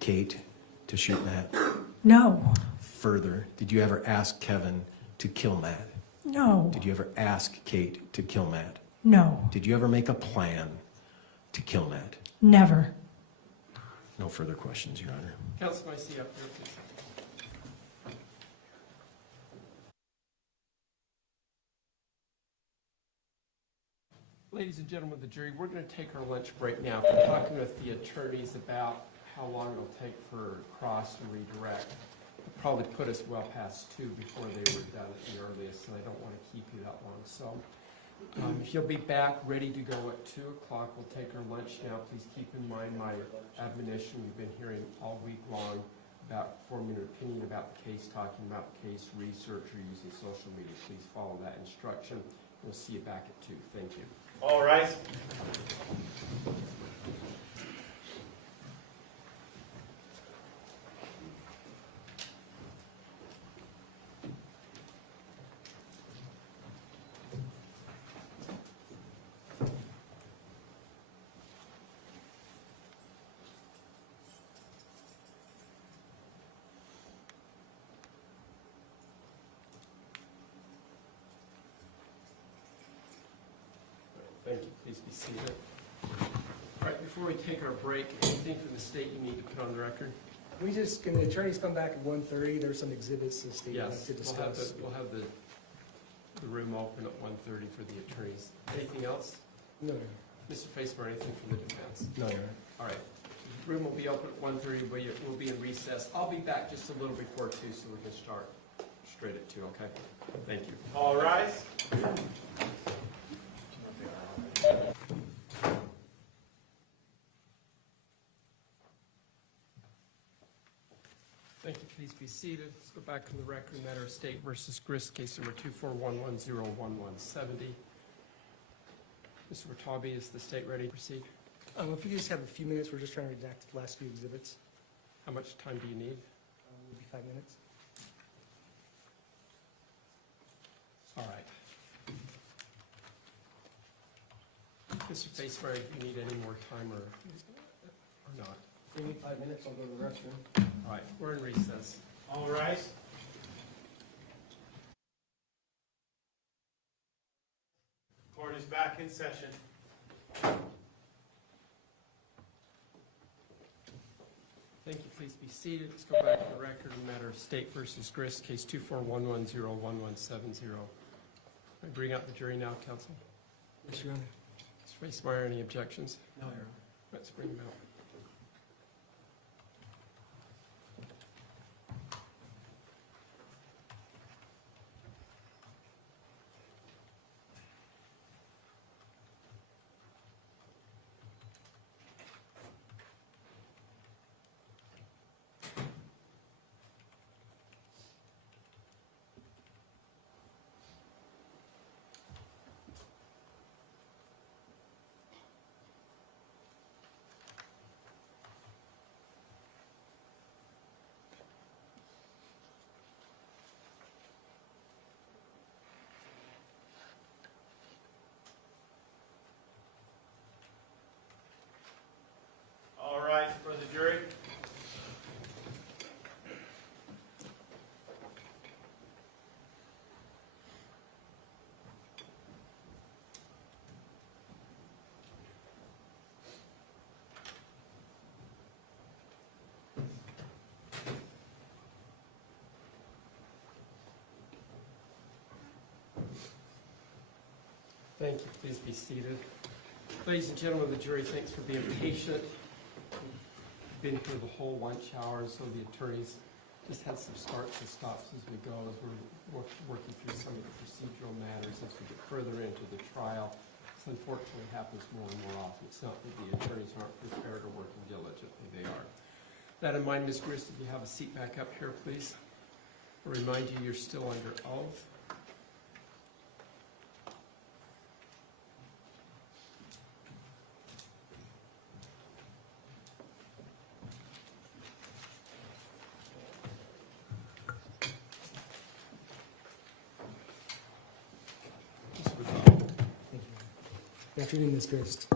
Kate to shoot Matt? no, Further, did you ever ask Kevin to kill Matt? no, Did you ever ask Kate to kill Matt? no, Did you ever make a plan to kill Matt? never. No further questions, Your Honor. Counsel, may I see up there, please? Ladies and gentlemen of the jury, we're going to take our lunch break now. We're talking with the attorneys about how long it'll take for cross and redirect. It'll probably put us well past 2 before they were done at the earliest, and I don't want to keep you that long. So if you'll be back ready to go at 2 o'clock, we'll take our lunch now. Please keep in mind my admonition we've been hearing all week long about forming an opinion about the case, talking about the case, research, or using social media. Please follow that instruction. We'll see you back at 2. Thank you. All rise. Thank you. Please be seated. All right, before we take our break, anything from the state you need to put on the record? Can the attorneys come back at 1:30? There's some exhibits the state would like Yes, to discuss. we'll have the room open at 1:30 for the attorneys. Anything else? No, Mr. Facemer, anything from the defense? No, Your Honor. All right. The room will be open at 1:30, but we'll be in recess. I'll be back just a little before 2 so we can start straight at 2, okay? Thank you. All rise. Thank you. Please be seated. Let's go back to the record. Matter of State versus Grist, case number 241101170. Mr. Watabe, is the state ready to proceed? if you just have a few minutes, we're just trying to redact the last few exhibits. How much time do you need? Maybe 5 minutes. All right. Mr. Faceberry, do you need any more time or not? Give me 5 minutes, I'll go to the restroom. All right, we're in recess. All rise. Court is back in session. Thank you. Please be seated. Let's go back to the record in matter of State versus Grist, case 241101170. I bring out the jury now, counsel. Yes, Your Honor. Mr. Reismeyer, any objections? No, Your Honor. Let's bring them out. All rise for the jury. Thank you. Please be seated. Ladies and gentlemen of the jury, thanks for being patient. We've been here the whole lunch hour, so the attorneys just had some starts and stops as we go, as we're working through some of the procedural matters as we get further into the trial. This unfortunately happens more and more often. It's not that the attorneys aren't prepared or working diligently, they are. That in mind, Ms. Grist, if you have a seat back up here, please. I'll remind you, you're still under oath. Good afternoon, Ms. Grist.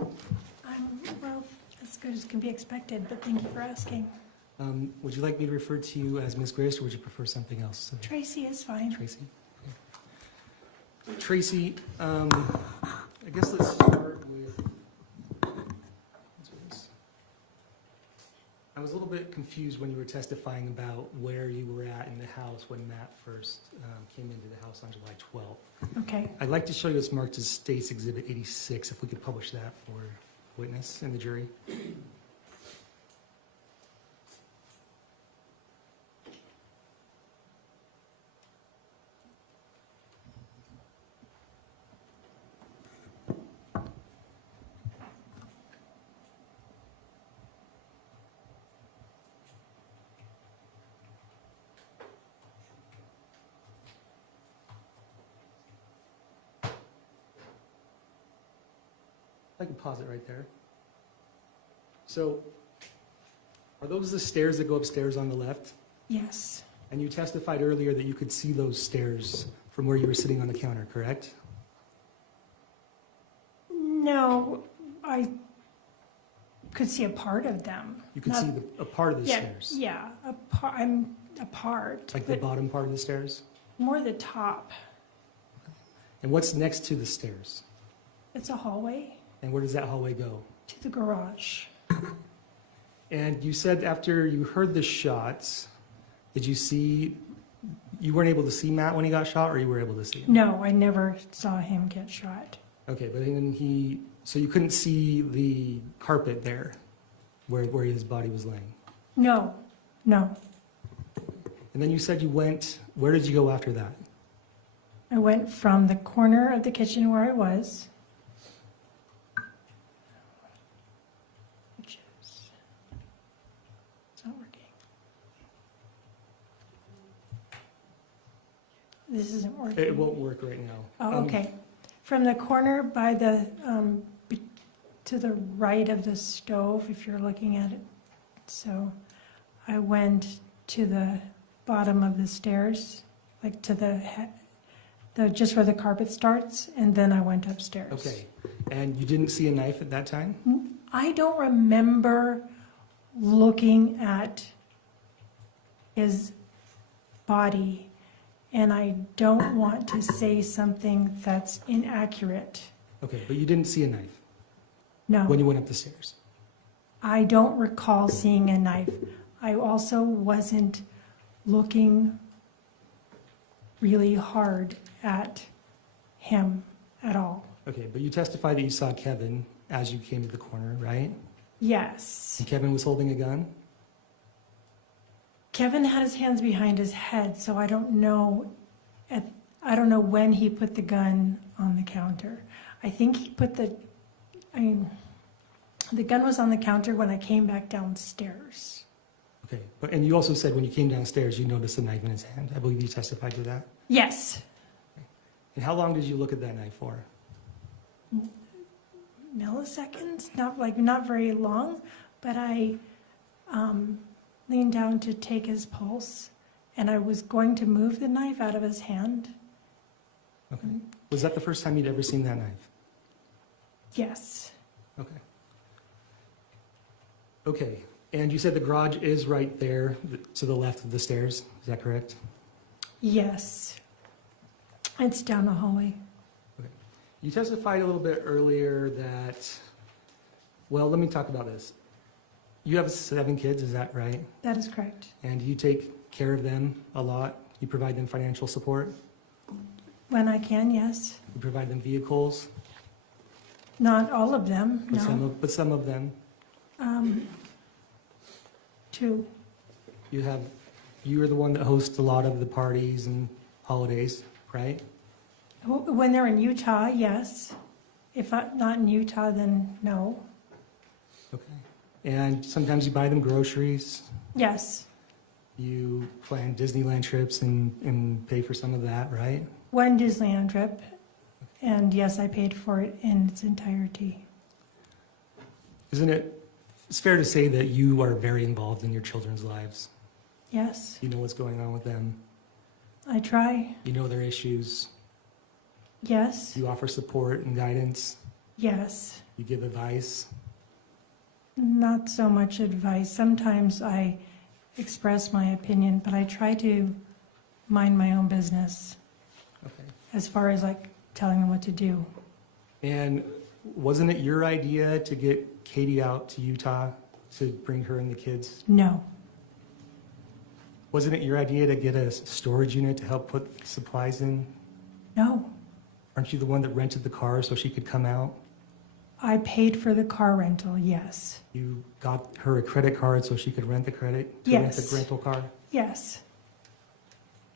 Well, as good as can be expected, but thank you for asking. Would you like me to refer to you as Ms. Grist, or would you prefer something else? Tracy is fine. Tracy? Okay. Tracy, I guess let's start with... I was a little bit confused when you were testifying about where you were at in the house when Matt first came into the house on July 12th. Okay. I'd like to show you it's marked as State's Exhibit 86, if we could publish that for witness and the jury. I can pause it right there. So, are those the stairs that go upstairs on the left? Yes. And you testified earlier that you could see those stairs from where you were sitting on the counter, correct? No, I could see a part of them. You could Not- see a part of the Yeah, stairs? yeah, I'm a part, Like the but bottom part of the stairs? more the top. And what's next to the stairs? It's a hallway And where does that hallway go? to the garage. And you said after you heard the shots, did you see, you weren't able to see Matt when he got shot, or you were able to see him? No, I never saw him get shot. Okay, but then so you couldn't see the carpet there where his body was laying? No, no. And then you said you went, where did you go after that? I went from the corner of the kitchen where I was, which is, it's not working. This isn't working. It won't work right now. Oh, okay. From the corner by the, to the right of the stove, if you're looking at it. So I went to the bottom of the stairs, like to the just where the carpet starts, and then I went upstairs. Okay, and you didn't see a knife at that time? I don't remember looking at his body, and I don't want to say something that's inaccurate. Okay, but you didn't see a knife No. when you went up the stairs? I don't recall seeing a knife. I also wasn't looking really hard at him at all. Okay, but you testified that you saw Kevin as you came to the corner, right? Yes. And Kevin was holding a gun? Kevin had his hands behind his head, so I don't know when he put the gun on the counter. I think he put the gun was on the counter when I came back downstairs. Okay, and you also said when you came downstairs, you noticed a knife in his hand. I believe you testified to that. Yes. And how long did you look at that knife for? Milliseconds, not very long, but I leaned down to take his pulse, and I was going to move the knife out of his hand. Okay. Was that the first time you'd ever seen that knife? Yes. Okay. Okay, and you said the garage is right there to the left of the stairs, is that correct? Yes. It's down the hallway. You testified a little bit earlier that, well, let me talk about this. You have 7 kids, is that right? That is correct. And you take care of them a lot? You provide them financial support? When I can, yes. You provide them vehicles? Not all of them, But no. some of them? 2. You are the one that hosts a lot of the parties and holidays, right? When they're in Utah, yes. If not in Utah, then no. Okay. And sometimes you buy them groceries? Yes. You plan Disneyland trips and pay for some of that, right? One Disneyland trip, and yes, I paid for it in its entirety. It's fair to say that you are very involved in your children's lives. Yes, You know what's going on with them. I try. You know their issues. Yes, You offer support and guidance. yes. You give advice. Not so much advice. Sometimes I express my opinion, but I try to mind my own business Okay. as far as like telling them what to do. And wasn't it your idea to get Katie out to Utah to bring her and the kids? No, Wasn't it your idea to get a storage unit to help put supplies in? no. Aren't you the one that rented the car so she could come out? I paid for the car rental, yes. You got her a credit card so she could rent the rent Yes. the rental car? Yes,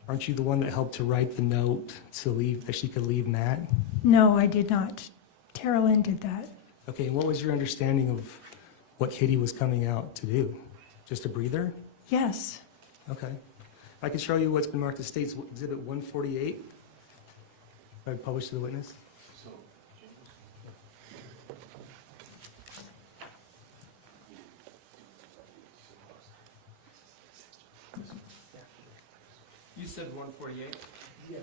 Aren't you the one that helped to write the note to leave, that she could leave Matt? no, I did not. Tara Lynn did that. Okay, and what was your understanding of what Katie was coming out to do? Just a breather? Yes, Okay. I can show you what's been marked as State's Exhibit 148. I published to the witness. You said 148? Yes.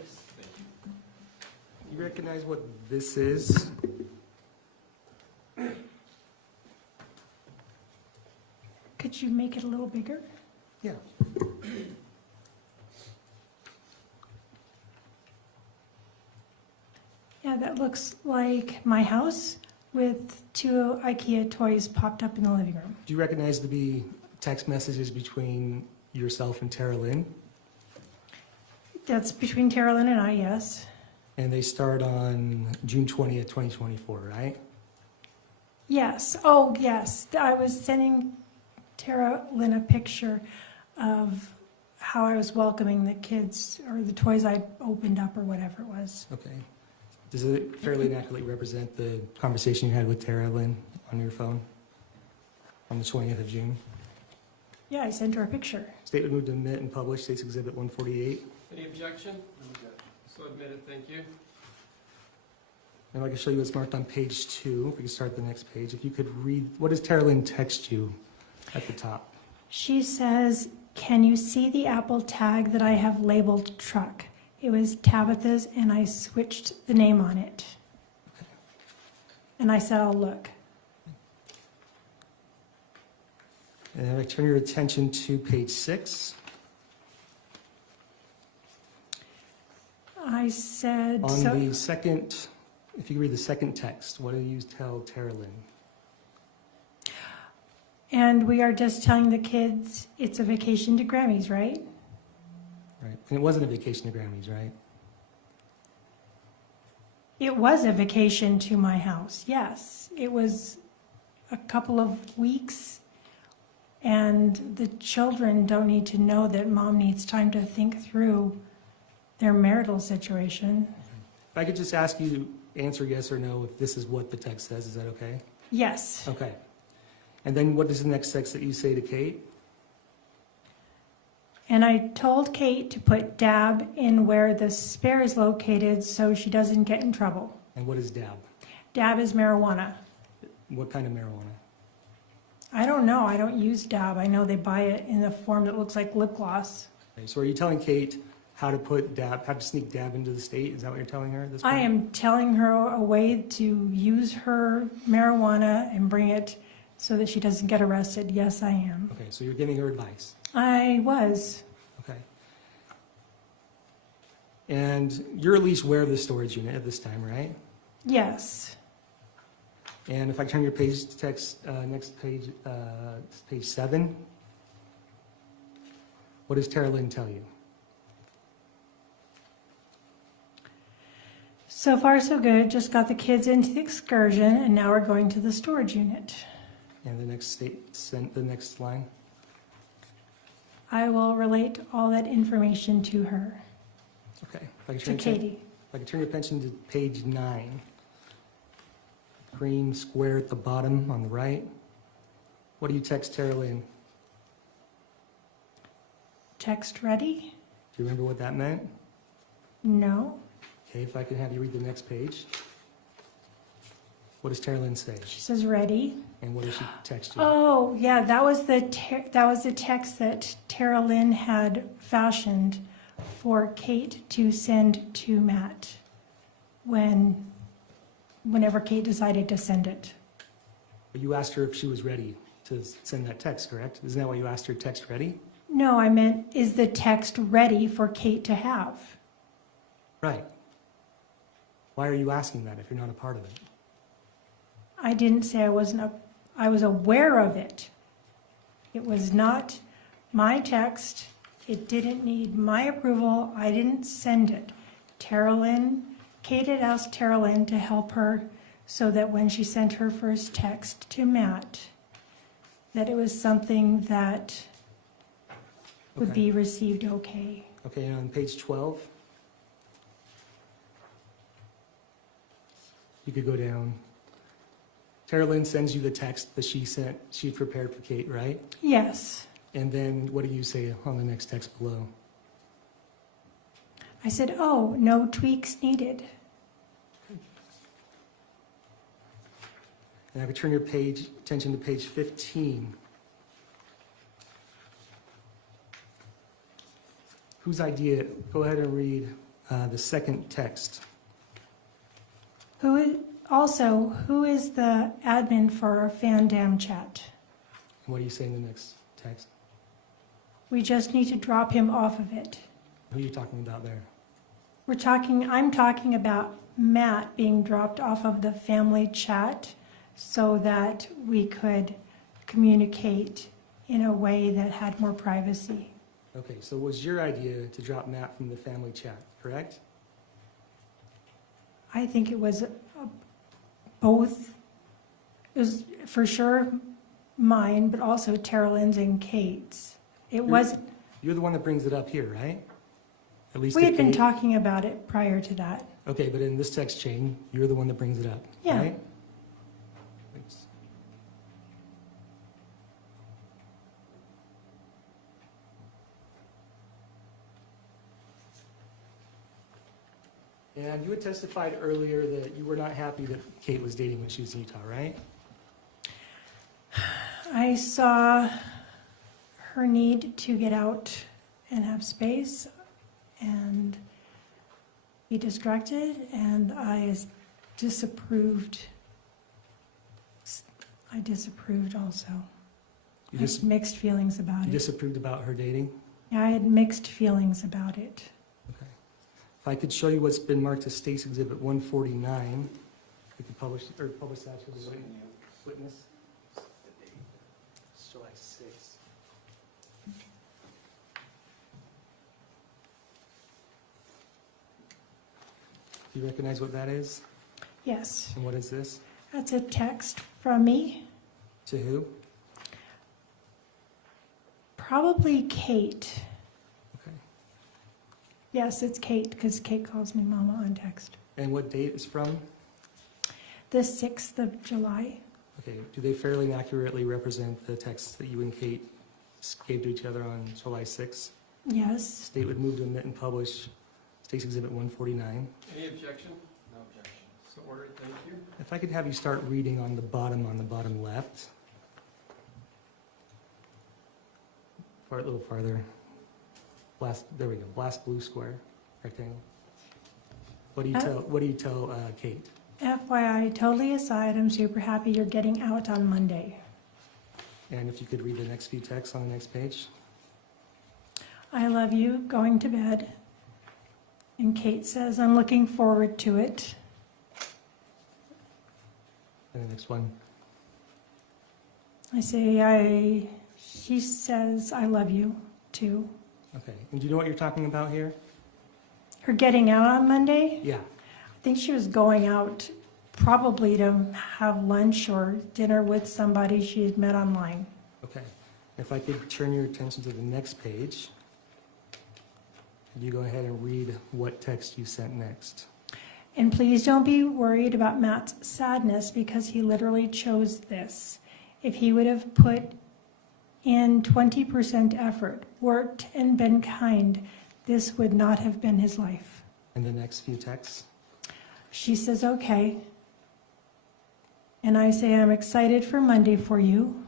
You recognize what this is? could you make it a little bigger? Yeah. Yeah, that looks like my house with 2 IKEA toys popped up in the living room. Do you recognize to be text messages between yourself and Tara Lynn? That's between Tara Lynn and I, yes. And they start on June 20th, 2024, right? Yes, oh, yes. I was sending Tara Lynn a picture of how I was welcoming the kids, or the toys I opened up, or whatever it was. Okay. Does it fairly accurately represent the conversation you had with Tara Lynn on your phone on the 20th of June? Yeah, I sent her a picture. Statement moved to admit and publish State's Exhibit 148. Any objection? So admitted, thank you. And I can show you what's marked on page 2. If we can start the next page. If you could read, what does Tara Lynn text you at the top? She says, "Can you see the Apple tag that I have labeled truck?" It was Tabitha's, and I switched the name on it. And I said, "I'll look." And I turn your attention to page 6. I said, On so, the second, if you read the second text, what do you tell Tara Lynn? and we are just telling the kids it's a vacation to Grammys, right? Right. And it wasn't a vacation to Grammys, right? It was a vacation to my house, yes. It was a couple of weeks, and the children don't need to know that mom needs time to think through their marital situation. If I could just ask you to answer yes or no if this is what the text says, is that okay? Yes, Okay. And then what is the next text that you say to Kate? and I told Kate to put dab in where the spare is located so she doesn't get in trouble. And what is dab? Dab is marijuana. What kind of marijuana? I don't know, I don't use dab. I know they buy it in a form that looks like lip gloss. Okay, so are you telling Kate how to put dab, how to sneak dab into the state? Is that what you're telling her at this point? I am telling her a way to use her marijuana and bring it so that she doesn't get arrested. Yes, I am. Okay, so you're giving her advice. I was. Okay. And you're at least aware of the storage unit at this time, right? Yes. And if I turn your page to text, next page, page 7, what does Tara Lynn tell you? So far, so good. Just got the kids into the excursion, and now we're going to the storage unit. And the next the next line? I will relate all that information to her, Okay. If I could to turn Katie. If I could turn your attention to page 9. Green square at the bottom on the right. What do you text Tara Lynn? Text ready? Do you remember what that meant? No. Okay, if I could have you read the next page. What does Tara Lynn say? She says ready. And what does she text you? Oh, yeah, that was the text that Tara Lynn had fashioned for Kate to send to Matt whenever Kate decided to send it. But you asked her if she was ready to send that text, correct? Isn't that why you asked her text ready? No, I meant, is the text ready for Kate to have? Right. Why are you asking that if you're not a part of it? I didn't say I wasn't I was aware of it. It was not my text. It didn't need my approval. I didn't send it. Kate had asked Tara Lynn to help her so that when she sent her first text to Matt, that it was something that would Okay. be received okay. Okay, and on page 12, you could go down. Tara Lynn sends you the text that she prepared for Kate, right? Yes. And then what do you say on the next text below? I said, oh, no tweaks needed. And I could turn your attention to page 15. Whose idea? Go ahead and read the second text. Who is the admin for our Fandam chat? And what do you say in the next text? We just need to drop him off of it. Who are you talking about there? I'm talking about Matt being dropped off of the family chat so that we could communicate in a way that had more privacy. Okay, so it was your idea to drop Matt from the family chat, correct? I think it was both. It was for sure mine, but also Tara Lynn's and Kate's. It wasn't. You're the one that brings it up here, right? At least We to had been Kate? talking about it prior to that. Okay, but in this text chain, you're the one that brings it up, Yeah. right? Thanks. And you had testified earlier that you were not happy that Kate was dating when she was in Utah, right? I saw her need to get out and have space and be distracted, and I disapproved. I disapproved also. You I had just, mixed feelings about you it. disapproved about her dating? Yeah, I had mixed feelings about it. Okay. If I could show you what's been marked as State's Exhibit 149, we could publish that to the witness. July 6th. Do you recognize what that is? Yes, And what is this? that's a text from me. To who? Probably Kate. Okay. Yes, it's Kate, because Kate calls me Mama on text. And what date is from? The 6th of July. Okay. Do they fairly and accurately represent the texts that you and Kate gave to each other on July 6th? Yes. State would move to omit and publish State's Exhibit 149. Any objection? No objection. So ordered, thank you. If I could have you start reading on the bottom left. Or a little farther. There we go. Last blue square, rectangle. What do you tell Kate? FYI, totally aside, I'm super happy you're getting out on Monday. And if you could read the next few texts on the next page. I love you, going to bed. And Kate says, I'm looking forward to it. And the next one. I say, she says, I love you, too. Okay. And do you know what you're talking about here? Her getting out on Monday? Yeah. I think she was going out probably to have lunch or dinner with somebody she had met online. Okay. If I could turn your attention to the next page. Could you go ahead and read what text you sent next? And please don't be worried about Matt's sadness because he literally chose this. If he would have put in 20% effort, worked, and been kind, this would not have been his life. And the next few texts? She says, okay. And I say, I'm excited for Monday for you.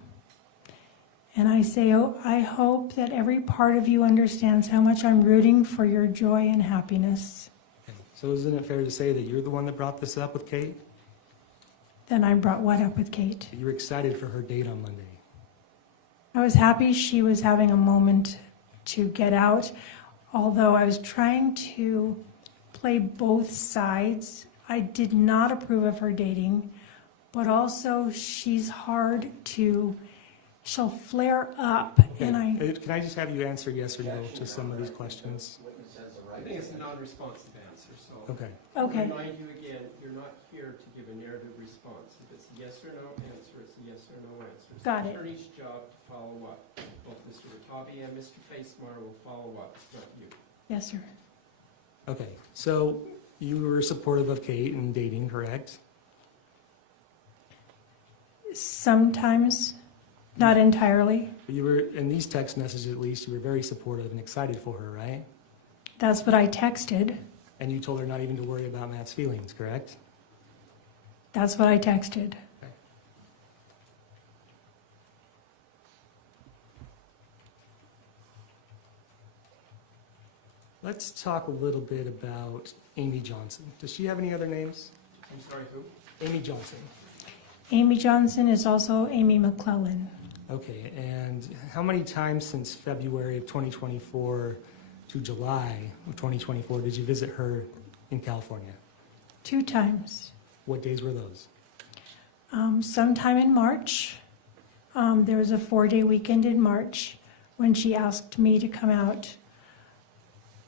And I say, oh, I hope that every part of you understands how much I'm rooting for your joy and happiness. Okay. So isn't it fair to say that you're the one that brought this up with Kate? Then I brought what up with Kate? You were excited for her date on Monday. I was happy she was having a moment to get out, although I was trying to play both sides. I did not approve of her dating, but also she's hard to, she'll flare up, Okay. and Can I just have you answer yes or no to some of these questions? Witness has the I right. think it's a non-responsive answer, so. Okay. Okay. I'll remind you again, you're not here to give a narrative response. If it's a yes or no answer, it's a yes or no answer. It's Got the it. attorney's job to follow up. Both Mr. Rattabi and Mr. Facemar will follow up, it's not you. yes, sir. Okay. So you were supportive of Kate and dating, correct? Sometimes, not entirely. You were, in these text messages at least, you were very supportive and excited for her, right? That's what I texted. And you told her not even to worry about Matt's feelings, correct? That's what I texted. Let's talk a little bit about Amy Johnson. Does she have any other names? I'm sorry, who? Amy Johnson. Amy Johnson is also Amy McClellan. Okay, and how many times since February of 2024 to July of 2024 did you visit her in California? 2 times. What days were those? Sometime in March. There was a 4-day weekend in March when she asked me to come out.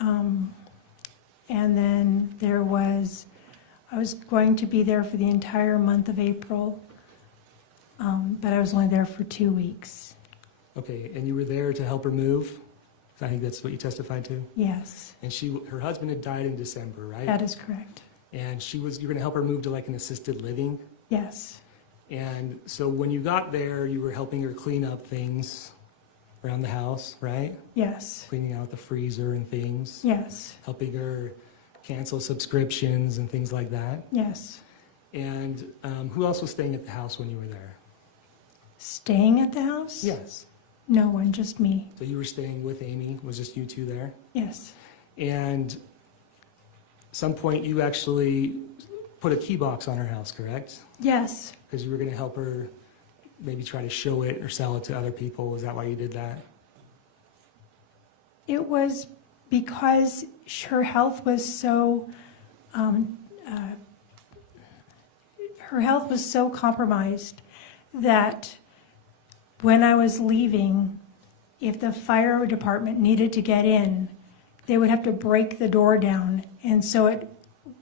And then I was going to be there for the entire month of April, but I was only there for 2 weeks. Okay, and you were there to help her move? I think that's what you testified to? Yes, And her husband had died in December, right? that is correct. And you were gonna help her move to like an assisted living? Yes, And so when you got there, you were helping her clean up things around the house, right? yes, Cleaning out the freezer and things, yes, helping her cancel subscriptions and things like that. yes. And who else was staying at the house when you were there? Staying at the house? Yes. No one, just me. So you were staying with Amy, was just you two there? Yes, And some point you actually put a key box on her house, correct? yes, Because you were gonna help her maybe try to show it or sell it to other people? Is that why you did that? It was because her health was so, compromised that when I was leaving, if the fire department needed to get in, they would have to break the door down. And so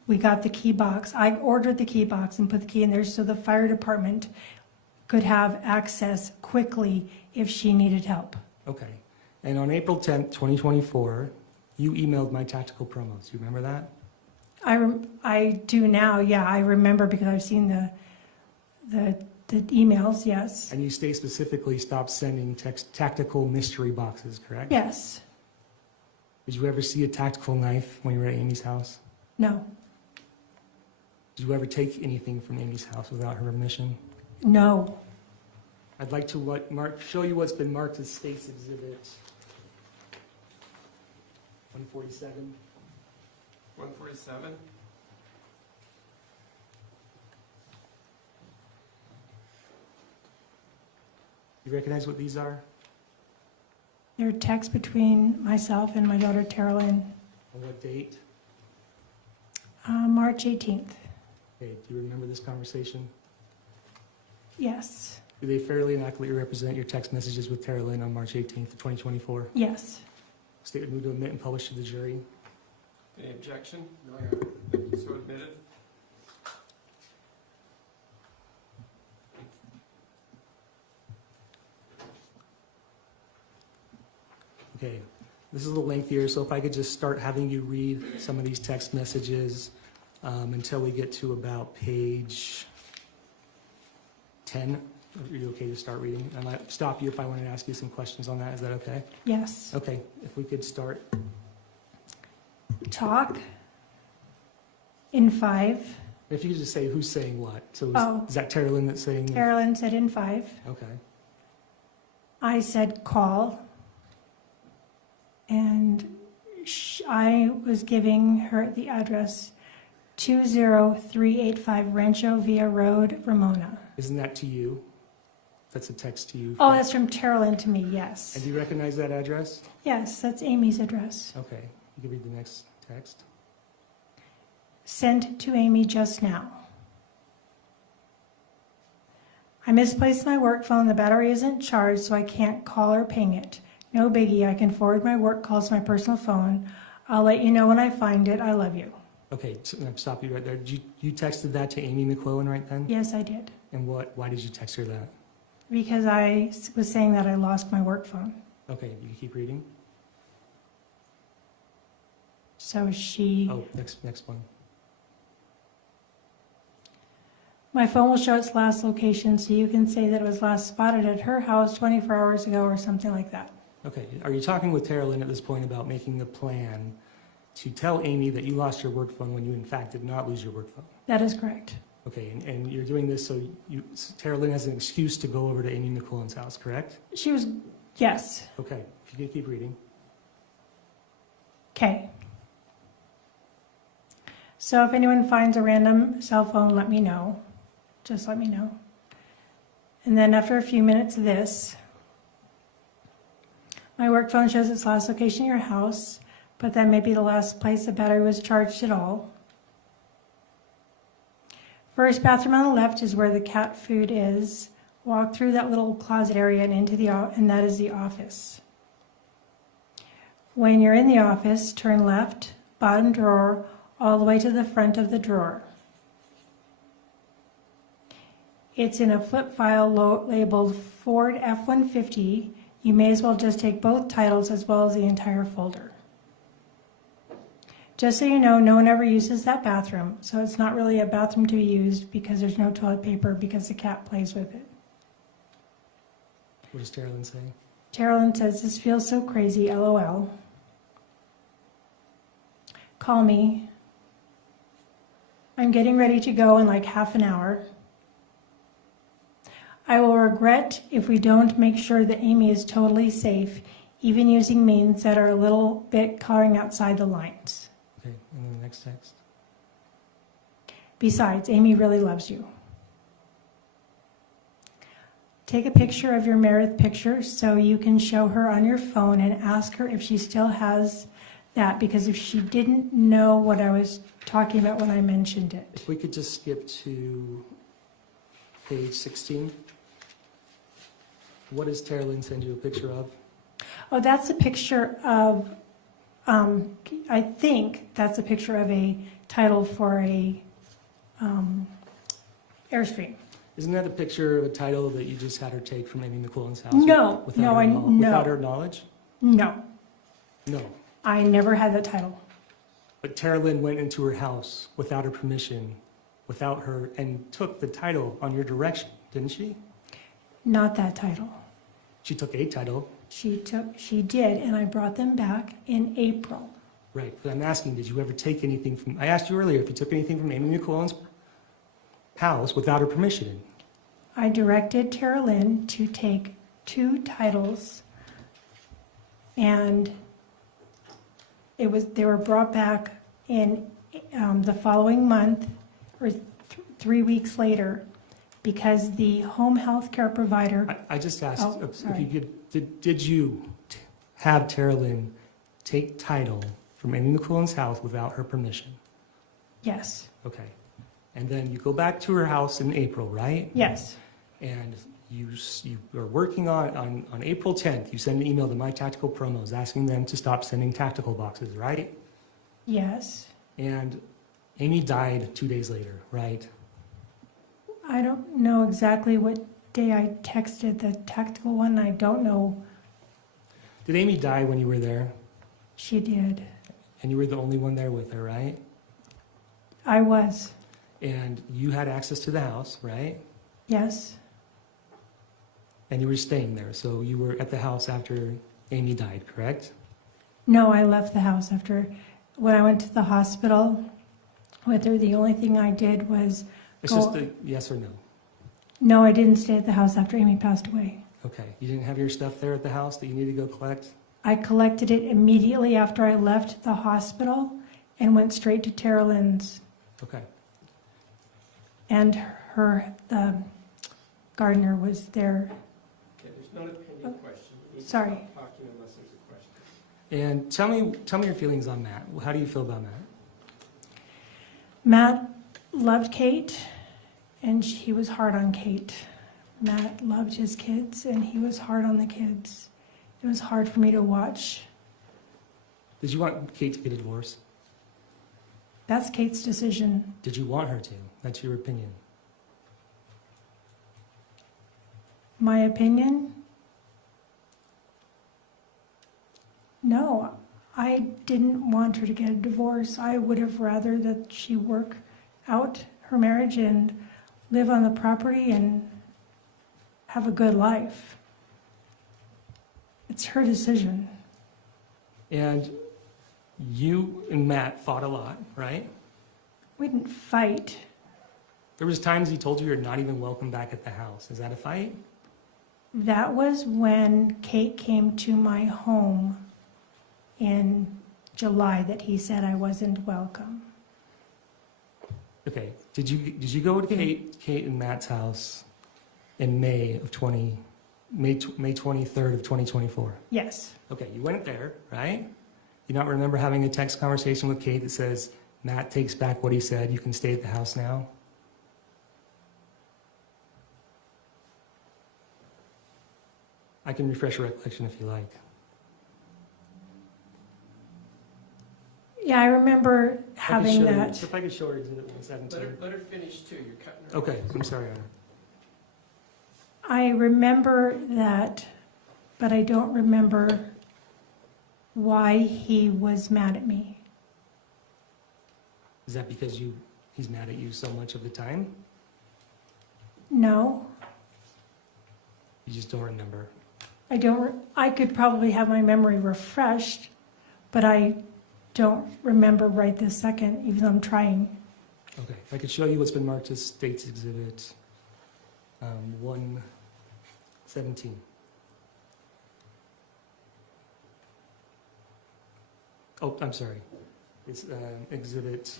we got the key box. I ordered the key box and put the key in there so the fire department could have access quickly if she needed help. Okay. And on April 10th, 2024, you emailed my tactical promos. You remember that? I do now, yeah. I remember because I've seen the emails, yes. And you specifically stopped sending tactical mystery boxes, correct? Yes. Did you ever see a tactical knife when you were at Amy's house? No. Did you ever take anything from Amy's house without her permission? No. I'd like to show you what's been marked as State's Exhibit 147. 147? You recognize what these are? There are texts between myself and my daughter Carolyn. On what date? March 18th. Okay, do you remember this conversation? Yes. Do they fairly and accurately represent your text messages with Carolyn on March 18th, 2024? Yes. State would move to admit and publish to the jury. Any objection? No, Your Honor. So admitted. Okay, this is a little lengthier, so if I could just start having you read some of these text messages until we get to about page 10. Are you okay to start reading? I might stop you if I want to ask you some questions on that. Is that okay? Yes. Okay, if we could start. Talk in 5. If you could just say who's saying what. So Oh. is that Carolyn that's saying? Carolyn said in 5. Okay. I said call. And I was giving her the address 20385 Rancho Villa Road, Ramona. Isn't that to you? That's a text to you. Oh, that's from Carolyn to me, yes. And do you recognize that address? Yes, that's Amy's address. Okay, you can read the next text. Sent to Amy just now. I misplaced my work phone. The battery isn't charged, so I can't call or ping it. No biggie. I can forward my work calls to my personal phone. I'll let you know when I find it. I love you. Okay, so I'm gonna stop you right there. You texted that to Amy McClellan right then? Yes, I did. And why did you text her that? Because I was saying that I lost my work phone. Okay, you can keep reading. So she... Oh, next one. My phone will show its last location, so you can say that it was last spotted at her house 24 hours ago or something like that. Okay, are you talking with Carolyn at this point about making the plan to tell Amy that you lost your work phone when you in fact did not lose your work phone? That is correct. Okay, and you're doing this so Carolyn has an excuse to go over to Amy McClellan's house, correct? She was... Yes. Okay, if you could keep reading. Okay. So if anyone finds a random cell phone, let me know. Just let me know. And then after a few minutes of this, my work phone shows its last location at your house, but that may be the last place the battery was charged at all. First bathroom on the left is where the cat food is. Walk through that little closet area and and that is the office. When you're in the office, turn left, bottom drawer, all the way to the front of the drawer. It's in a flip file labeled Ford F-150. You may as well just take both titles as well as the entire folder. Just so you know, no one ever uses that bathroom, so it's not really a bathroom to be used because there's no toilet paper because the cat plays with it. What does Carolyn say? Carolyn says, this feels so crazy, LOL. Call me. I'm getting ready to go in like half an hour. I will regret if we don't make sure that Amy is totally safe, even using means that are a little bit coloring outside the lines. Okay, and then the next text. Besides, Amy really loves you. take a picture of your Meredith picture so you can show her on your phone and ask her if she still has that, because if she didn't know what I was talking about when I mentioned it. If we could just skip to page 16. What does Tara Lynn send you a picture of? Oh, that's a picture of, I think that's a picture of a title for a Airstream. Isn't that a picture of a title that you just had her take from Amy McQuillan's house? No, without no, her I, kno- no, Without her knowledge? no, No. I never had that title. But Tara Lynn went into her house without her permission, without her, and took the title on your direction, didn't she? Not that title. She took a title, She did, and I brought them back in April. right? But I'm asking, did you ever take anything from, I asked you earlier if you took anything from Amy McQuillan's house without her permission. I directed Tara Lynn to take 2 titles, and they were brought back in the following month, or 3 weeks later, because the home health care provider, I just asked Oh, if sorry. you could, did you have Tara Lynn take title from Amy McQuillan's house without her permission? yes, Okay. And then you go back to her house in April, right? yes, And you are working on April 10th, you send an email to My Tactical Promos asking them to stop sending tactical boxes, right? yes. And Amy died 2 days later, right? I don't know exactly what day I texted the tactical one. I don't know. Did Amy die when you were there? She did. And you were the only one there with her, right? I was, And you had access to the house, right? yes, And you were staying there, so you were at the house after Amy died, correct? no, I left the house after, when I went to the hospital with her, the only thing I did was, It's Go- just a yes or no. no, I didn't stay at the house after Amy passed away. Okay, you didn't have your stuff there at the house that you needed to go collect? I collected it immediately after I left the hospital and went straight to Tara Lynn's. Okay. And the gardener was there. Okay, there's not a pending question. You need to Sorry. stop talking unless there's a question. And tell me your feelings on Matt. How do you feel about Matt? Matt loved Kate, and he was hard on Kate. Matt loved his kids, and he was hard on the kids. It was hard for me to watch. Did you want Kate to get a divorce? That's Kate's decision. Did you want her to? That's your opinion. My opinion? No, I didn't want her to get a divorce. I would have rather that she work out her marriage and live on the property and have a good life. It's her decision. And you and Matt fought a lot, right? We didn't fight. There was times he told you you're not even welcome back at the house. Is that a fight? That was when Kate came to my home in July that he said I wasn't welcome. Okay. Did you go to Kate and Matt's house in May 23rd of 2024? Yes, Okay, you went there, right? You not remember having a text conversation with Kate that says, Matt takes back what he said, you can stay at the house now? I can refresh your recollection if you like. yeah, I remember If I could having show you- that. If I could show her Exhibit 117. Let her finish too, you're cutting her. Okay, I'm sorry, Honor. I remember that, but I don't remember why he was mad at me. Is that because he's mad at you so much of the time? No, You just don't remember? I don't. I could probably have my memory refreshed, but I don't remember right this second, even though I'm trying. Okay, if I could show you what's been marked as State's Exhibit 117. Oh, I'm sorry. It's Exhibit...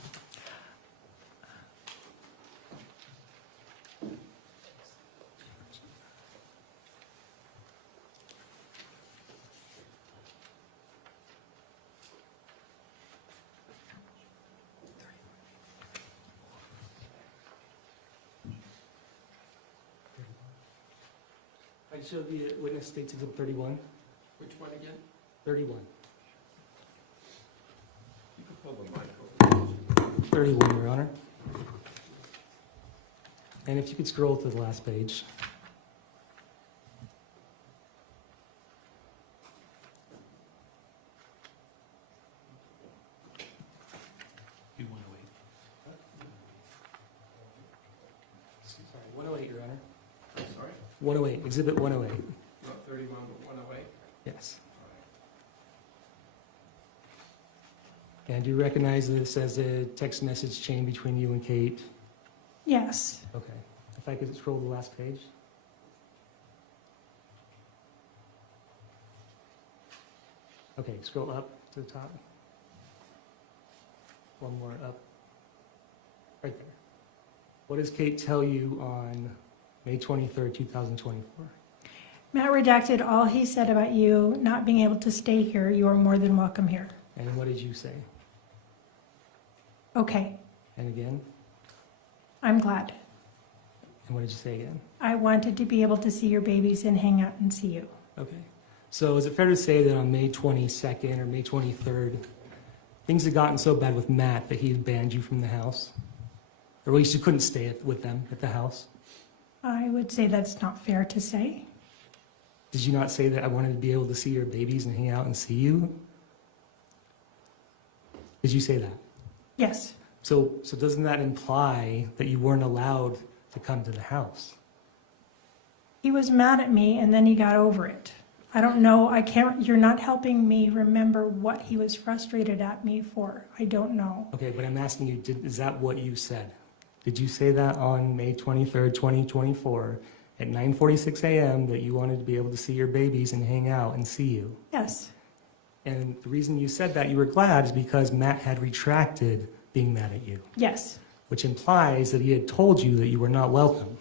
show the witness states exhibit 31. Which one again? 31. You can pull the mic over. 31, Your Honor. And if you could scroll to the last page. You want to Sorry, 108, Your Honor. I'm sorry? 108, exhibit 108. Not 31, but 108? Yes. And do you recognize this as a text message chain between you and Kate? Yes. Okay. If I could scroll to the last page. Okay, scroll up to the top. One more up. Right there. What does Kate tell you on May 23rd, 2024? Matt redacted all he said about you not being able to stay here. You are more than welcome here. And what did you say? Okay, And again? I'm glad. And what did you say again? I wanted to be able to see your babies and hang out and see you. Okay. So is it fair to say that on May 22nd or May 23rd, things had gotten so bad with Matt that he had banned you from the house? Or at least you couldn't stay with them at the house? I would say that's not fair to say. Did you not say that I wanted to be able to see your babies and hang out and see you? Did you say that? Yes, So doesn't that imply that you weren't allowed to come to the house? he was mad at me and then he got over it. I don't know, you're not helping me remember what he was frustrated at me for. I don't know. Okay, but I'm asking you, is that what you said? Did you say that on May 23rd, 2024 at 9:46 a.m. that you wanted to be able to see your babies and hang out and see you? Yes, And the reason you said that you were glad is because Matt had retracted being mad at you, yes. which implies that he had told you that you were not welcome.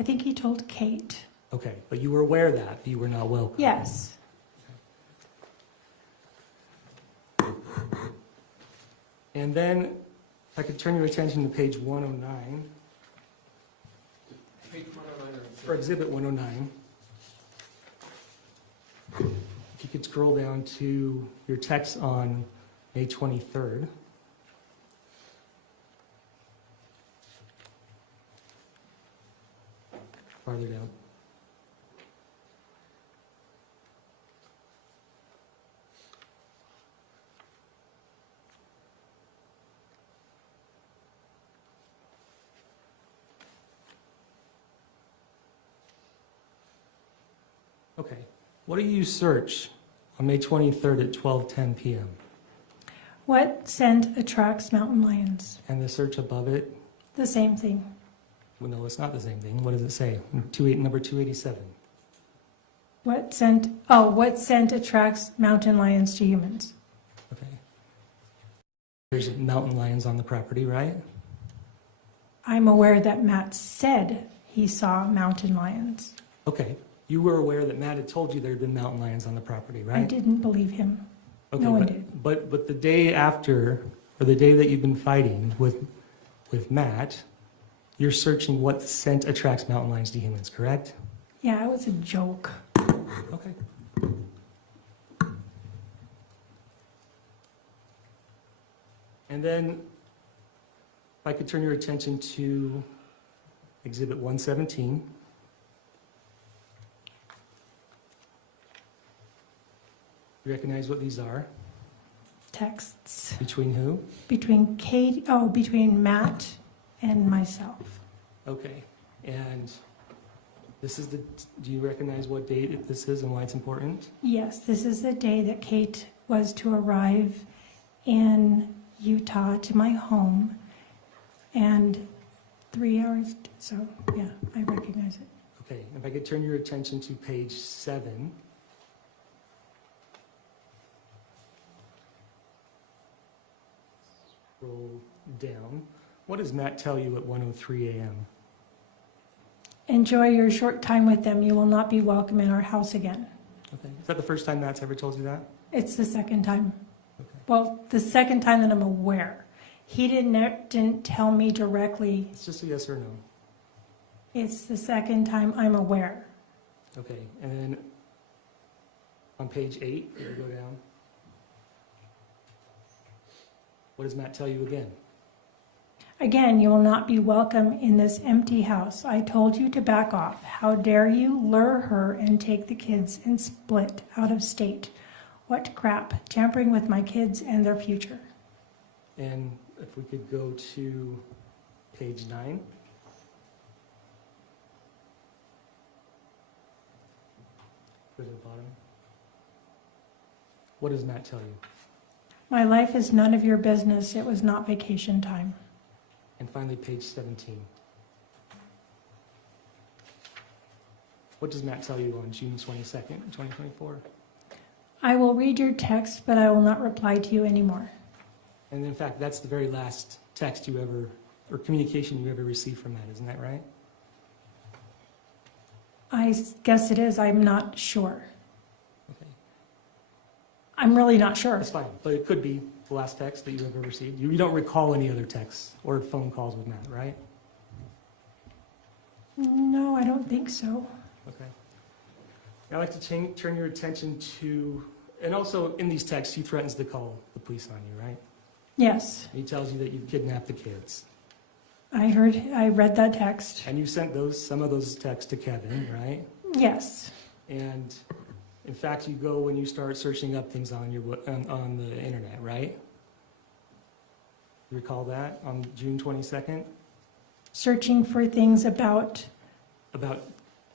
I think he told Kate. Okay, but you were aware that you were not welcome. Yes. And then, if I could turn your attention to page 109, Page 109 or exhibit 109. If you could scroll down to your text on May 23rd. Farther down. Okay. What do you search on May 23rd at 12:10 p.m.? What scent attracts mountain lions? And the search above it? The same thing. Well, no, it's not the same thing. What does it say? Number 287. What scent attracts mountain lions to humans? Okay. There's mountain lions on the property, right? I'm aware that Matt said he saw mountain lions. Okay. You were aware that Matt had told you there had been mountain lions on the property, right? I didn't believe him. Okay, No one but, did. But the day after, or the day that you've been fighting with Matt, you're searching what scent attracts mountain lions to humans, correct? Yeah, it was a joke. Okay. And then, if I could turn your attention to Exhibit 117. You recognize what these are? Texts Between who? between Matt and myself. Okay. And this is do you recognize what date this is and why it's important? Yes, this is the day that Kate was to arrive in Utah to my home, and 3 hours, so yeah, I recognize it. Okay. If I could turn your attention to page 7. Scroll down. What does Matt tell you at 1:03 a.m.? Enjoy your short time with them. You will not be welcome in our house again. Okay. Is that the first time Matt's ever told you that? It's the second time. Okay. Well, the second time that I'm aware. He didn't tell me directly. It's just a yes or no. It's the second time I'm aware. Okay, and then on page 8, if you go down, what does Matt tell you again? Again, you will not be welcome in this empty house. I told you to back off. How dare you lure her and take the kids and split out of state? What crap, tampering with my kids and their future. And if we could go to page 9. Go to the bottom. What does Matt tell you? My life is none of your business. It was not vacation time. And finally, page 17. What does Matt tell you on June 22nd, 2024? I will read your text, but I will not reply to you anymore. And in fact, that's the very last text you ever, or communication you ever received from Matt, isn't that right? I guess it is. I'm not sure. Okay, I'm really not sure. that's fine, but it could be the last text that you ever received. You don't recall any other texts or phone calls with Matt, right? No, I don't think so. Okay. I'd like to turn your attention to, and also in these texts, he threatens to call the police on you, right? Yes, He tells you that you've kidnapped the kids. I read that text. And you sent some of those texts to Kevin, right? Yes, And in fact, you go and you start searching up things on on the internet, right? You recall that on June 22nd? searching for things about, About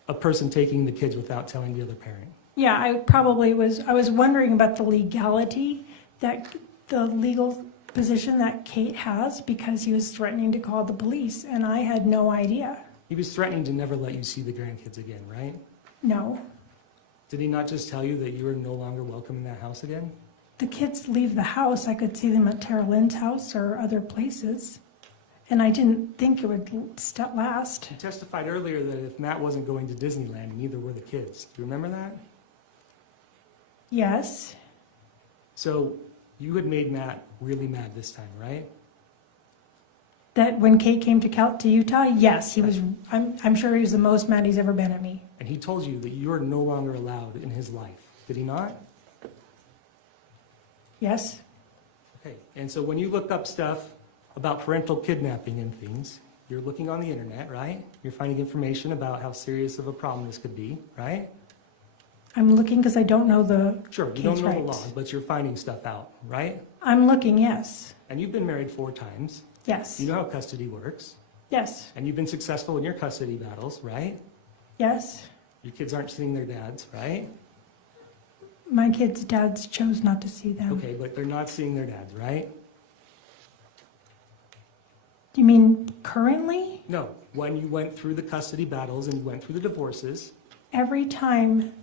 a person taking the kids without telling the other parent. yeah, I was wondering about the legality, the legal position that Kate has, because he was threatening to call the police, and I had no idea. He was threatening to never let you see the grandkids again, right? No. Did he not just tell you that you were no longer welcome in that house again? The kids leave the house. I could see them at Tara Lynn's house or other places. And I didn't think it would last. You testified earlier that if Matt wasn't going to Disneyland, neither were the kids. Do you remember that? Yes, So you had made Matt really mad this time, right? that when Kate came to Utah, yes, he was. I'm sure he was the most mad he's ever been at me. And he told you that you are no longer allowed in his life. Did he not? Yes, Okay. And so when you look up stuff about parental kidnapping and things, you're looking on the internet, right? You're finding information about how serious of a problem this could be, right? I'm looking because I don't know the. Sure, you Kate's don't know the rights. law, but you're finding stuff out, right? I'm looking. Yes, And you've been married 4 times. yes, You know how custody works. yes, And you've been successful in your custody battles, right? yes. Your kids aren't seeing their dads, right? My kids' dads chose not to see them. Okay, but they're not seeing their dads, right? You mean currently? No, when you went through the custody battles and you went through the divorces, Every time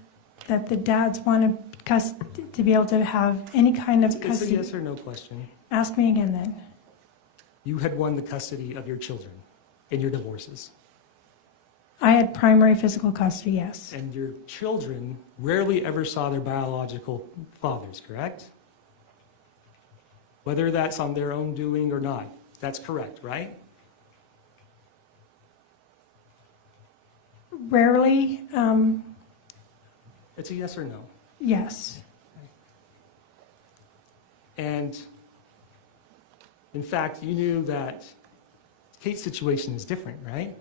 that the dads want to be able to have any kind of it's a custody, yes or no question. ask me again then. You had won the custody of your children in your divorces. I had primary physical custody, yes. And your children rarely ever saw their biological fathers, correct? Whether that's on their own doing or not. That's correct, right? Rarely, It's a yes or no. yes. And in fact, you knew that Kate's situation is different, right?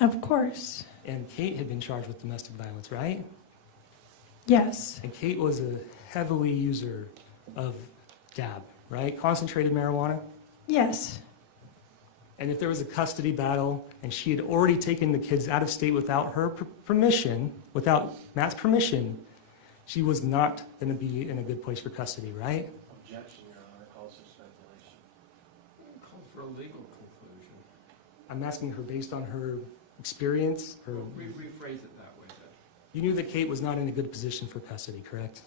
Of course, And Kate had been charged with domestic violence, right? yes, And Kate was a heavily user of dab, right? Concentrated marijuana. yes, And if there was a custody battle and she had already taken the kids out of state without her permission, without Matt's permission, she was not going to be in a good place for custody, right? Objection, Your Honor, calls for speculation. Call for a legal conclusion. I'm asking her based on her experience. Rephrase it that way then. You knew that Kate was not in a good position for custody, correct?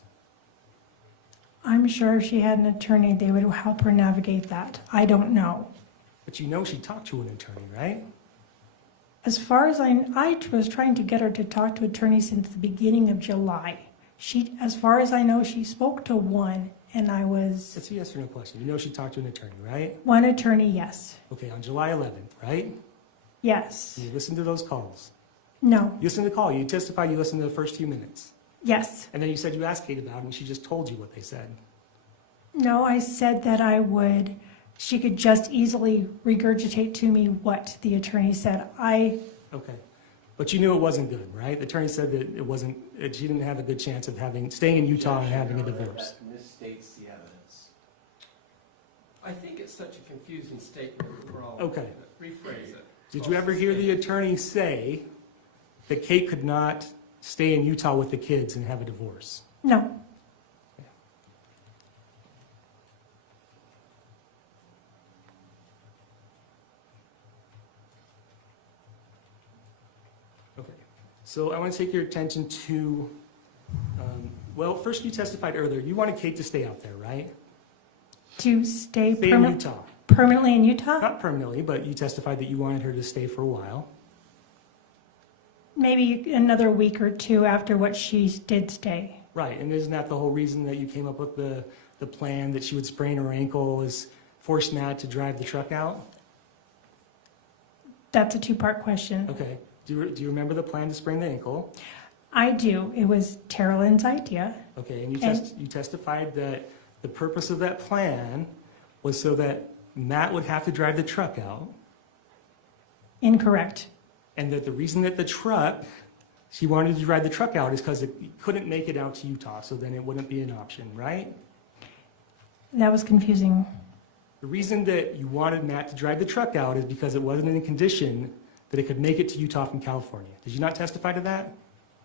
I'm sure if she had an attorney, they would help her navigate that. I don't know. But you know she talked to an attorney, right? As far as I was trying to get her to talk to attorneys since the beginning of July. As far as I know, she spoke to one, and I was, It's a yes or no question. You know she talked to an attorney, right? one attorney, yes, Okay, on July 11th, right? yes, You listened to those calls. No. You listened to the call. You testified you listened to the first few minutes. Yes. And then you said you asked Kate about it, and she just told you what they said. No, I said that she could just easily regurgitate to me what the attorney said. Okay. But you knew it wasn't good, right? The attorney said that it wasn't, she didn't have a good chance of staying in Utah and having a divorce. That misstates the evidence. I think it's such a confusing statement overall. Okay. Rephrase it. Did you ever hear the attorney say that Kate could not stay in Utah with the kids and have a divorce? No. Okay. So I want to take your attention to, well, first you testified earlier. You wanted Kate to stay out there, right? To stay Stay in Utah. permanently in Utah? Not permanently, but you testified that you wanted her to stay for a while. Maybe another week or two after what she did stay. Right, and isn't that the whole reason that you came up with the plan that she would sprain her ankle is force Matt to drive the truck out? That's a two-part question. Okay. Do you remember the plan to sprain the ankle? I do. It was Tara Lynn's idea. Okay, and you testified that the purpose of that plan was so that Matt would have to drive the truck out, Incorrect. and that the reason that she wanted to drive the truck out is because it couldn't make it out to Utah, so then it wouldn't be an option, right? That was confusing. The reason that you wanted Matt to drive the truck out is because it wasn't in a condition that it could make it to Utah from California. Did you not testify to that?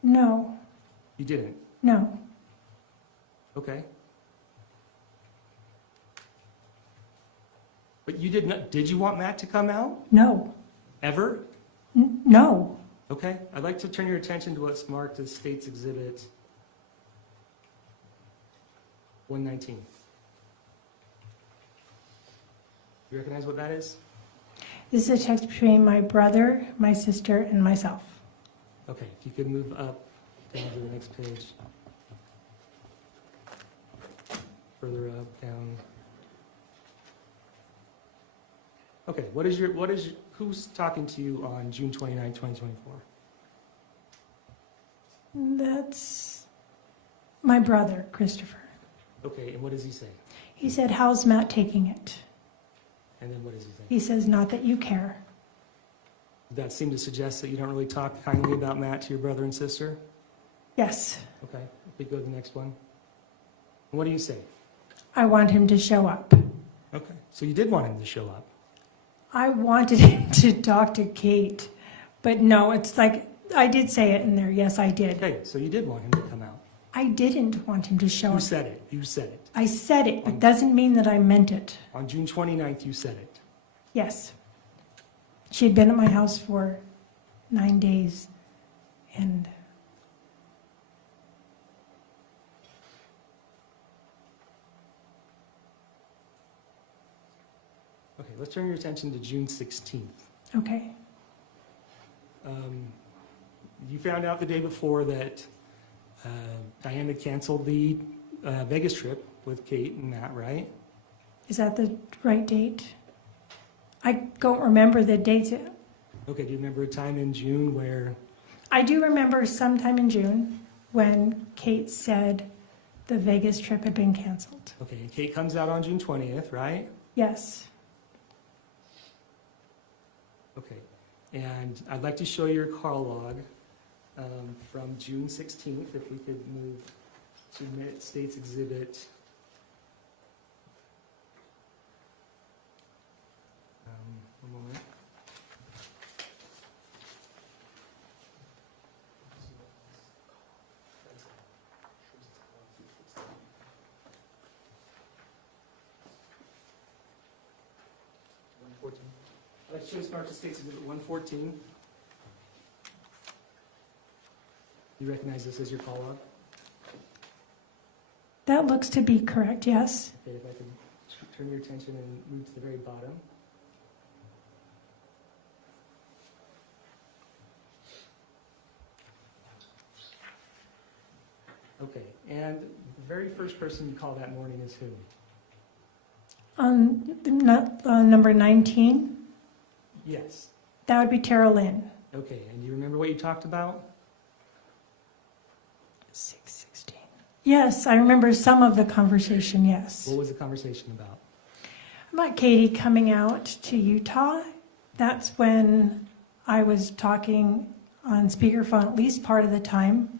No. You didn't? No. Okay. But you did you want Matt to come out? No. Ever? No. Okay. I'd like to turn your attention to what's marked as State's Exhibit 119. You recognize what that is? This is a text between my brother, my sister, and myself. Okay, if you could move up down to the next page. Further up, down. Okay, who's talking to you on June 29, 2024? That's my brother, Christopher. Okay, and what does he say? He said, "How's Matt taking it?" And then what does he say? He says, "Not that you care." That seemed to suggest that you don't really talk kindly about Matt to your brother and sister? Yes. Okay, if we go to the next one. What do you say? I want him to show up. Okay, so you did want him to show up. I wanted him to talk to Kate, but no, it's like, I did say it in there. Yes, I did. Okay, so you did want him to come out. I didn't want him to show You up. said it. You said it. I said it, but doesn't mean that I meant it. On June 29th, you said it. Yes. She had been at my house for 9 days, and Okay, let's turn your attention to June 16th. okay. You found out the day before that Diana canceled the Vegas trip with Kate and Matt, right? Is that the right date? I don't remember the dates. Okay, do you remember a time in June where, I do remember sometime in June when Kate said the Vegas trip had been canceled. okay, and Kate comes out on June 20th, right? Yes. Okay, and I'd like to show your call log from June 16th, if we could move to State's Exhibit. One moment. I'd like to show this marked as State's Exhibit 114. You recognize this as your call log? That looks to be correct, yes. Okay, if I could turn your attention and move to the very bottom. Okay, and the very first person you called that morning is who? On number 19, Yes. that would be Tara Lynn. Okay, and do you remember what you talked about? 6:16. Yes, I remember some of the conversation, yes. What was the conversation about? About Katie coming out to Utah. That's when I was talking on speakerphone at least part of the time.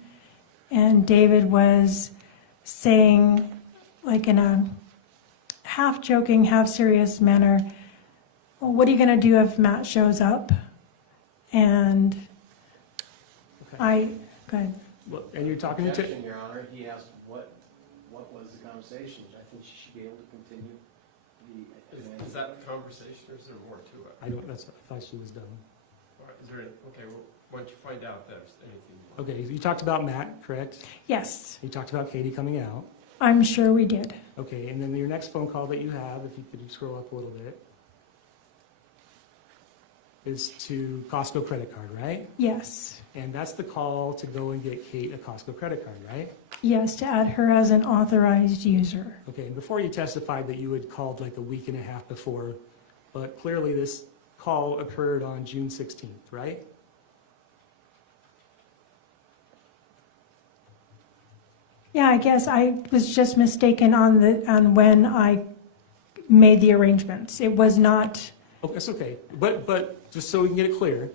And David was saying, like in a half joking, half serious manner, well, what are you going to do if Matt shows up? And Okay. go ahead. Well, and you're talking to, Objection, Your Honor, he asked what was the conversation. I think she should be able to continue Is that the conversation, or is there more to it? I thought she was done. All right, is there, okay, well, why don't you find out if there's anything more? Okay, you talked about Matt, correct? Yes, You talked about Katie coming out. I'm sure we did. Okay, and then your next phone call that you have, if you could scroll up a little bit, is to Costco credit card, right? Yes. And that's the call to go and get Kate a Costco credit card, right? Yes, to add her as an authorized user. Okay, and before you testified that you had called like a week and a half before, but clearly this call occurred on June 16th, right? Yeah, I guess I was just mistaken on when I made the arrangements. It was not, Oh, that's okay, but just so we can get it clear,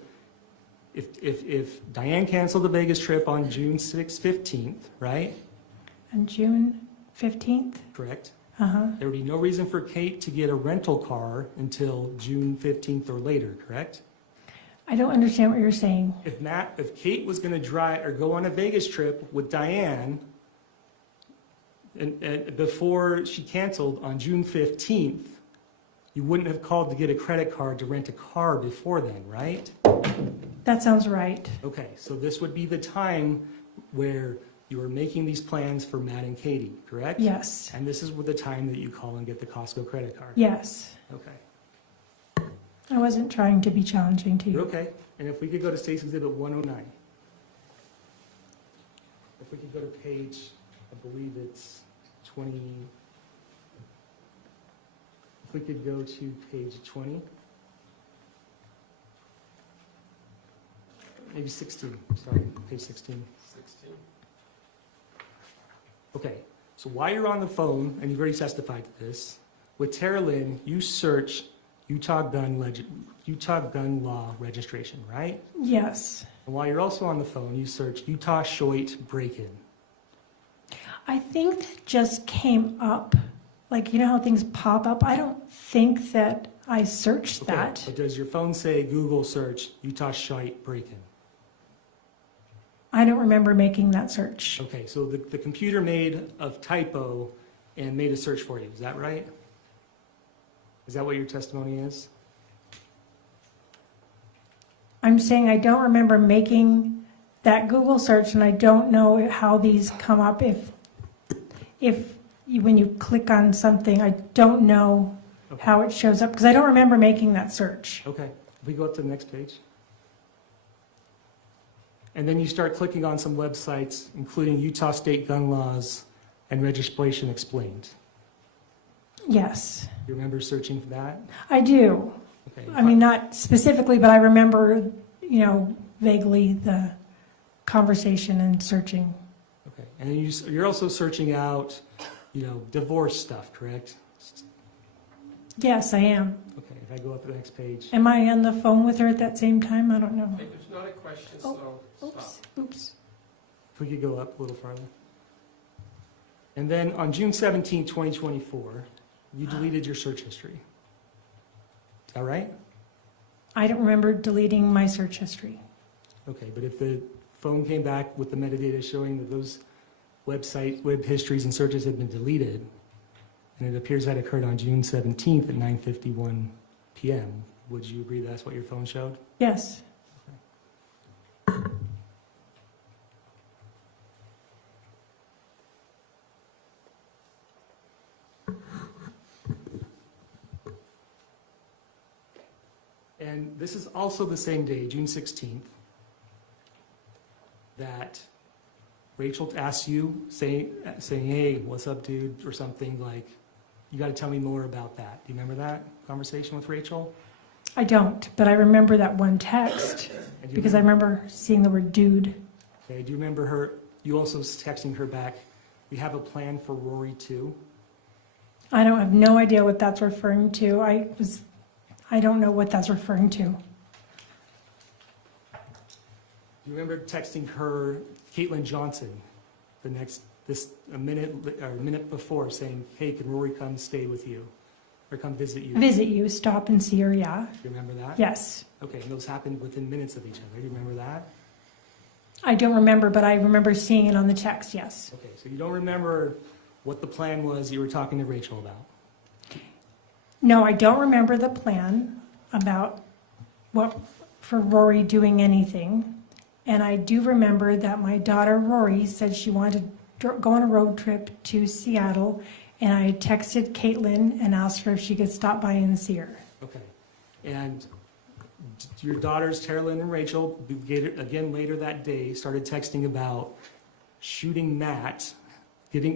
if Diane canceled the Vegas trip on June 15th, right? on June 15th. Correct? Uh-huh. There would be no reason for Kate to get a rental car until June 15th or later, correct? I don't understand what you're saying. If Kate was going to drive or go on a Vegas trip with Diane, and before she canceled on June 15th, you wouldn't have called to get a credit card to rent a car before then, right? That sounds right. Okay, so this would be the time where you were making these plans for Matt and Katie, correct? Yes. And this is the time that you call and get the Costco credit card? Yes. Okay. I wasn't trying to be challenging to You're you. okay. And if we could go to State's Exhibit 109. If we could go to page, I believe it's 20. If we could go to page 20. Maybe 16, sorry, page 16. 16? Okay, so while you're on the phone, and you've already testified to this, with Tara Lynn, you search Utah gun law registration, right? Yes. And while you're also on the phone, you search Utah Shoit break-in. I think that just came up. Like, you know how things pop up? I don't think that I searched Okay, that. but does your phone say Google search Utah Shoit break-in? I don't remember making that search. Okay, so the computer made a typo and made a search for you, is that right? Is that what your testimony is? I'm saying I don't remember making that Google search, and I don't know how these come up. When you click on something, I don't know Okay. how it shows up, because I don't remember making that search. Okay, if we go up to the next page. And then you start clicking on some websites, including Utah State Gun Laws and Registration Explained. Yes, You remember searching for that? I do. Okay. I mean, not specifically, but I remember, vaguely the conversation and searching. Okay, and you're also searching out, divorce stuff, correct? Yes, I am. Okay, if I go up to the next page. Am I on the phone with her at that same time? I don't know. Hey, there's not a question, so stop. Oops. If we could go up a little farther. And then on June 17, 2024, you deleted your search history. Is that right? I don't remember deleting my search history. Okay, but if the phone came back with the metadata showing that those web histories and searches had been deleted, and it appears that occurred on June 17th at 9:51 p.m., would you agree that's what your phone showed? Yes. And this is also the same day, June 16th, that Rachel asks you, saying, hey, what's up, dude, or something like, you got to tell me more about that. Do you remember that conversation with Rachel? I don't, but I remember that one text. And do you because I remember seeing the word dude. Okay, do you remember her, you also texting her back, we have a plan for Rory too? I don't have no idea what that's referring to. I don't know what that's referring to. Do you remember texting her, Caitlin Johnson, a minute before saying, hey, can Rory come stay with you? Or come visit you? Visit you, stop and see her, yeah. Do you remember that? Yes. Okay, and those happened within minutes of each other. Do you remember that? I don't remember, but I remember seeing it on the text, yes. Okay, so you don't remember what the plan was you were talking to Rachel about? No, I don't remember the plan about for Rory doing anything. And I do remember that my daughter Rory said she wanted to go on a road trip to Seattle, and I texted Caitlin and asked her if she could stop by and see her. Okay, and your daughters, Terralyn and Rachel, again later that day, started texting about shooting Matt,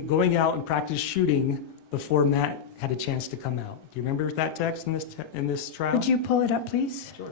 going out and practice shooting before Matt had a chance to come out. Do you remember that text in this trial? Would you pull it up, please? Sure.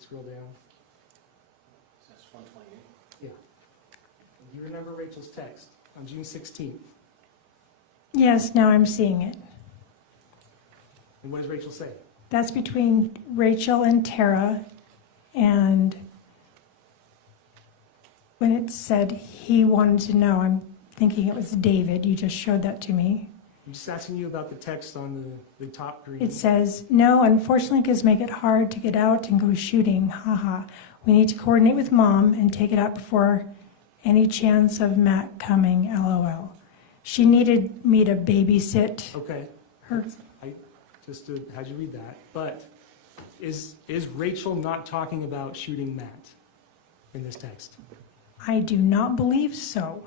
Scroll down. That's 128. Yeah. Do you remember Rachel's text on June 16th? Yes, now I'm seeing it. And what does Rachel say? That's between Rachel and Tara, and when it said he wanted to know, I'm thinking it was David. You just showed that to me. I'm just asking you about the text on the top green. It says, no, unfortunately, kids make it hard to get out and go shooting. Haha. We need to coordinate with mom and take it out before any chance of Matt coming. LOL. She needed me to babysit Okay, her. I just had you read that. But is Rachel not talking about shooting Matt in this text? I do not believe so.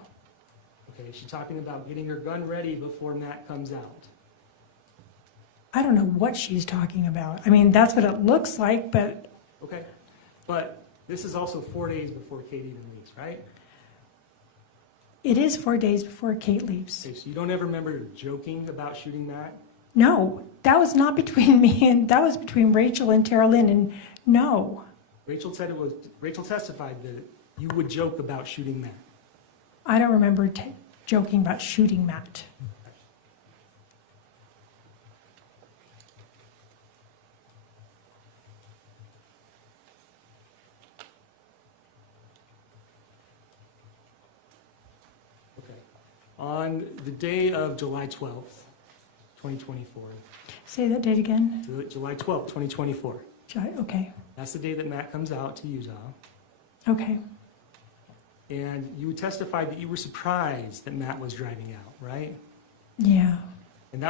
Okay, is she talking about getting her gun ready before Matt comes out? I don't know what she's talking about. I mean, that's what it looks like, but Okay, but this is also 4 days before Kate even leaves, right? it is 4 days before Kate leaves. Okay, so you don't ever remember joking about shooting Matt? No, that was not between me and that was between Rachel and Tara Lynn, and no. Rachel testified that you would joke about shooting Matt. I don't remember joking about shooting Matt. Okay. On the day of July 12th, 2024, Say that date again. July 12th, 2024, Okay, that's the day that Matt comes out to Utah. okay. And you testified that you were surprised that Matt was driving out, right? Yeah. And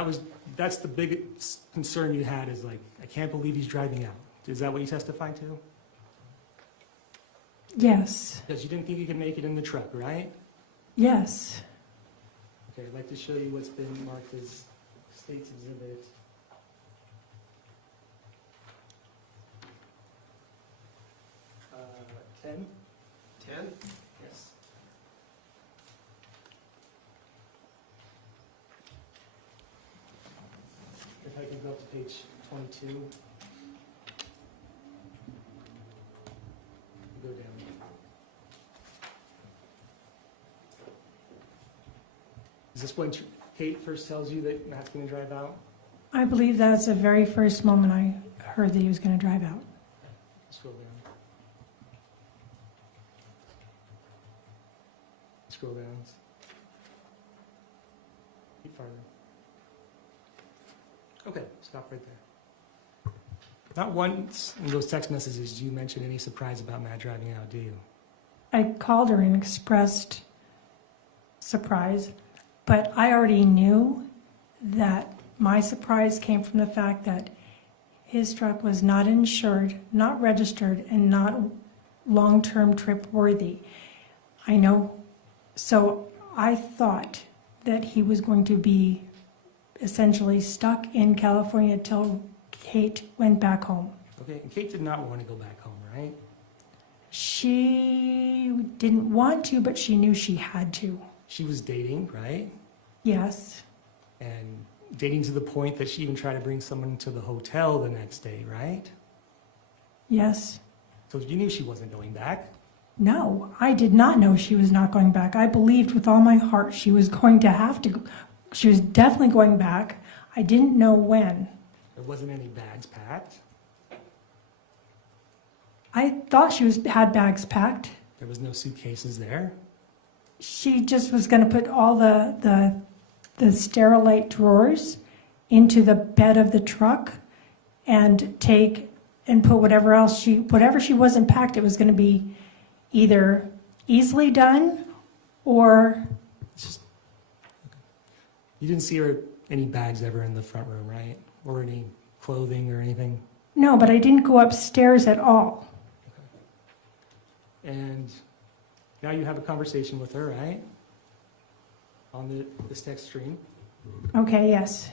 that's the biggest concern you had is like, I can't believe he's driving out. Is that what you testified to? Yes. Because you didn't think you could make it in the truck, right? Yes. Okay, I'd like to show you what's been marked as State's Exhibit. Uh, 10? 10? Yes. If I can go up to page 22. Go down. Is this when Kate first tells you that Matt's going to drive out? I believe that's the very first moment I heard that he was going to drive out. Scroll down. Scroll down. Keep farther. Okay, stop right there. Not once in those text messages do you mention any surprise about Matt driving out, do you? I called her and expressed surprise, but I already knew that my surprise came from the fact that his truck was not insured, not registered, and not long-term trip worthy. I know, so I thought that he was going to be essentially stuck in California till Kate went back home. Okay, and Kate did not want to go back home, right? She didn't want to, but she knew she had to. She was dating, right? Yes, And dating to the point that she even tried to bring someone to the hotel the next day, right? yes. So you knew she wasn't going back. No, I did not know she was not going back. I believed with all my heart she was going to have to go. She was definitely going back. I didn't know when. There wasn't any bags packed. I thought she had bags packed. There was no suitcases there. She just was going to put all the Sterilite drawers into the bed of the truck and take and put whatever she wasn't packed, it was going to be either easily done or It's just, you didn't see her any bags ever in the front room, right? Or any clothing or anything. no, but I didn't go upstairs at all. And now you have a conversation with her, right? On this text stream. Okay, yes.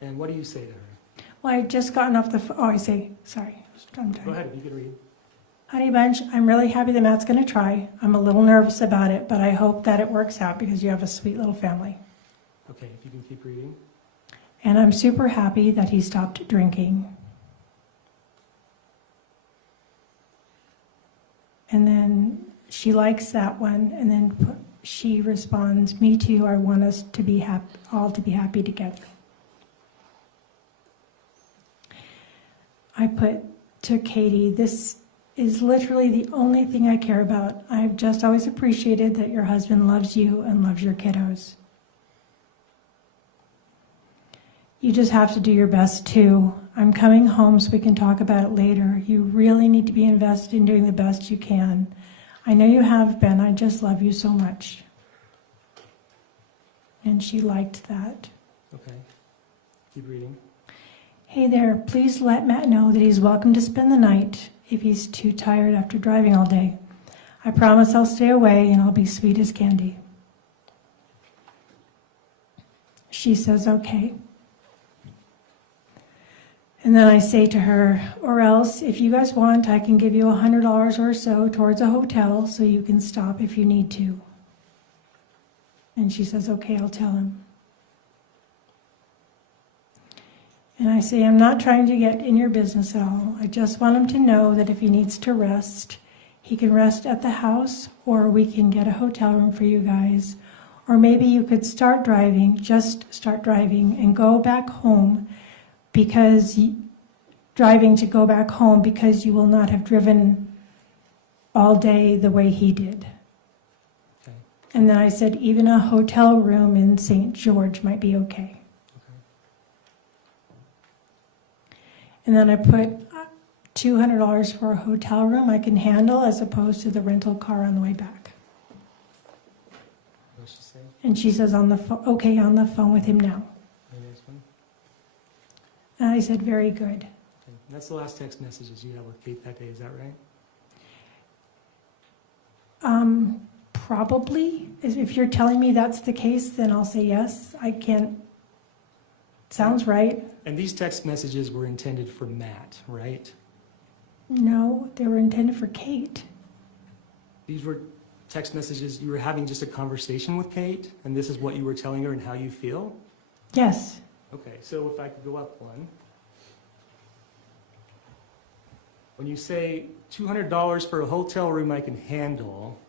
And what do you say to her? Well, I had just gotten off the phone. Oh, I say, sorry. I'm Go done. ahead, if you could read. Honey Bunch, I'm really happy that Matt's going to try. I'm a little nervous about it, but I hope that it works out because you have a sweet little family. Okay, if you can keep reading. And I'm super happy that he stopped drinking. And then she likes that one, and then she responds, me too, I want us to be all to be happy together. I put to Katie, this is literally the only thing I care about. I've just always appreciated that your husband loves you and loves your kiddos. You just have to do your best too. I'm coming home so we can talk about it later. You really need to be invested in doing the best you can. I know you have been. I just love you so much. And she liked that. Okay, keep reading. Hey there, please let Matt know that he's welcome to spend the night if he's too tired after driving all day. I promise I'll stay away and I'll be sweet as candy. She says, okay. And then I say to her, or else, if you guys want, I can give you $100 or so towards a hotel so you can stop if you need to. And she says, okay, I'll tell him. And I say, I'm not trying to get in your business at all. I just want him to know that if he needs to rest, he can rest at the house, or we can get a hotel room for you guys. Or maybe you could start driving, just start driving, and go back home because driving to go back home because you will not have driven all day the way he did. Okay. And then I said, even a hotel room in St. George might be okay. And then I put $200 for a hotel room I can handle as opposed to the rental car on the way back. What's she say? And she says on the okay, on the phone with him now. The next one. And I said, very good. Okay. And that's the last text messages you had with Kate that day, is that right? Probably. If you're telling me that's the case, then I'll say yes. I can't. Sounds right. And these text messages were intended for Matt, right? No, they were intended for Kate. These were text messages, you were having just a conversation with Kate, and this is what you were telling her and how you feel? Yes. Okay, so if I could go up one. When you say $200 for a hotel room I can handle,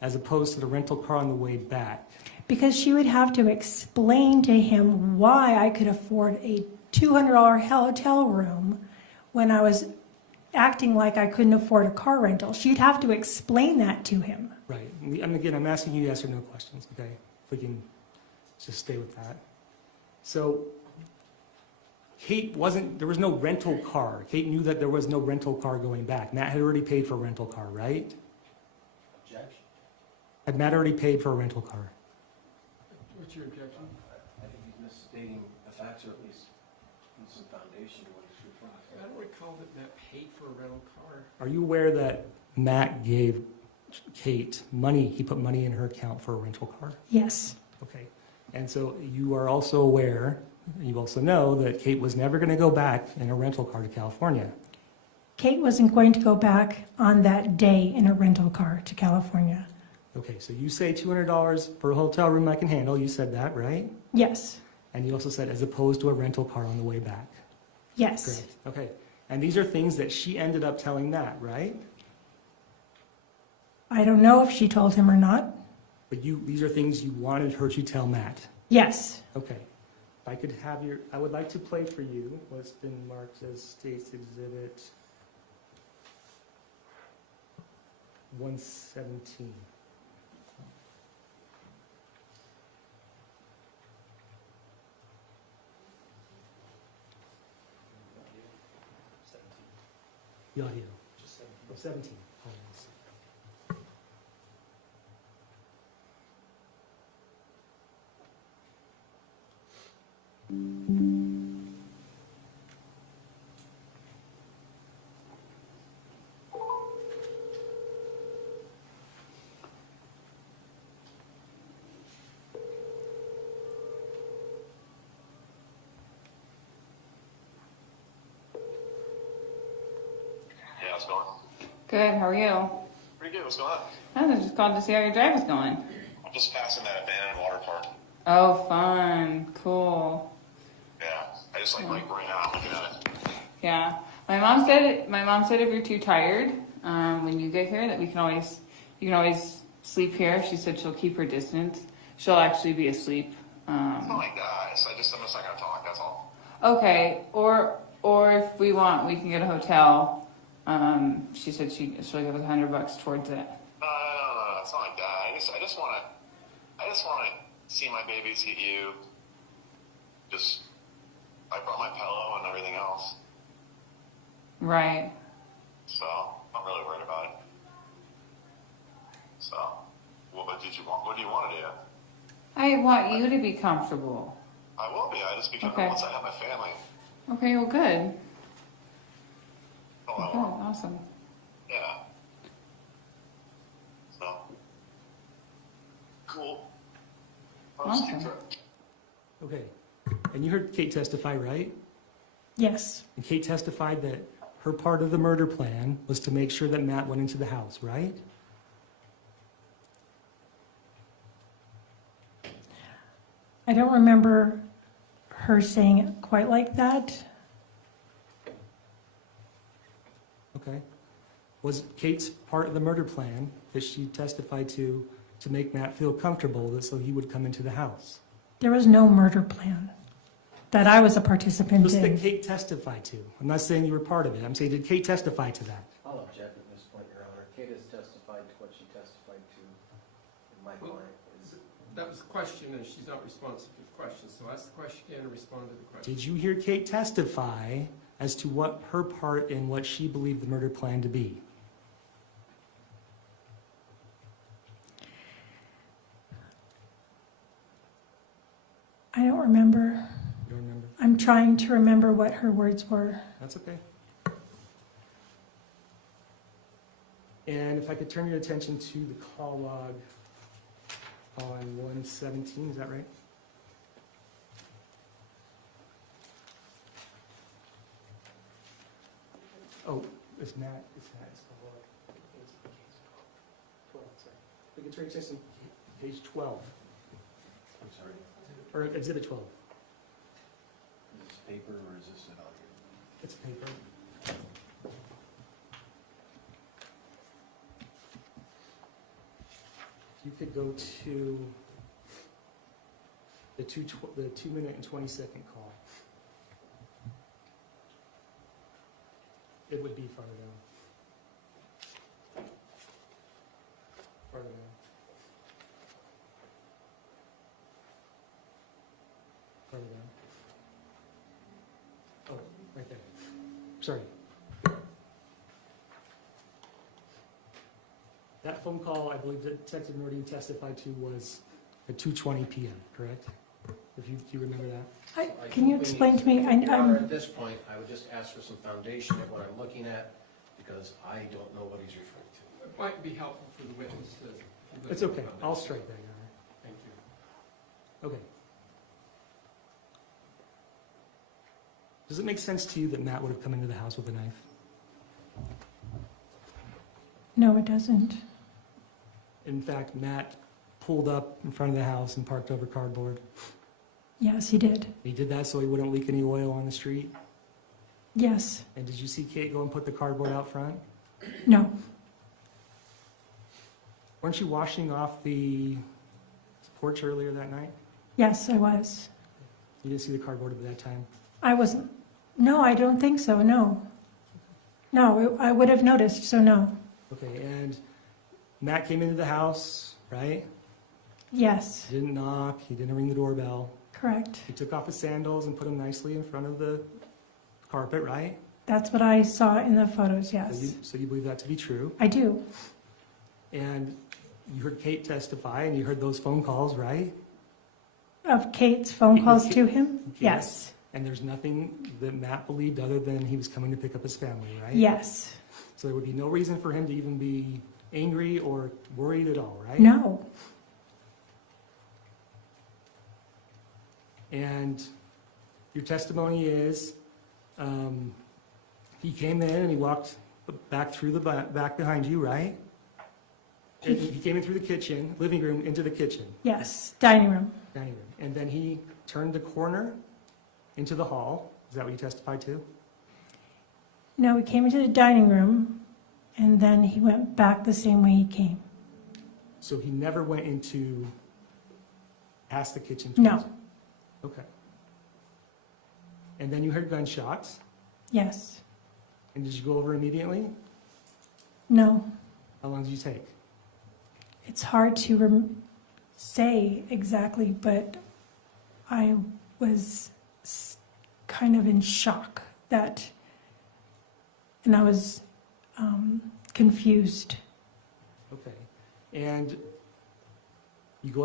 as opposed to the rental car on the way back. Because she would have to explain to him why I could afford a $200 hotel room when I was acting like I couldn't afford a car rental. She'd have to explain that to him. Right, and again, I'm asking you yes or no questions, okay? If we can just stay with that. So, Kate there was no rental car. Kate knew that there was no rental car going back. Matt had already paid for a rental car, right? Objection? Had Matt already paid for a rental car? What's your objection? I think he's misstating the facts, or at least some foundation to what he's referring to. How do we recall that Matt paid for a rental car. Are you aware that Matt gave Kate money, he put money in her account for a rental car? Yes, Okay. And so you are also aware, you also know that Kate was never going to go back in a rental car to California. Kate wasn't going to go back on that day in a rental car to California. Okay, so you say $200 for a hotel room I can handle. You said that, right? Yes, And you also said as opposed to a rental car on the way back. yes, Correct. Okay. And these are things that she ended up telling Matt, right? I don't know if she told him or not. But these are things you wanted her to tell Matt. Yes, Okay. If I could have I would like to play for you what's been marked as State's Exhibit 117. The audio. Just 17. Apologies. Yeah, how's it going? Good, how are you? Pretty good. What's going on? I was just called to see how your drive was going. I'm just passing that abandoned water park. Oh, fun, cool. Yeah, I just like ran out looking at it. Yeah, my mom said if you're too tired, when you get here, that you can always sleep here. She said she'll keep her distance. She'll actually be asleep. It's not like that. I'm just not gonna talk. That's all. Okay, or if we want, we can get a hotel. She said she'll give us $100 towards it. No. It's not like that. I just wanna see my baby, see you. I brought my pillow and everything else, Right. so I'm really worried about it. So, what do you want to do? I want you to be comfortable. I will be. I just become Okay. once I have my family. Okay, well, good. All I Good, want. awesome. Yeah. So, cool. Awesome. Okay. And you heard Kate testify, right? yes, And Kate testified that her part of the murder plan was to make sure that Matt went into the house, right? I don't remember her saying it quite like that. Okay. Was Kate's part of the murder plan that she testified to make Matt feel comfortable that so he would come into the house? There was no murder plan that I was a participant Just that in. Kate testified to. I'm not saying you were part of it. I'm saying, did Kate testify to that? I'll object at this point, Your Honor. Kate has testified to what she testified to, and my client is. That was the question, and she's not responsive to the question, so ask the question again and respond to the question. Did you hear Kate testify as to what her part in what she believed the murder plan to be? I don't remember. You don't remember? I'm trying to remember what her words were. That's okay. And if I could turn your attention to the call log on 117, is that right? Oh, it's Matt, it's call log. It's 12, sorry. We can turn your attention to page 12, I'm sorry. or exhibit 12. Is this paper or is this an audio? It's paper. You could go to the 2-minute and 20-second call. It would be farther down. Farther down. Farther down. Oh, right there. Sorry. That phone call, I believe that Detective Nordy testified to was at 2:20 PM, correct? If you, do you remember that? Can you explain to me? Your Honor, I'm, at this point, I would just ask for some foundation of what I'm looking at, because I don't know what he's referring to. It might be helpful for the witness to. It's okay, I'll strike that, Your Honor. Thank you. Okay. Does it make sense to you that Matt would have come into the house with a knife? no, it doesn't. In fact, Matt pulled up in front of the house and parked over cardboard. Yes, he did. He did that so he wouldn't leak any oil on the street. Yes. And did you see Kate go and put the cardboard out front? No. Weren't you washing off the porch earlier that night? Yes, I was. You didn't see the cardboard at that time? I wasn't. No, I don't think so. No. No, I would have noticed, so no. Okay, and Matt came into the house, right? Yes, He didn't knock, he didn't ring the doorbell. correct. He took off his sandals and put them nicely in front of the carpet, right? That's what I saw in the photos, So yes. so you believe that to be true? I do. And you heard Kate testify and you heard those phone calls, right? Of Kate's phone calls to him? Yes. Yes. And there's nothing that Matt believed other than he was coming to pick up his family, right? Yes. So there would be no reason for him to even be angry or worried at all, right? No. And your testimony is, he came in and he walked back through the back behind you, right? And he came in through the kitchen, living room, into the kitchen, Yes, dining room. dining room. And then he turned the corner into the hall. Is that what you testified to? No, he came into the dining room, and then he went back the same way he came. So he never went into, past the kitchen? No. towards- Okay. And then you heard gunshots, Yes. and did you go over immediately? No. How long did you take? It's hard to say exactly, but I was kind of in shock that, and I was confused. Okay. And you go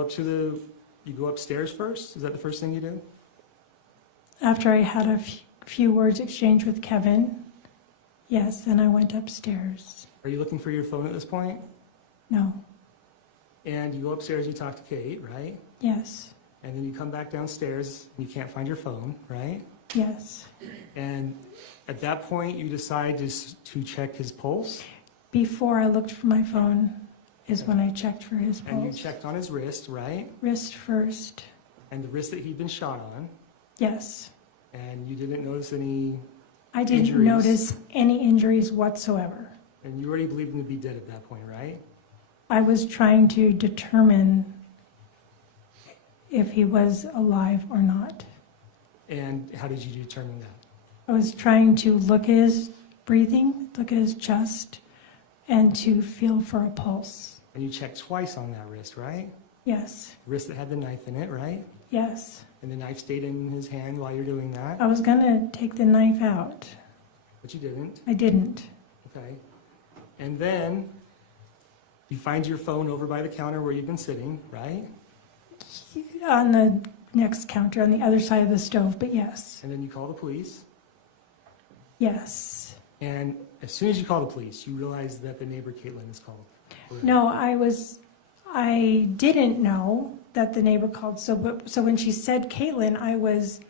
upstairs first? Is that the first thing you do? After I had a few words exchanged with Kevin, yes, then I went upstairs. Are you looking for your phone at this point? No. And you go upstairs, you talk to Kate, right? Yes. And then you come back downstairs, and you can't find your phone, right? Yes. And at that point, you decide to check his pulse, Before I looked for my phone is when I checked for his and you pulse. checked on his wrist, right? Wrist first. And the wrist that he'd been shot on, Yes. and you didn't notice any, I didn't Injuries. notice any injuries whatsoever. and you already believed him to be dead at that point, right? I was trying to determine if he was alive or not. And how did you determine that? I was trying to look at his breathing, look at his chest, and to feel for a pulse. And you checked twice on that wrist, right? Yes. Wrist that had the knife in it, right? Yes. And the knife stayed in his hand while you're doing that, I was gonna take the knife out. but you didn't. I didn't. Okay. And then you find your phone over by the counter where you've been sitting, right? On the next counter on the other side of the stove, but yes. And then you call the police. Yes. And as soon as you call the police, you realize that the neighbor Caitlin is called. No, I didn't know that the neighbor called, so when she said Caitlin, I was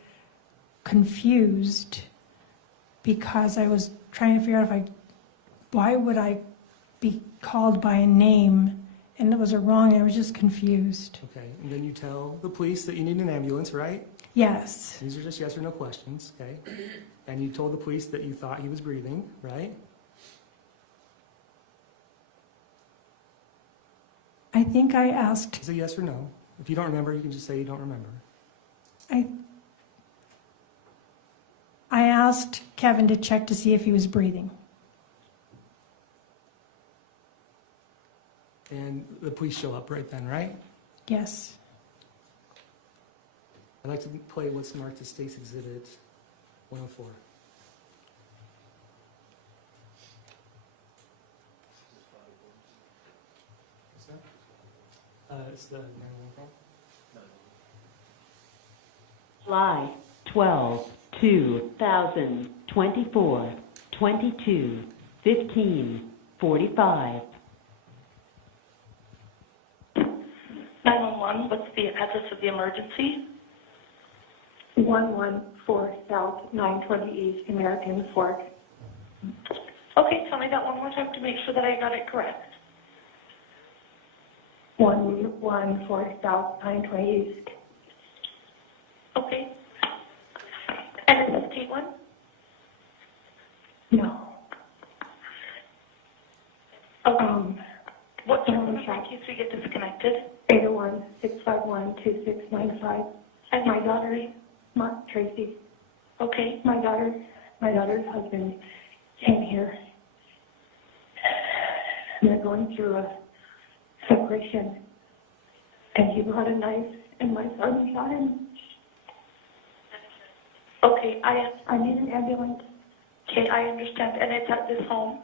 confused because I was trying to figure out why would I be called by a name, and it was wrong, I was just confused. Okay. And then you tell the police that you need an ambulance, right? Yes, These are just yes or no questions, okay? And you told the police that you thought he was breathing, right? I think I asked, It's a yes or no. If you don't remember, you can just say you don't remember. I asked Kevin to check to see if he was breathing. And the police show up right then, right? Yes. I'd like to play what's marked as State's Exhibit 104. What's that? It's the 911 call. Fly 12 2024 22 15 45. 911, what's the address of the emergency? 114 South 920 East American Fork. Okay, tell me that one more time to make sure that I got it correct. 114 South 920 East. Okay. And is this Caitlin? No. Okay. What's your number in case we get disconnected? 801-651-2695. And My daughter, Tracy. Okay. My daughter's husband came here. They're going through a separation, and he brought a knife, and my son shot him. Okay, I need an ambulance. Okay, I understand. And it's at this home?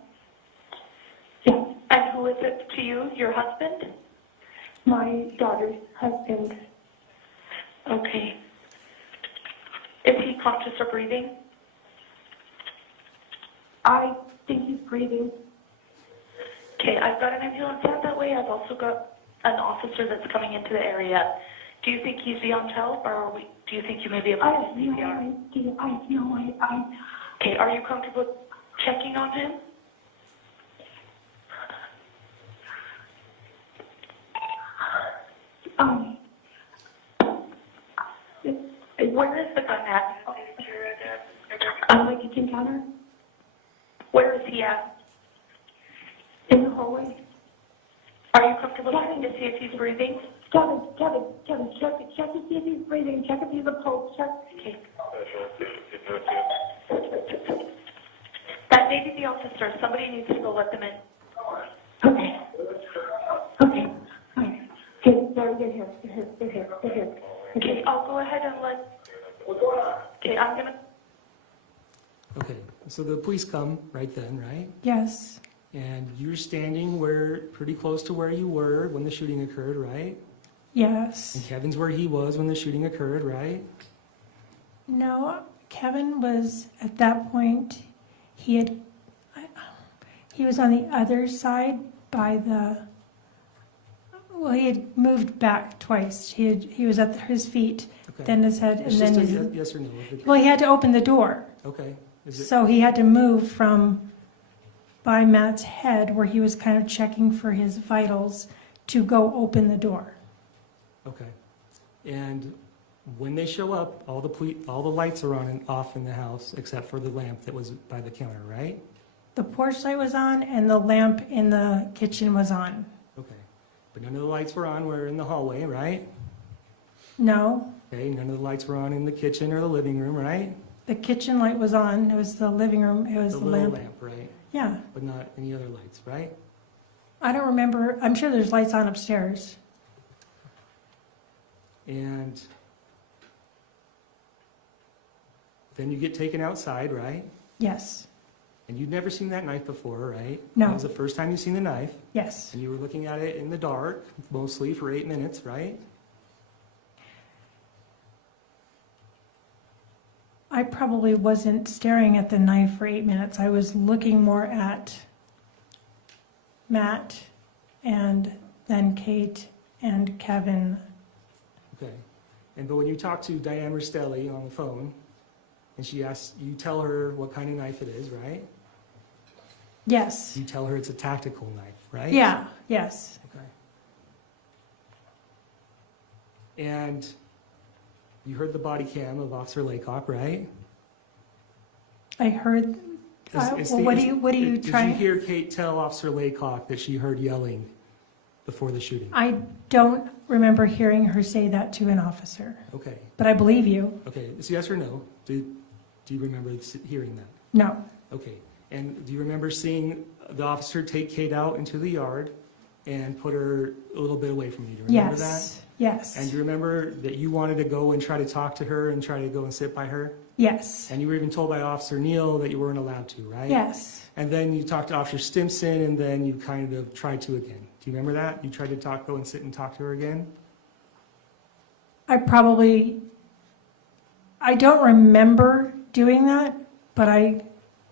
Yeah. And who is it to you? Your husband? My daughter's husband. Okay. Is he conscious or breathing? I think he's breathing. Okay, I've got an ambulance out that way. I've also got an officer that's coming into the area. Do you think he's beyond help, or do you think you may be able to I have no CPR? idea. I have no idea. Okay, are you comfortable checking on him? Where is the gun at? On my kitchen counter, Where is he at? in the hallway. Are you comfortable checking to see if he's breathing? Kevin, check to see if he's breathing. Check if he's a pulse. Check. Okay. That may be the officer. Somebody needs to go let them in. Okay. Okay. Okay, they're here. Okay, I'll go ahead and let... What's going on? Okay, I'm going to... Okay, so the police come right then, right? Yes, And you're standing pretty close to where you were when the shooting occurred, right? yes. And Kevin's where he was when the shooting occurred, right? No, Kevin was, at that point, he was on the other side by he had moved back twice. He was at his feet, Okay. then his head, and It's then just a his... yes or no. Well, he had to open the door. Okay. Is it, So he had to move from by Matt's head, where he was kind of checking for his vitals, to go open the door. okay. And when they show up, all the lights are on and off in the house except for the lamp that was by the counter, right? The porch light was on, and the lamp in the kitchen was on. Okay. But none of the lights were on. We're in the hallway, right? No, Okay. None of the lights were on in the kitchen or the living room, right? the kitchen light was on. It was the living room. It was The the little lamp. lamp, right? Yeah, But not any other lights, right? I don't remember. I'm sure there's lights on upstairs. And then you get taken outside, right? Yes, And you'd never seen that knife before, right? No. That was the first time you seen the knife. yes. And you were looking at it in the dark, mostly for 8 minutes, right? I probably wasn't staring at the knife for 8 minutes. I was looking more at Matt and then Kate and Kevin. Okay. But when you talk to Diane Restelli on the phone, and she asks, you tell her what kind of knife it is, right? Yes. You tell her it's a tactical knife, right? Yeah, yes. Okay. And you heard the body cam of Officer Laycock, right? I heard, what are you trying? Did you hear Kate tell Officer Laycock that she heard yelling before the shooting? I don't remember hearing her say that to an officer, Okay. but I believe you. Okay. It's yes or no? Do you remember hearing that? No, Okay. And do you remember seeing the officer take Kate out into the yard and put her a little bit away from you? Do you remember that? yes, yes, And do you remember that you wanted to go and try to talk to her and try to go and sit by her? yes, And you were even told by Officer Neal that you weren't allowed to, right? yes, And then you talked to Officer Stimson, and then you kind of tried to again. Do you remember that? You tried to go and sit and talk to her again? I probably I don't remember doing that, but I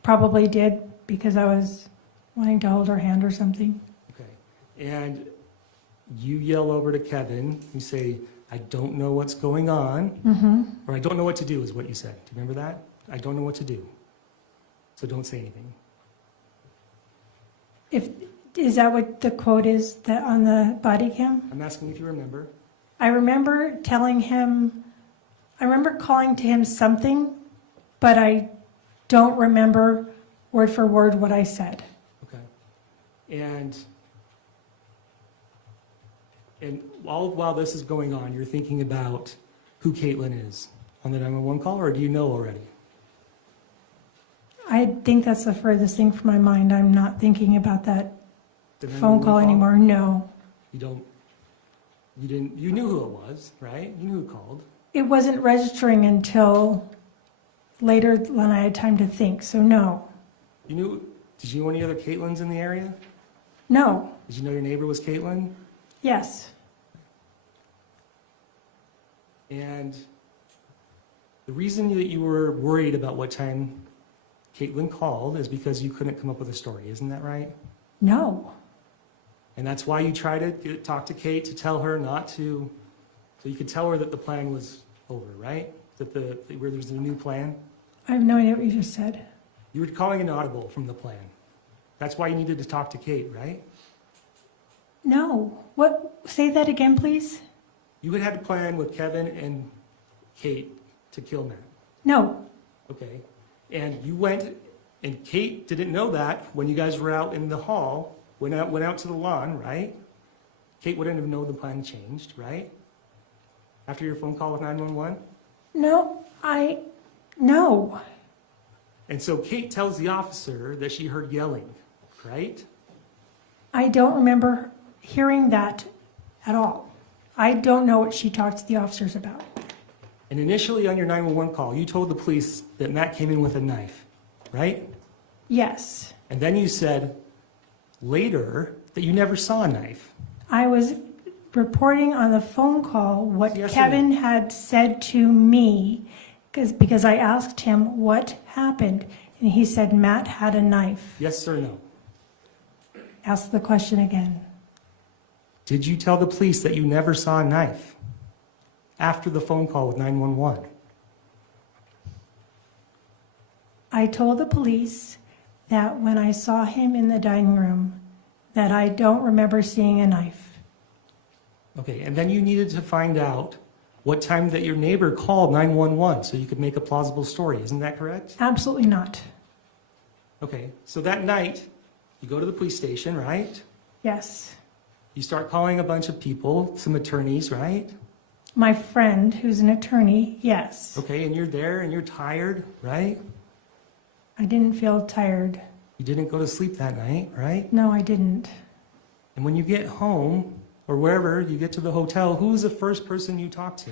probably did because I was wanting to hold her hand or something. Okay. And you yell over to Kevin, you say, I don't know what's going on, or I don't know what to do is what you said. Do you remember that? I don't know what to do. So don't say anything. Is that what the quote is that on the body cam? I'm asking if you remember. I remember telling him, I remember calling to him something, but I don't remember word for word what I said. Okay. And while this is going on, you're thinking about who Caitlin is on the 911 call, or do you know already? I think that's the furthest thing from my mind. I'm not thinking about that The phone 911 call anymore. No. You knew who it was, right? You knew who called. It wasn't registering until later when I had time to think, so no. Did you know any other Caitlins in the area? No. Did you know your neighbor was Caitlin? Yes. And the reason that you were worried about what time Caitlin called is because you couldn't come up with a story, isn't that right? No. And that's why you tried to talk to Kate to tell her not to, so you could tell her that the plan was over, right? Where there's a new plan? I have no idea what you just said. You were calling an audible from the plan. That's why you needed to talk to Kate, right? No. What? Say that again, please. You had a plan with Kevin and Kate to kill Matt. No. Okay. And you went, and Kate didn't know that when you guys were out in the hall, went out to the lawn, right? Kate wouldn't have known the plan changed, right? After your phone call with 911? No. No. And so Kate tells the officer that she heard yelling, right? I don't remember hearing that at all. I don't know what she talked to the officers about. And initially on your 911 call, you told the police that Matt came in with a knife, right? Yes. And then you said later that you never saw a knife. I was reporting on the phone call what Yes or Kevin had said to me because I asked him what happened, and he said Matt had a knife. Yes or no? Ask the question again. Did you tell the police that you never saw a knife after the phone call with 911? I told the police that when I saw him in the dining room, that I don't remember seeing a knife. Okay, and then you needed to find out what time that your neighbor called 911 so you could make a plausible story. Isn't that correct? Absolutely not. Okay, so that night, you go to the police station, right? Yes. You start calling a bunch of people, some attorneys, right? My friend, who's an attorney, yes. Okay, and you're there and you're tired, right? I didn't feel tired. You didn't go to sleep that night, right? No, I didn't. And when you get home, or wherever you get to the hotel, who was the first person you talked to?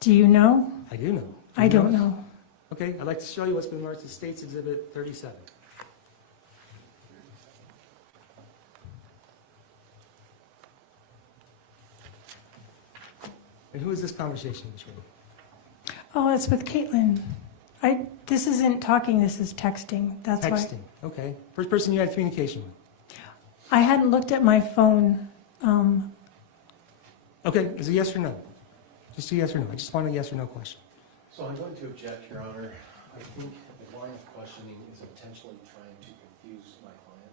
Do you know? I do know. I don't know. Okay, I'd like to show you what's been marked as State's Exhibit 37. And who is this conversation between? Oh, it's with Caitlin. This isn't talking, this is texting. That's why. Texting, okay. First person you had communication with. I hadn't looked at my phone. Okay, is it yes or no? Just a yes or no. I just want a yes or no question. So I'm going to object, Your Honor. I think the line of questioning is intentionally trying to confuse my client.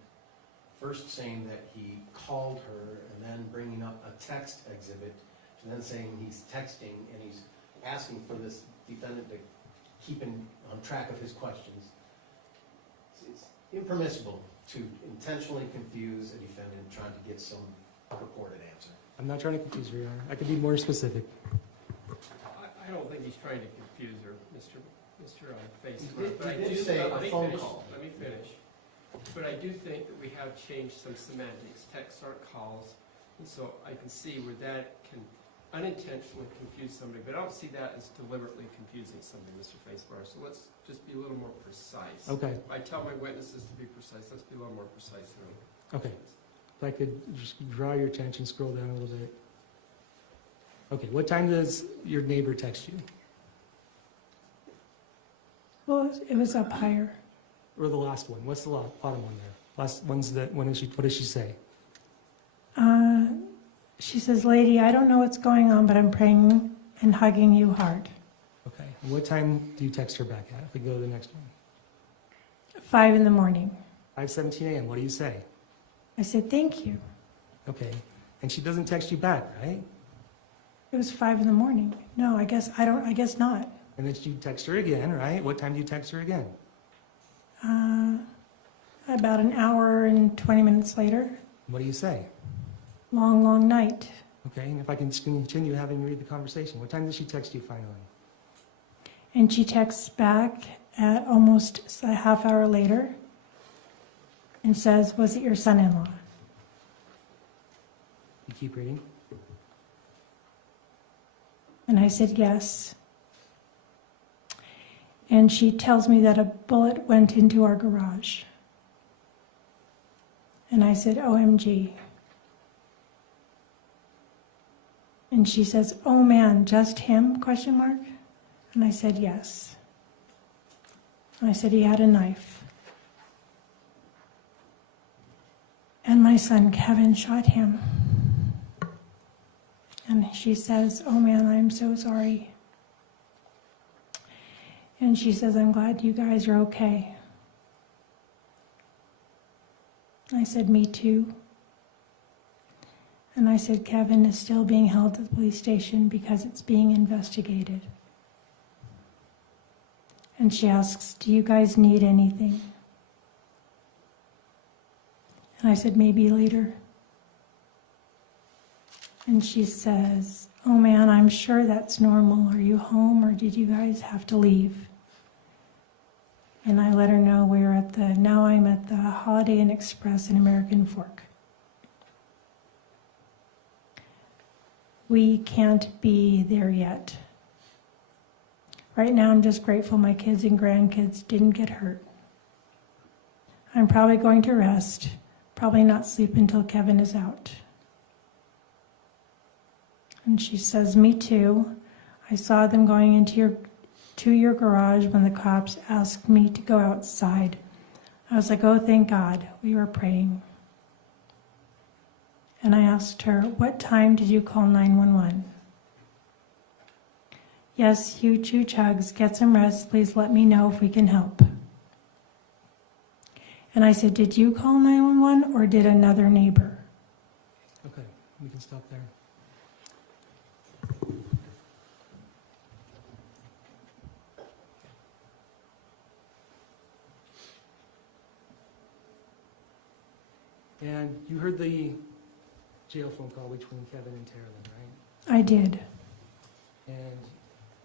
First saying that he called her and then bringing up a text exhibit and then saying he's texting and he's asking for this defendant to keep on track of his questions. It's impermissible to intentionally confuse a defendant trying to get some purported answer. I'm not trying to confuse you, Your Honor. I could be more specific. I don't think he's trying to confuse her, Mr. Face. He did say a phone call. Let me finish. But I do think that we have changed some semantics. Texts aren't calls. And so I can see where that can unintentionally confuse somebody. But I don't see that as deliberately confusing somebody, Mr. Facebar. So let's just be a little more precise. Okay. I tell my witnesses to be precise. Let's be a little more precise here. Okay. If I could just draw your attention, scroll down a little bit. Okay, what time does your neighbor text you? Well, it was up higher. Or the last one? What's the bottom one there? Last one's the, what does she say? She says, "Lady, I don't know what's going on, but I'm praying and hugging you hard." Okay. And what time do you text her back at? If we go to the next one. 5 in the morning. 5:17 a.m. What do you say? I said, "Thank you." Okay. And she doesn't text you back, right? It was 5 in the morning. No, I guess not. And then you text her again, right? What time do you text her again? About an hour and 20 minutes later. What do you say? Long, long night. Okay. And if I can just continue having you read the conversation, what time does she text you finally? And she texts back at almost a half hour later and says, "Was it your son-in-law?" You keep reading. And I said, "Yes." And she tells me that a bullet went into our garage. And I said, "OMG." And she says, "Oh man, just him?" ? And I said, "Yes." And I said, "He had a knife. And my son Kevin shot him." And she says, "Oh man, I'm so sorry." And she says, "I'm glad you guys are okay." I said, "Me too." And I said, "Kevin is still being held at the police station because it's being investigated." And she asks, "Do you guys need anything?" And I said, "Maybe later." And she says, "Oh man, I'm sure that's normal. Are you home or did you guys have to leave?" And I let her know I'm at the Holiday Inn Express in American Fork. We can't be there yet. Right now, I'm just grateful my kids and grandkids didn't get hurt. I'm probably going to rest, probably not sleep until Kevin is out. And she says, "Me too. I saw them going into your garage when the cops asked me to go outside. I was like, oh, thank God, we were praying." And I asked her, "What time did you call 911? "Yes, huge hugs, get some rest, please let me know if we can help." And I said, "Did you call 911 or did another neighbor?" Okay, we can stop there. And you heard the jail phone call between Kevin and Carolyn, right? I did. And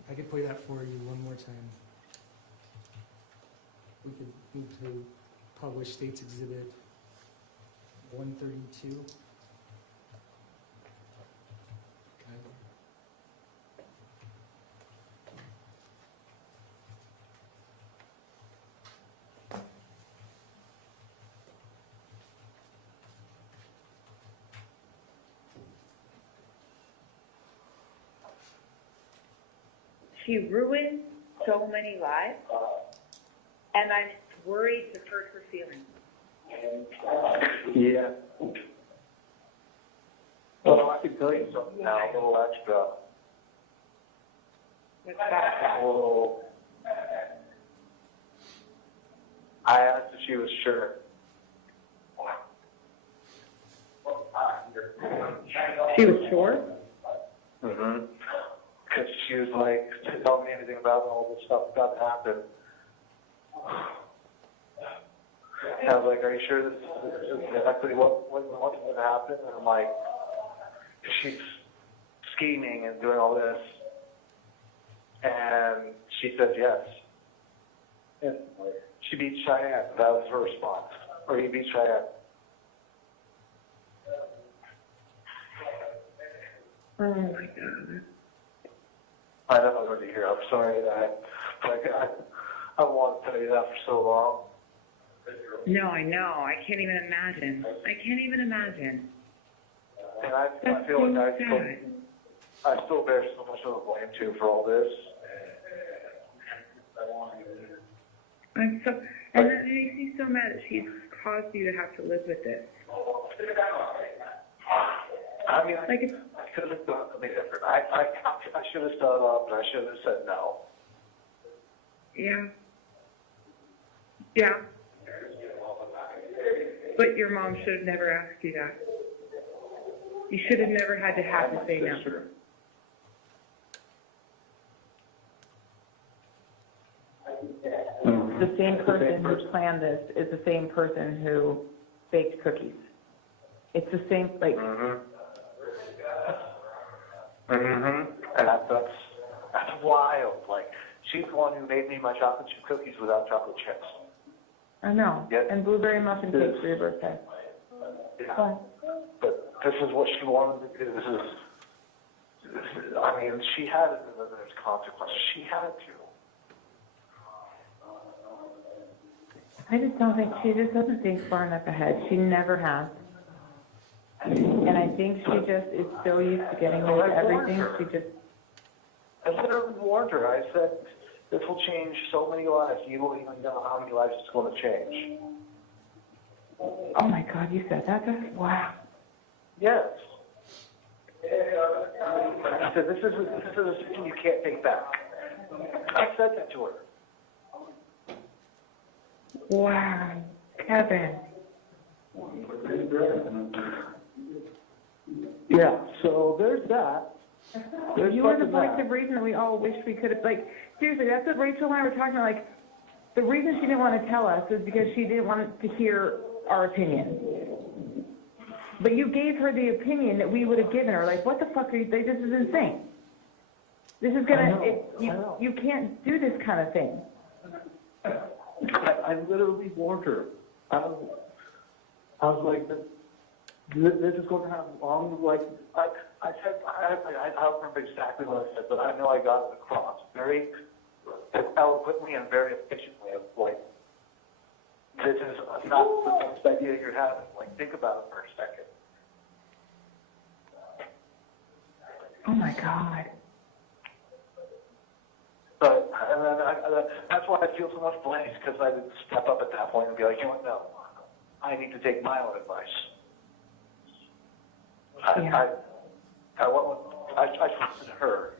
I could play that for you one more time. We could move to publish States Exhibit 132. Okay. She ruined so many lives, and I'm worried to hurt her feelings. Yeah. Well, I can tell you something now, a little extra. What's that? Well, I asked if she was sure. She was sure? Mm-hmm. Because she was like, she didn't tell me anything about all this stuff about to happen. And I was like, "Are you sure this is exactly what's going to happen?" And I'm like, she's scheming and doing all this. And she said yes. And she beat Cheyenne. That was her response. Or he beat Cheyenne. Oh my God. I know I was already here. I'm sorry that I wanted to tell you that for so long. No, I know. I can't even imagine. And I feel like I still bear so much of the blame too for all this. I'm so, and it makes me so mad that she's caused you to have to live with this. I mean, Like, it's, I could have done something different. I should have stood up and I should have said no. yeah. Yeah. But your mom should have never asked you that. You should have never had to have to say no. The same person who planned this is the same person who baked cookies. It's the same, like, And that's wild. Like, she's the one who made me my chocolate chip cookies without chocolate chips. I know. Yep. And blueberry muffin cake for your birthday. Yeah. But this is what she wanted to do. This is I mean, she had it, and there's consequences. She had to. I just don't think, she just doesn't think far enough ahead. She never has. And I think she just is so used to getting away with everything, she just... I literally warned her. I said, this will change so many lives. You won't even know how many lives it's going to change. Oh my God, you said that? Wow. Yes. I said, this is a decision you can't take back. I said that to her. Wow. Kevin. Yeah, so there's that. You were the voice of reason that we all wish we could have, like, seriously, that's what Rachel and I were talking about, like, the reason she didn't want to tell us is because she didn't want to hear our opinion. But you gave her the opinion that we would have given her. Like, what the fuck are you, this is insane. This is gonna, you can't do this kind of thing. I literally warned her. I was like, this is going to have long, like, I said, I don't remember exactly what I said, but I know I got it across very eloquently and very efficiently. Of like, this is not the best idea you're having. Like, think about it for a second. Oh my God. But and then that's why I feel so much blame, because I would step up at that point and be like, you know what, no, I need to take my own advice. I trusted her.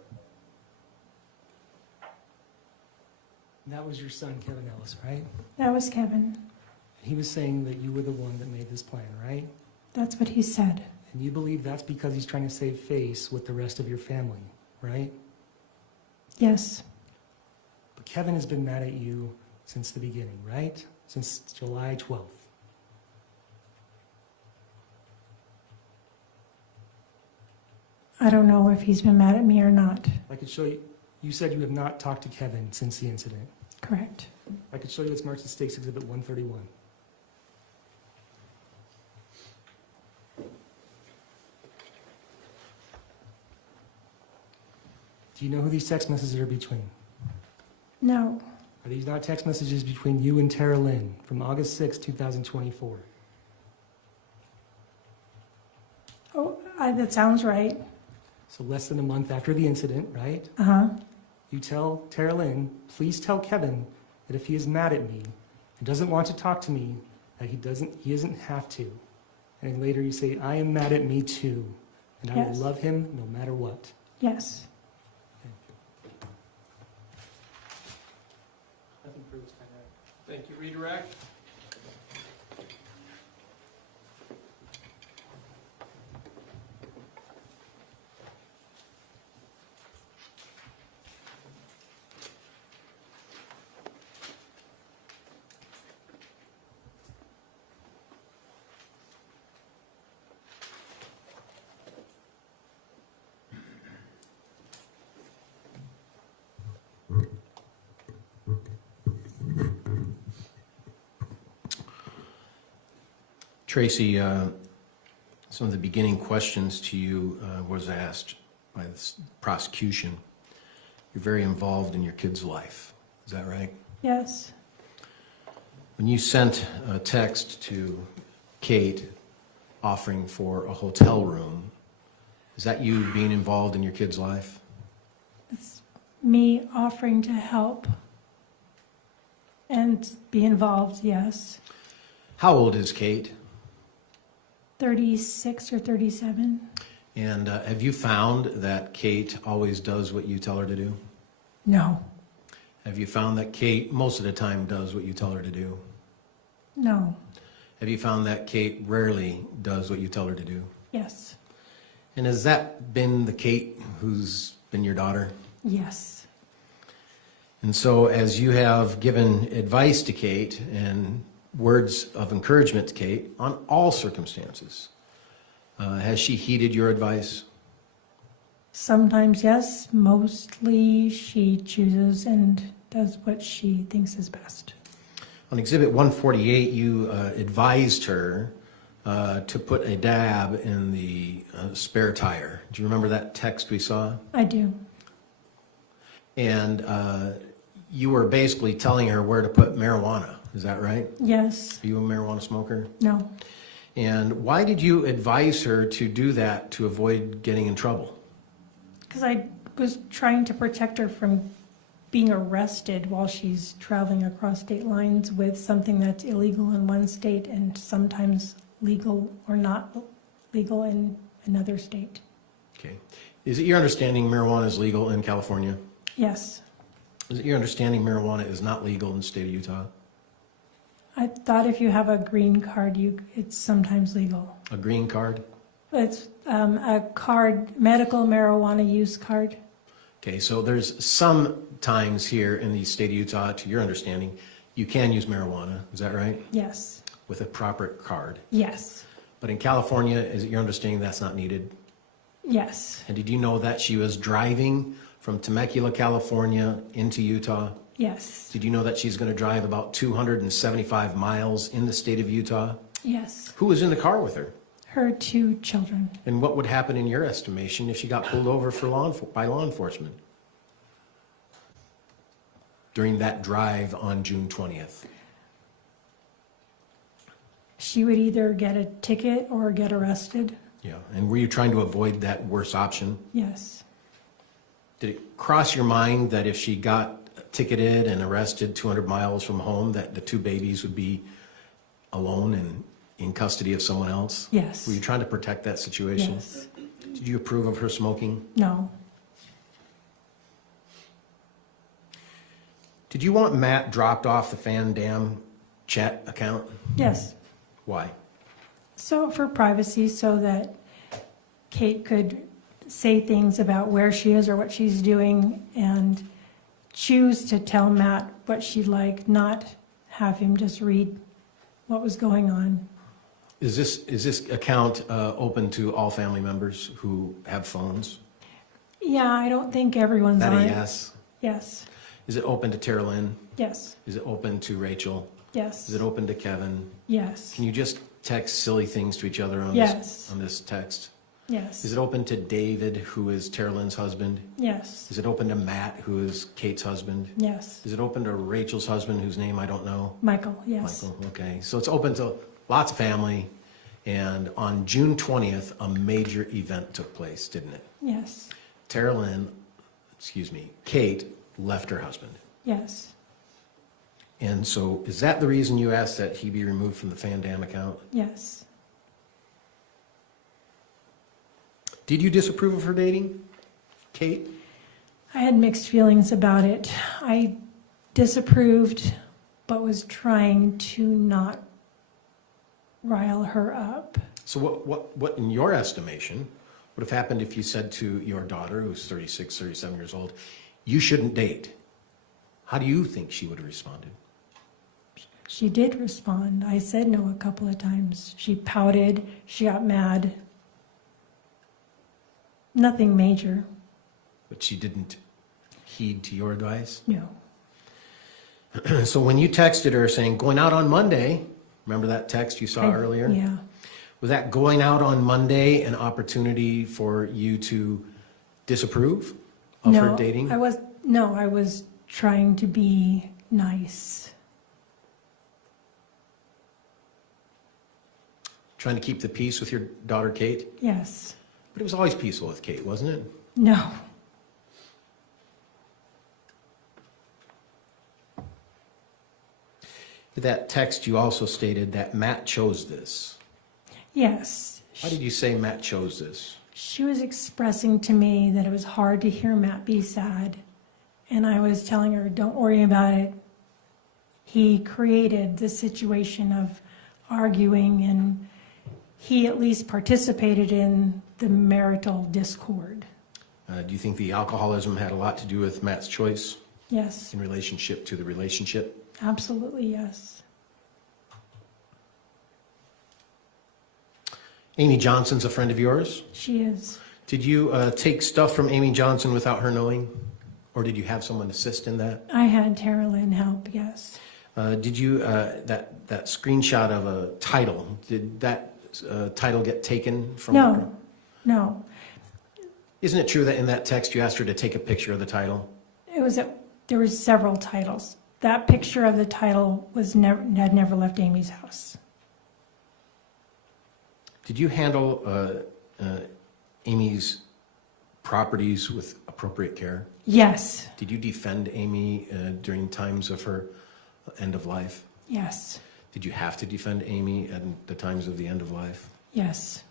That was your son, Kevin Ellis, right? That was Kevin. He was saying that you were the one that made this plan, right? That's what he said. And you believe that's because he's trying to save face with the rest of your family, right? Yes. But Kevin has been mad at you since the beginning, right? Since July 12th. I don't know if he's been mad at me or not. I could show you, you said you have not talked to Kevin since the incident. Correct. I could show you it's marked as State's Exhibit 131. Do you know who these text messages are between? No. Are these not text messages between you and Tara Lynn from August 6, 2024? Oh, that sounds right. So less than a month after the incident, right? Uh-huh. You tell Tara Lynn, please tell Kevin that if he is mad at me and doesn't want to talk to me, that he doesn't have to. And then later you say, I am mad at me too, and I will love him no matter what. Yes. Nothing further to add. Thank you. Redirect. Tracy, some of the beginning questions to you was asked by the prosecution. You're very involved in your kid's life. Is that right? Yes. When you sent a text to Kate offering for a hotel room, is that you being involved in your kid's life? It's me offering to help And be involved, yes. How old is Kate? 36 or 37. And have you found that Kate always does what you tell her to do? No, Have you found that Kate most of the time does what you tell her to do? no, Have you found that Kate rarely does what you tell her to do? yes, And has that been the Kate who's been your daughter? yes, And so as you have given advice to Kate and words of encouragement to Kate on all circumstances, has she heeded your advice? sometimes yes, mostly she chooses and does what she thinks is best. On Exhibit 148, you advised her to put a dab in the spare tire. Do you remember that text we saw? I do, And you were basically telling her where to put marijuana. Is that right? yes, Are you a marijuana smoker? no, And why did you advise her to do that to avoid getting in trouble? because I was trying to protect her from being arrested while she's traveling across state lines with something that's illegal in one state and sometimes legal or not legal in another state. Okay. Is it your understanding marijuana is legal in California? Yes, Is it your understanding marijuana is not legal in the state of Utah? I thought if you have a green card, it's sometimes legal. A green card? It's a card, medical marijuana use card. Okay, so there's some times here in the state of Utah, to your understanding, you can use marijuana, is that right? Yes, With a proper card. yes, But in California, is it your understanding that's not needed? yes, And did you know that she was driving from Temecula, California into Utah? yes, Did you know that she's going to drive about 275 miles in the state of Utah? yes. Who was in the car with her? Her 2 children. And what would happen in your estimation if she got pulled over for by law enforcement during that drive on June 20th? She would either get a ticket or get arrested. Yeah, and were you trying to avoid that worse option? Yes, Did it cross your mind that if she got ticketed and arrested 200 miles from home, that the 2 babies would be alone and in custody of someone else? yes, Were you trying to protect that situation? yes, Did you approve of her smoking? no, Did you want Matt dropped off the Fan Dam chat account? yes. Why? So for privacy, so that Kate could say things about where she is or what she's doing and choose to tell Matt what she'd like, not have him just read what was going on. Is this account open to all family members who have phones? Yeah, I don't think everyone's That on a it. yes? Yes, Is it open to Tara Lynn? yes, Is it open to Rachel? yes, Is it open to Kevin? yes, Can you just text silly things to each other on Yes. this text? yes, Is it open to David, who is Tara Lynn's husband? yes, Is it open to Matt, who is Kate's husband? yes. Is it open to Rachel's husband, whose name I don't know? Michael, yes, Michael, okay. So it's open to lots of family, and on June 20th, a major event took place, didn't it? yes, Kate left her husband. yes, And so is that the reason you asked that he be removed from the Fan Dam account? yes. Did you disapprove of her dating, Kate? I had mixed feelings about it. I disapproved, but was trying to not rile her up. So what in your estimation would have happened if you said to your daughter, who's 36, 37 years old, you shouldn't date? How do you think she would have responded? She did respond. I said no a couple of times. She pouted. She got mad. Nothing major. But she didn't heed to your advice? No. So when you texted her saying, going out on Monday, remember that text you saw earlier? Yeah. Was that going out on Monday an opportunity for you to disapprove of her dating? I was trying to be nice. Trying to keep the peace with your daughter, Kate? Yes. But it was always peaceful with Kate, wasn't it? No. That text, you also stated that Matt chose this. Yes. Why did you say Matt chose this? She was expressing to me that it was hard to hear Matt be sad. And I was telling her, don't worry about it. He created the situation of arguing, and he at least participated in the marital discord. Do you think the alcoholism had a lot to do with Matt's choice Yes, in relationship to the relationship? absolutely yes. Amy Johnson's a friend of yours? She is. Did you take stuff from Amy Johnson without her knowing? Or did you have someone assist in that? I had Tara Lynn help, yes. Did you, that screenshot of a title, did that title get taken from? No, no. Isn't it true that in that text you asked her to take a picture of the title? There was several titles. That picture of the title had never left Amy's house. Did you handle Amy's properties with appropriate care? Yes, Did you defend Amy during times of her end of life? yes, Did you have to defend Amy at the times of the end of life? yes.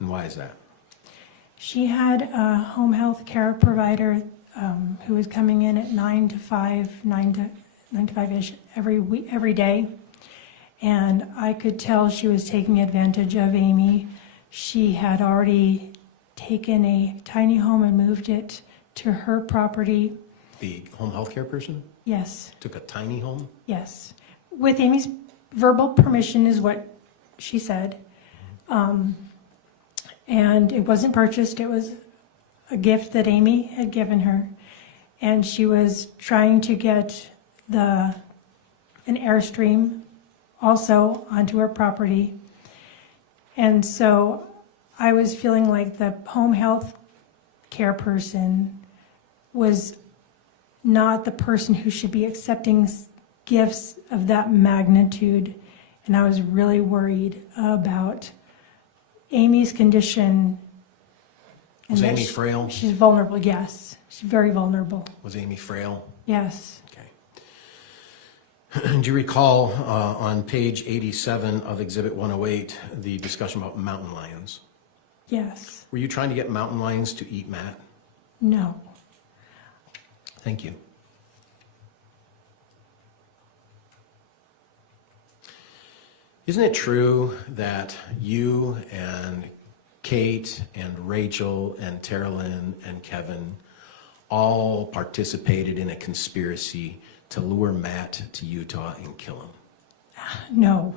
And why is that? She had a home health care provider who was coming in at 9 to 5-ish every day. And I could tell she was taking advantage of Amy. She had already taken a tiny home and moved it to her property. The home health care person Yes, took a tiny home? yes. With Amy's verbal permission is what she said. And it wasn't purchased, it was a gift that Amy had given her. And she was trying to get an Airstream also onto her property. And so I was feeling like the home health care person was not the person who should be accepting gifts of that magnitude. And I was really worried about Amy's condition. Was and that Amy frail? She's vulnerable, yes. She's very vulnerable, Was Amy frail? yes. Do you recall on page 87 of Exhibit 108 the discussion about mountain lions? Yes, Were you trying to get mountain lions to eat Matt? no, Thank you. Isn't it true that you and Kate and Rachel and Tara Lynn and Kevin all participated in a conspiracy to lure Matt to Utah and kill him? no,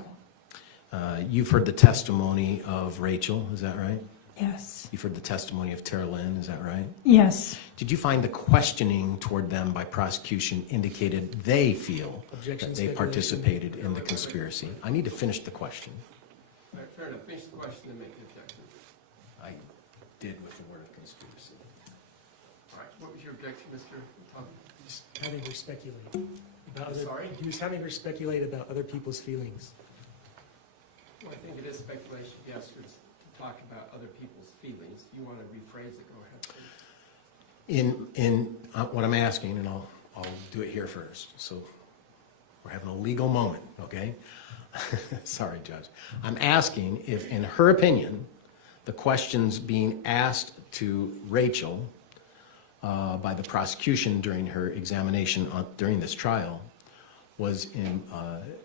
You've heard the testimony of Rachel, is that right? yes, You've heard the testimony of Tara Lynn, is that right? yes, Did you find the questioning toward them by prosecution indicated they feel Objection, that they speculation. participated in the conspiracy? I need to finish the question. All right, fair enough. Finish the question and make the objection. I did with the word conspiracy. All right, what was your objection, Mr. Tom? Just having her speculate about I'm sorry? He was having her speculate about other people's feelings. Well, I think it is speculation, yes, to talk about other people's feelings. If you want to rephrase it, go ahead, please. In what I'm asking, and I'll do it here first. So we're having a legal moment, okay? Sorry, Judge. I'm asking if, in her opinion, the questions being asked to Rachel by the prosecution during her examination during this trial was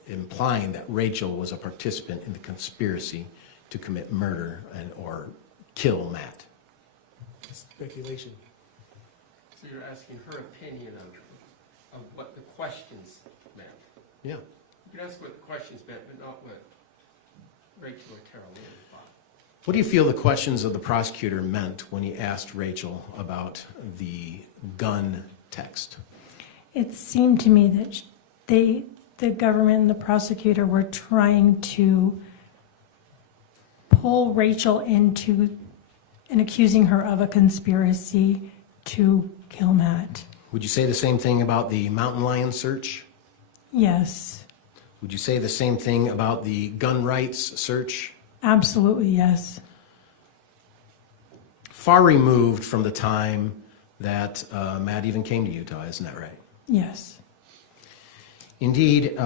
implying that Rachel was a participant in the conspiracy to commit murder or kill Matt. Speculation. So you're asking her opinion of what the questions meant. Yeah. You can ask what the questions meant, but not what Rachel or Tara Lynn thought. What do you feel the questions of the prosecutor meant when he asked Rachel about the gun text? It seemed to me that the government and the prosecutor were trying to pull Rachel into and accusing her of a conspiracy to kill Matt. Would you say the same thing about the mountain lion search? Yes, Would you say the same thing about the gun rights search? absolutely, yes. Far removed from the time that Matt even came to Utah, isn't that right? Yes, Indeed,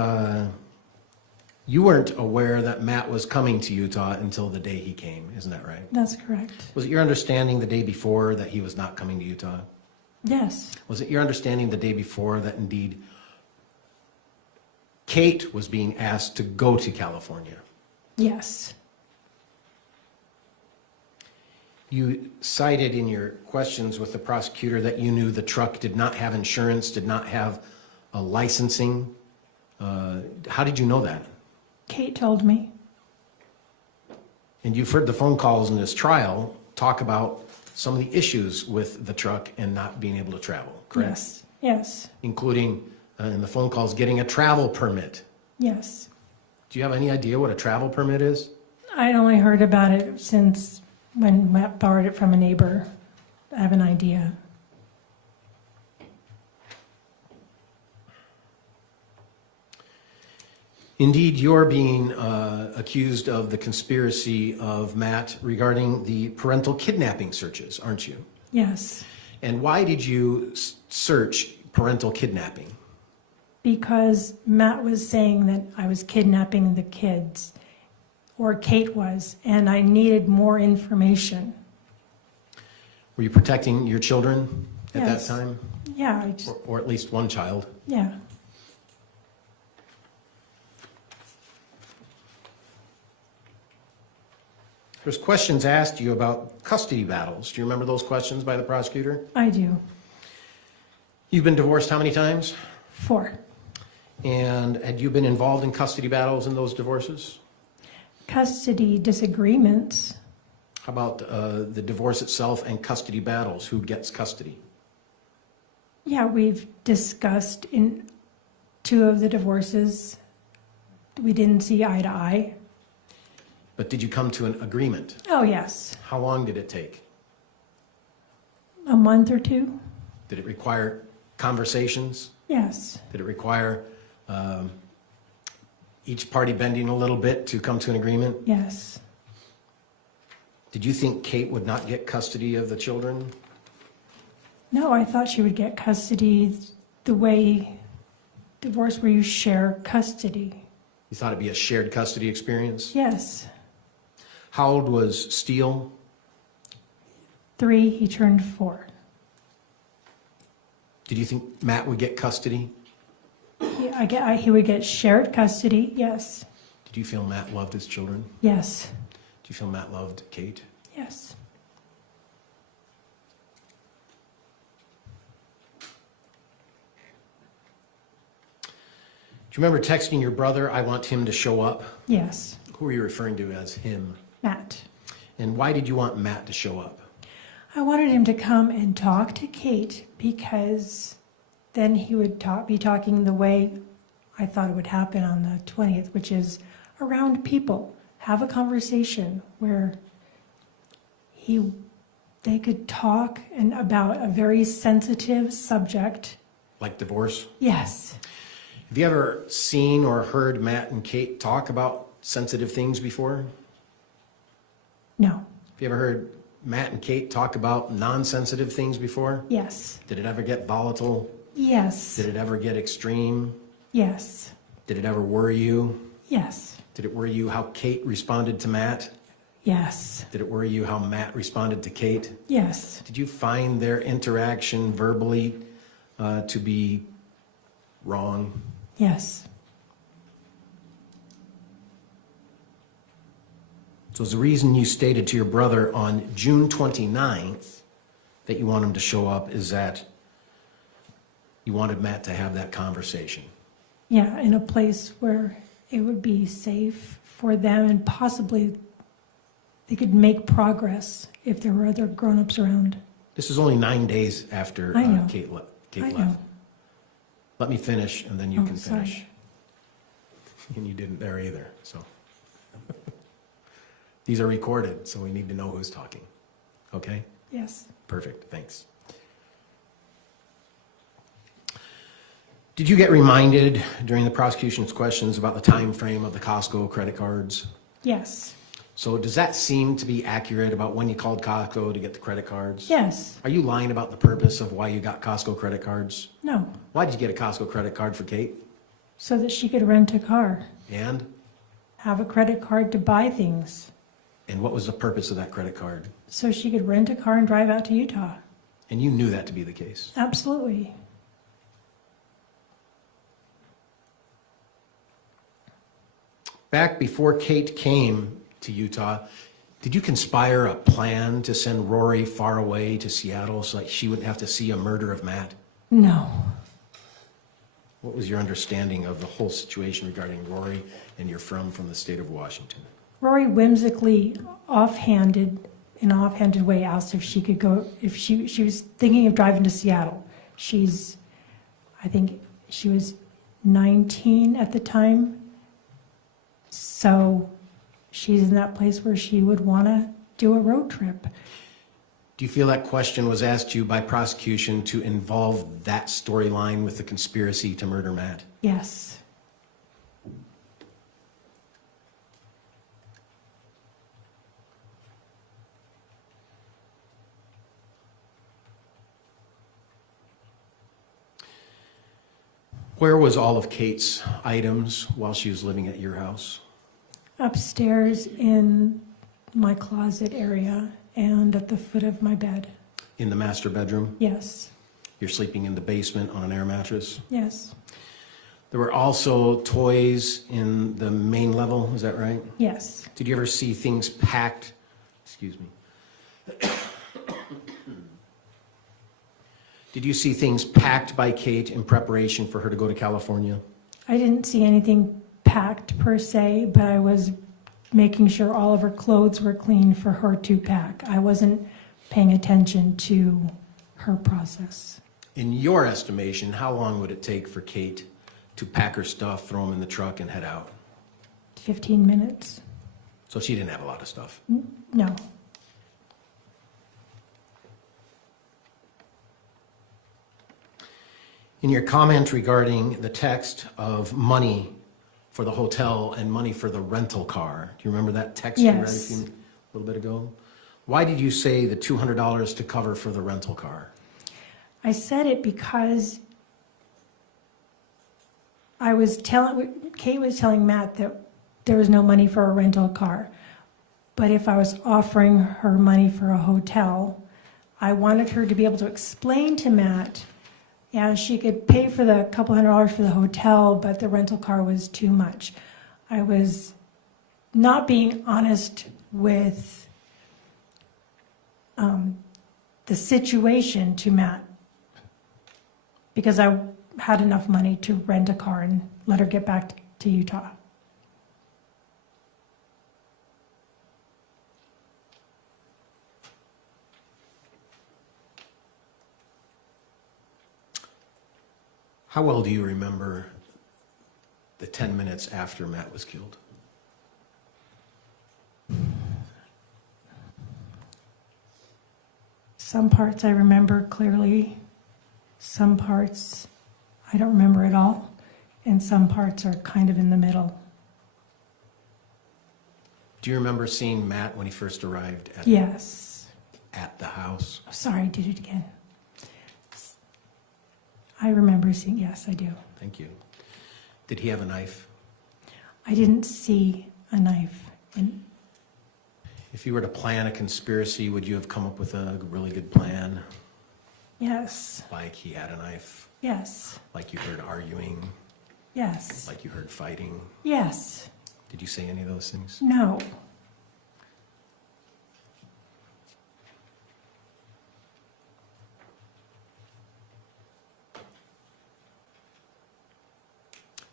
You weren't aware that Matt was coming to Utah until the day he came, isn't that right? That's correct. Was it your understanding the day before that he was not coming to Utah? Yes, Was it your understanding the day before that indeed Kate was being asked to go to California? yes, You cited in your questions with the prosecutor that you knew the truck did not have insurance, did not have a licensing. How did you know that? Kate told me. And you've heard the phone calls in this trial talk about some of the issues with the truck and not being able to travel, correct? Yes, yes, Including in the phone calls getting a travel permit. yes. Do you have any idea what a travel permit is? I'd only heard about it since when Matt borrowed it from a neighbor. I have an idea. Indeed, you're being accused of the conspiracy of Matt regarding the parental kidnapping searches, aren't you? Yes, And why did you search parental kidnapping? because Matt was saying that I was kidnapping the kids, or Kate was, and I needed more information. Were you protecting your children at Yes. that time? Yeah, I just, Or at least one child? yeah, There's questions asked you about custody battles. Do you remember those questions by the prosecutor? I do. You've been divorced how many times? 4. And had you been involved in custody battles in those divorces? Custody disagreements. How about the divorce itself and custody battles? Who gets custody? Yeah, we've discussed in 2 of the divorces, we didn't see eye to eye. But did you come to an agreement? Oh, yes, How long did it take? a month or 2. Did it require conversations? Yes, Did it require each party bending a little bit to come to an agreement? yes. Did you think Kate would not get custody of the children? No, I thought she would get custody the way divorce where you share custody. You thought it'd be a shared custody experience? Yes, How old was Steele? 3, he turned 4. Did you think Matt would get custody? He would get shared custody, yes, Did you feel Matt loved his children? yes, Do you feel Matt loved Kate? yes. Do you remember texting your brother, I want him to show up? Yes, Who are you referring to as him? Matt. And why did you want Matt to show up? I wanted him to come and talk to Kate because then he would be talking the way I thought it would happen on the 20th, which is around people. Have a conversation where they could talk and about a very sensitive subject. Like divorce? Yes, Have you ever seen or heard Matt and Kate talk about sensitive things before? no, Have you ever heard Matt and Kate talk about non-sensitive things before? yes, Did it ever get volatile? yes, Did it ever get extreme? yes, Did it ever worry you? yes, Did it worry you how Kate responded to Matt? yes, Did it worry you how Matt responded to Kate? yes, Did you find their interaction verbally to be wrong? yes, So is the reason you stated to your brother on June 29th that you want him to show up is that you wanted Matt to have that conversation? yeah, in a place where it would be safe for them and possibly they could make progress if there were other grown-ups around. This is only 9 days after I know. Kate I left. know. Let me finish and then you Oh, can sorry. finish. And you didn't there either, so. These are recorded, so we need to know who's talking. Okay? Yes, Perfect, thanks. Did you get reminded during the prosecution's questions about the time frame of the Costco credit cards? yes, So does that seem to be accurate about when you called Costco to get the credit cards? yes, Are you lying about the purpose of why you got Costco credit cards? no, Why did you get a Costco credit card for Kate? so that she could rent a car. And have a credit card to buy things And what was the purpose of that credit card? so she could rent a car and drive out to Utah. And you knew that to be the case. Absolutely. Back before Kate came to Utah, did you conspire a plan to send Rory far away to Seattle so that she wouldn't have to see a murder of Matt? No. What was your understanding of the whole situation regarding Rory and you're from the state of Washington? Rory whimsically, in an offhanded way, asked if she could go, if she was thinking of driving to Seattle. I think she was 19 at the time. So she's in that place where she would want to do a road trip. Do you feel that question was asked you by prosecution to involve that storyline with the conspiracy to murder Matt? Yes. Where was all of Kate's items while she was living at your house? Upstairs in my closet area and at the foot of my bed. In the master bedroom? Yes. You're sleeping in the basement on an air mattress? Yes. There were also toys in the main level, is that right? Yes. Did you ever see things packed? Excuse me. Did you see things packed by Kate in preparation for her to go to California? I didn't see anything packed per se, but I was making sure all of her clothes were clean for her to pack. I wasn't paying attention to her process. In your estimation, how long would it take for Kate to pack her stuff, throw them in the truck, and head out? 15 minutes? So she didn't have a lot of stuff. No. In your comment regarding the text of money for the hotel and money for the rental car, do you remember that text you read Yes. a little bit ago? Why did you say the $200 to cover for the rental car? I said it because Kate was telling Matt that there was no money for a rental car. But if I was offering her money for a hotel, I wanted her to be able to explain to Matt, yeah, she could pay for the couple $100 for the hotel, but the rental car was too much. I was not being honest with the situation to Matt because I had enough money to rent a car and let her get back to Utah. How well do you remember the 10 minutes after Matt was killed? Some parts I remember clearly, some parts I don't remember at all, and some parts are kind of in the middle. Do you remember seeing Matt when he first arrived Yes. at the house? Oh, sorry, I did it again. I remember seeing, yes, I do. Thank you. Did he have a knife? I didn't see a knife. And If you were to plan a conspiracy, would you have come up with a really good plan? yes, Like he had a knife? yes, Like you heard arguing? yes, Like you heard fighting? yes, Did you say any of those things? no.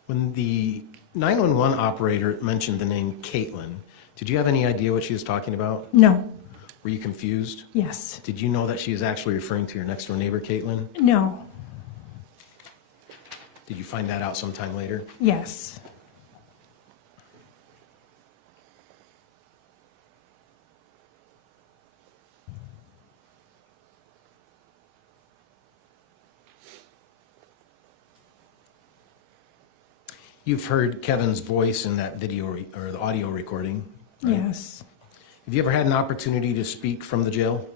When the 911 operator mentioned the name Caitlin, did you have any idea what she was talking about? No, Were you confused? yes, Did you know that she was actually referring to your next door neighbor, Caitlin? no, Did you find that out sometime later? yes. You've heard Kevin's voice in that video or the audio recording, right? Yes, Have you ever had an opportunity to speak from the jail?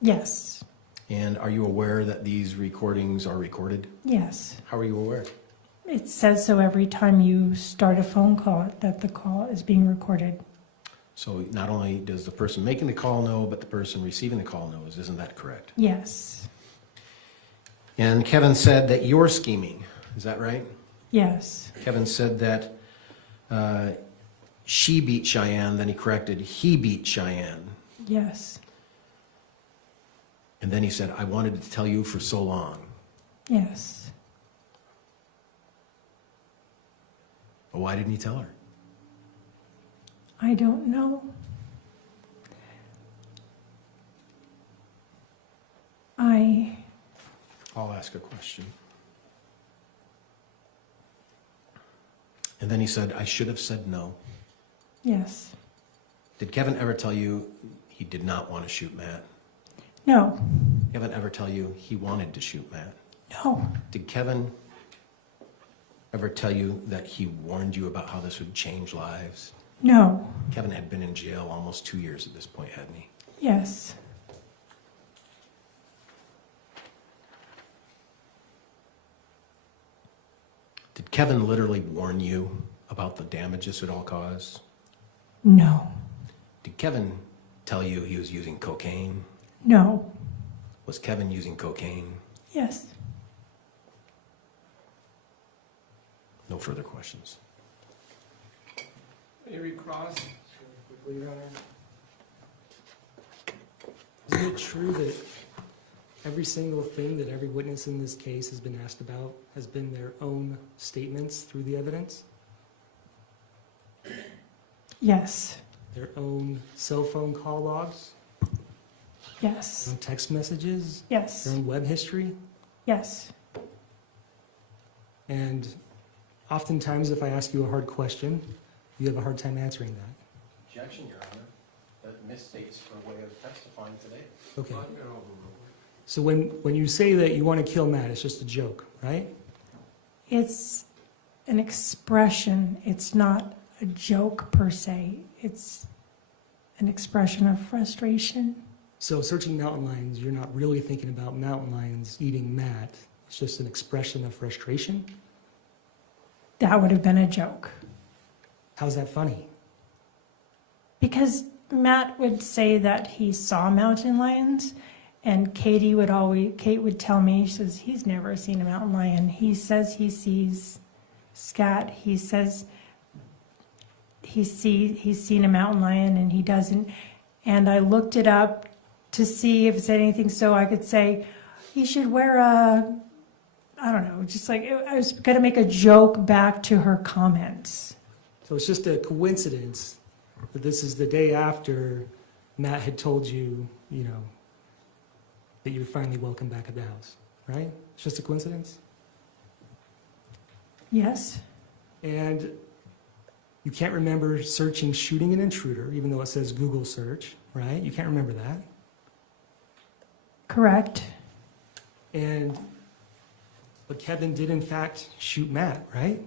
yes, And are you aware that these recordings are recorded? yes. How are you aware? It says so every time you start a phone call, that the call is being recorded. So not only does the person making the call know, but the person receiving the call knows. Isn't that correct? Yes. And Kevin said that you're scheming. Is that right? Yes. Kevin said that she beat Cheyenne, then he corrected, he beat Cheyenne. Yes. And then he said, I wanted to tell you for so long. Yes. But why didn't he tell her? I don't know. I'll ask a question. And then he said, I should have said no. Yes. Did Kevin ever tell you he did not want to shoot Matt? No. Kevin ever tell you he wanted to shoot Matt? No. Did Kevin ever tell you that he warned you about how this would change lives? No. Kevin had been in jail almost 2 years at this point, hadn't he? Yes. Did Kevin literally warn you about the damage this would all cause? No. Did Kevin tell you he was using cocaine? No. Was Kevin using cocaine? Yes. No further questions. Mary Cross. Quickly, Your Honor. Isn't it true that every single thing that every witness in this case has been asked about has been their own statements through the evidence? Yes. Their own cell phone call logs? Yes. Their own text messages? Yes. Their own web history? Yes. And oftentimes, if I ask you a hard question, you have a hard time answering that. Objection, Your Honor. That misstates her way of testifying today. Okay. So when you say that you want to kill Matt, it's just a joke, right? It's an expression. It's not a joke per se. It's an expression of frustration. So searching mountain lions, you're not really thinking about mountain lions eating Matt. It's just an expression of frustration? That would have been a joke. How's that funny? Because Matt would say that he saw mountain lions, and Kate would tell me, she says, he's never seen a mountain lion. He says he sees scat. He says he's seen a mountain lion, and he doesn't. And I looked it up to see if it's anything, so I could say, he should wear I don't know, just like, I was going to make a joke back to her comments. So it's just a coincidence that this is the day after Matt had told you, that you're finally welcome back at the house, right? It's just a coincidence? Yes. And you can't remember searching shooting an intruder, even though it says Google search, right? You can't remember that. Correct. But Kevin did in fact shoot Matt, right?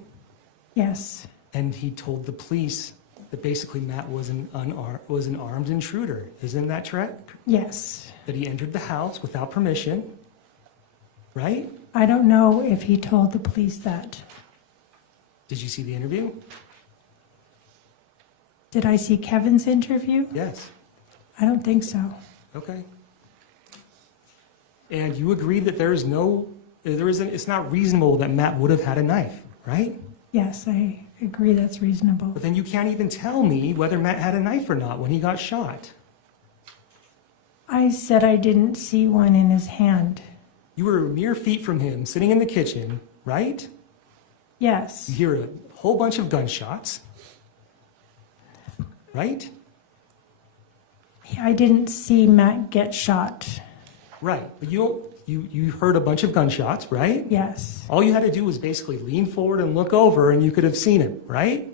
Yes. And he told the police that basically Matt was an armed intruder. Isn't that correct? Yes. That he entered the house without permission, right? I don't know if he told the police that. Did you see the interview? Did I see Kevin's interview? Yes. I don't think so. Okay. And you agreed that it's not reasonable that Matt would have had a knife, right? Yes, I agree that's reasonable. But then you can't even tell me whether Matt had a knife or not when he got shot. I said I didn't see one in his hand. You were mere feet from him, sitting in the kitchen, right? Yes. You hear a whole bunch of gunshots, right? I didn't see Matt get shot. Right, but you heard a bunch of gunshots, right? Yes. All you had to do was basically lean forward and look over and you could have seen him, right?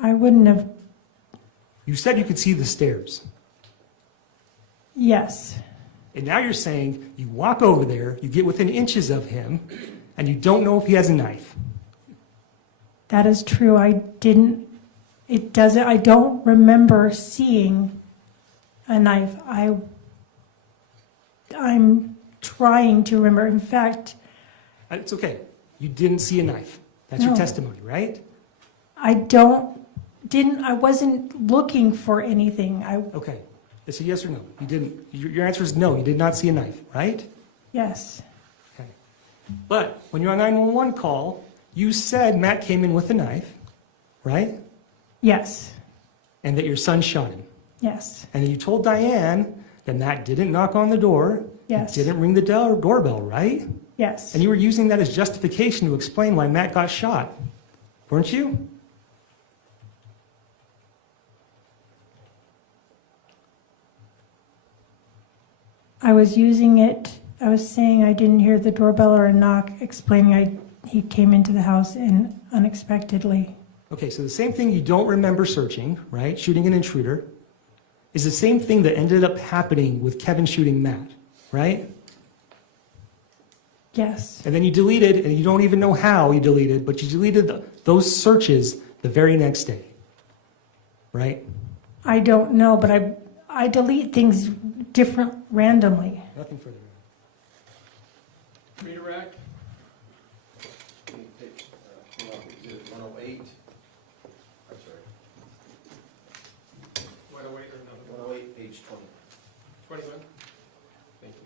I wouldn't have. You said you could see the stairs. Yes. And now you're saying you walk over there, you get within inches of him, and you don't know if he has a knife. That is true. I don't remember seeing a knife. I'm trying to remember. In fact, It's okay. You didn't see a knife. That's your No. testimony, right? I wasn't looking for anything. Okay. It's a yes or no. You didn't. Your answer is no. You did not see a knife, right? Yes, Okay. But when you're on 911 call, you said Matt came in with a knife, right? yes, And that your son shot him. yes, And then you told Diane that Matt didn't knock on the door. Yes. Didn't ring the doorbell, right? yes. And you were using that as justification to explain why Matt got shot, weren't you? I was saying I didn't hear the doorbell or a knock, explaining he came into the house and unexpectedly. Okay, so the same thing you don't remember searching, right? Shooting an intruder, is the same thing that ended up happening with Kevin shooting Matt, right? Yes, And then you deleted, and you don't even know how you deleted, but you deleted those searches the very next day, right? I don't know, but I delete things different randomly. Nothing further. Redirect. Hold on, exhibit 108. I'm sorry. 108 or another? 108, page 20. 21? Thank you.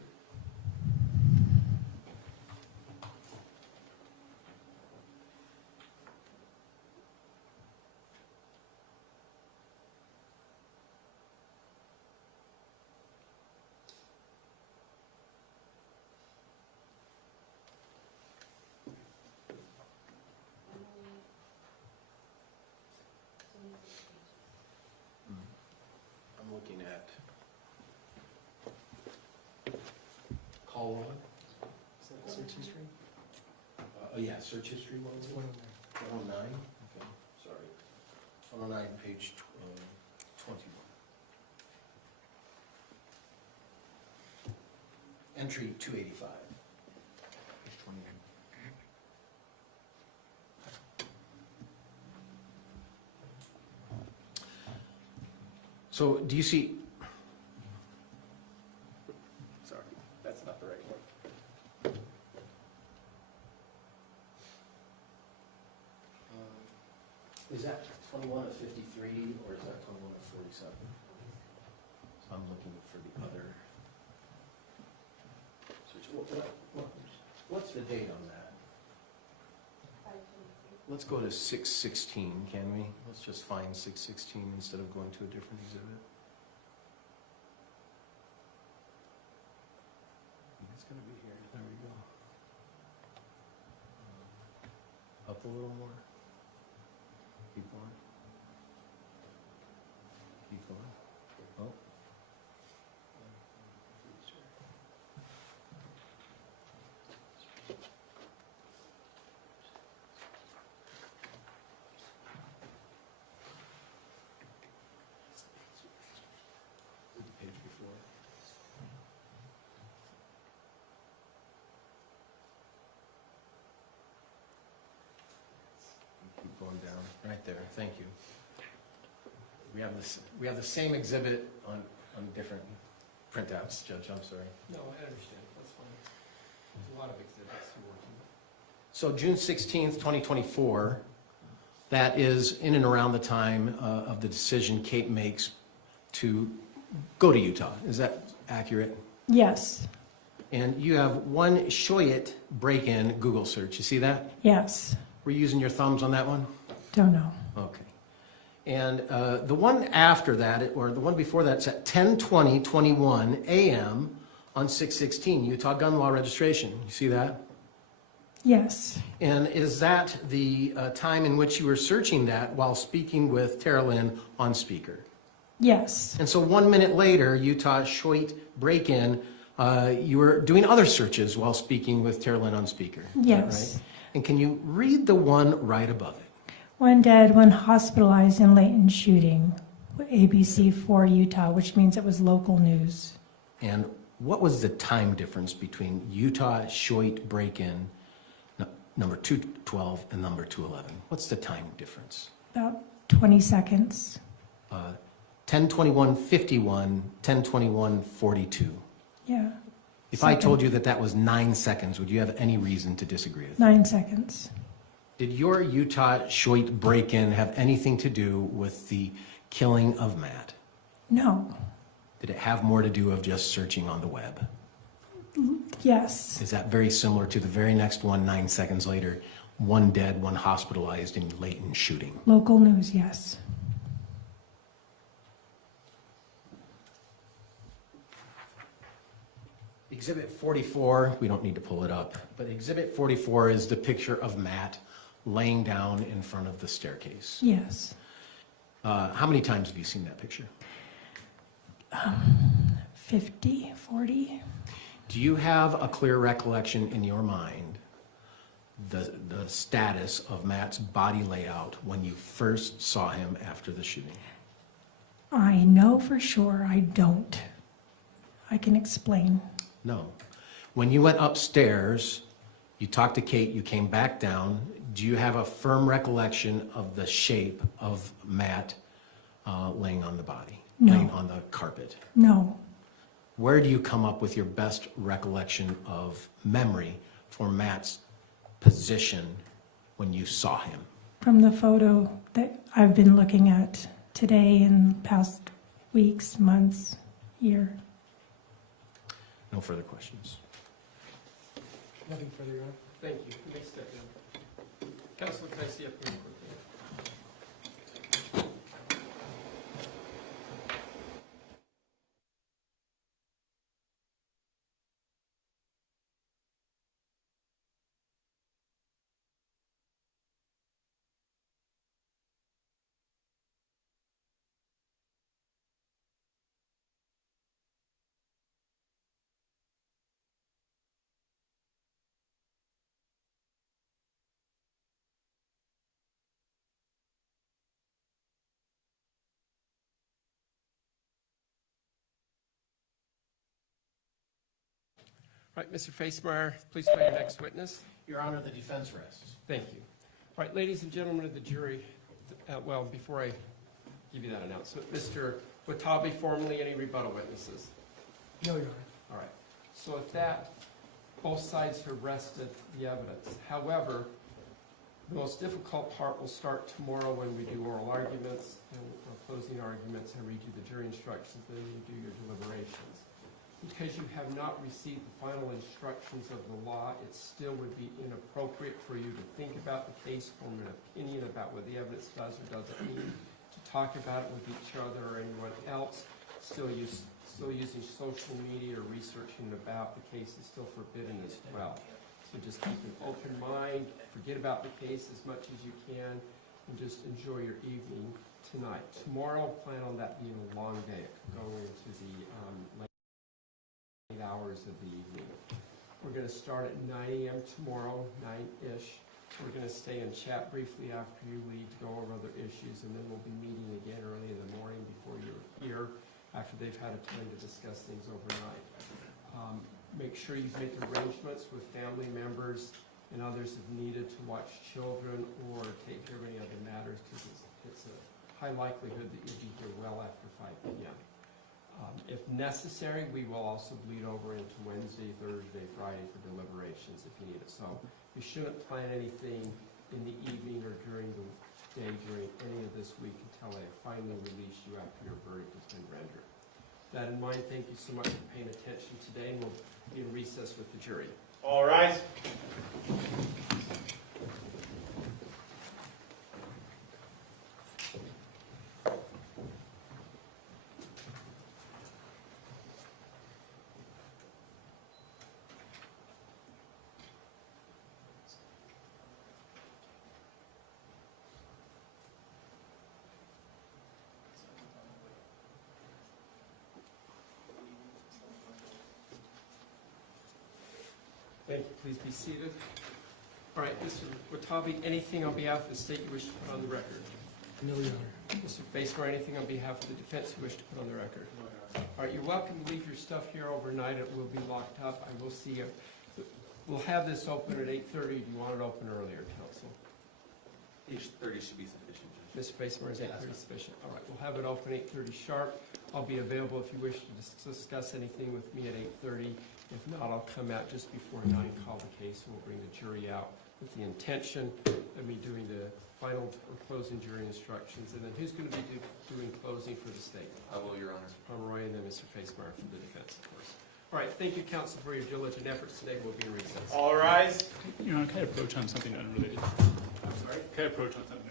I'm looking at call log. Is that search history? Oh, yeah, search history 109. Okay, sorry. 109, page 21. Entry 285. Page 28. So do you see? Sorry, that's not the right one. Is that 21 of 53 or is that 21 of 47? So I'm looking for the other. What's the date on that? Let's go to 6/16, can we? Let's just find 6/16 instead of going to a different exhibit. It's going to be here. There we go. Up a little more. Keep going. Keep going. Oh. Page before. Keep going down. Right there. Thank you. We have this. We have the same exhibit on different printouts, Judge. I'm sorry. No, I understand. That's fine. There's a lot of exhibits to work in. So June 16th, 2024, that is in and around the time of the decision Kate makes to go to Utah. Is that accurate? Yes, And you have one Shoyit break-in Google search. You see that? yes, Were you using your thumbs on that one? don't know. Okay. And the one after that, or the one before that, it's at 10:20:21 a.m. on 6/16, Utah gun law registration. You see that? Yes, And is that the time in which you were searching that while speaking with Tara Lynn on speaker? yes, And so 1 minute later, Utah Shoit break-in, you were doing other searches while speaking with Tara Lynn on speaker. Is that Yes. right? And can you read the one right above it? one dead, one hospitalized in Layton shooting, ABC 4 Utah, which means it was local news. And what was the time difference between Utah Shoit break-in, number 212 and number 211? What's the time difference? About 20 seconds. 10:21:51, 10:21:42. Yeah, If I told you that that was 9 seconds, would you have any reason to disagree with me? 9 seconds. Did your Utah Shoit break-in have anything to do with the killing of Matt? No. Did it have more to do of just searching on the web? Yes. Is that very similar to the very next one, 9 seconds later, one dead, one hospitalized in Layton shooting? Local news, yes. Exhibit 44, we don't need to pull it up, but Exhibit 44 is the picture of Matt laying down in front of the staircase. Yes. How many times have you seen that picture? 50, 40. Do you have a clear recollection in your mind the status of Matt's body layout when you first saw him after the shooting? I know for sure I don't. I can explain. No. When you went upstairs, you talked to Kate, you came back down. Do you have a firm recollection of the shape of Matt laying on the body, No. laying on the carpet? No. Where do you come up with your best recollection of memory for Matt's position when you saw him? From the photo that I've been looking at today and past weeks, months, year. No further questions. Nothing further, Your Honor. Thank you. Next step down. Counsel, can I see up here quickly? Right, Mr. Facemeyer, please call your next witness. Your Honor, the defense rests. Thank you. All right, ladies and gentlemen of the jury, well, before I give you that announcement, Mr. Watabe, formally, any rebuttal witnesses? No, Your Honor. All right. So with that, both sides have rested the evidence. However, the most difficult part will start tomorrow when we do oral arguments and closing arguments. I read you the jury instructions, then you do your deliberations. Because you have not received the final instructions of the law, it still would be inappropriate for you to think about the case, form an opinion about what the evidence does or doesn't mean, to talk about it with each other or anyone else. Still using social media or researching about the case is still forbidden as well. So just keep an open mind, forget about the case as much as you can, and just enjoy your evening tonight. Tomorrow, plan on that being a long day. It could go into the late hours of the evening. We're going to start at 9 a.m. tomorrow, 9-ish. We're going to stay and chat briefly after you leave to go over other issues, and then we'll be meeting again early in the morning before you're here, after they've had a time to discuss things overnight. Make sure you make arrangements with family members and others if needed to watch children or take care of any other matters, because it's a high likelihood that you'll be here well after 5 p.m. If necessary, we will also bleed over into Wednesday, Thursday, Friday for deliberations if you need it. So you shouldn't plan anything in the evening or during the day during any of this week until I finally release you after your verdict has been rendered. With that in mind, thank you so much for paying attention today, and we'll be in recess with the jury. All rise. Thank you. Please be seated. All right, Mr. Watabe, anything on behalf of the state you wish to put on the record? No, Your Honor. Mr. Facemeyer, anything on behalf of the defense you wish to put on the record? All right, you're welcome to leave your stuff here overnight. It will be locked up. I will see you. We'll have this open at 8:30. Do you want it open earlier, counsel? 8:30 should be sufficient, Judge. Mr. Facemeyer, is 8:30 sufficient? All right, we'll have it open 8:30 sharp. I'll be available if you wish to discuss anything with me at 8:30. If not, I'll come out just before 9, call the case, and we'll bring the jury out with the intention of me doing the final or closing jury instructions. And then who's going to be doing closing for the state? I will, Your Honor. Pomeroy, and then Mr. Facemeyer for the defense, of course. All right, thank you, counsel, for your diligent efforts today. We'll be in recess. All rise. Your Honor, can I approach on something unrelated? I'm sorry? Can I approach on something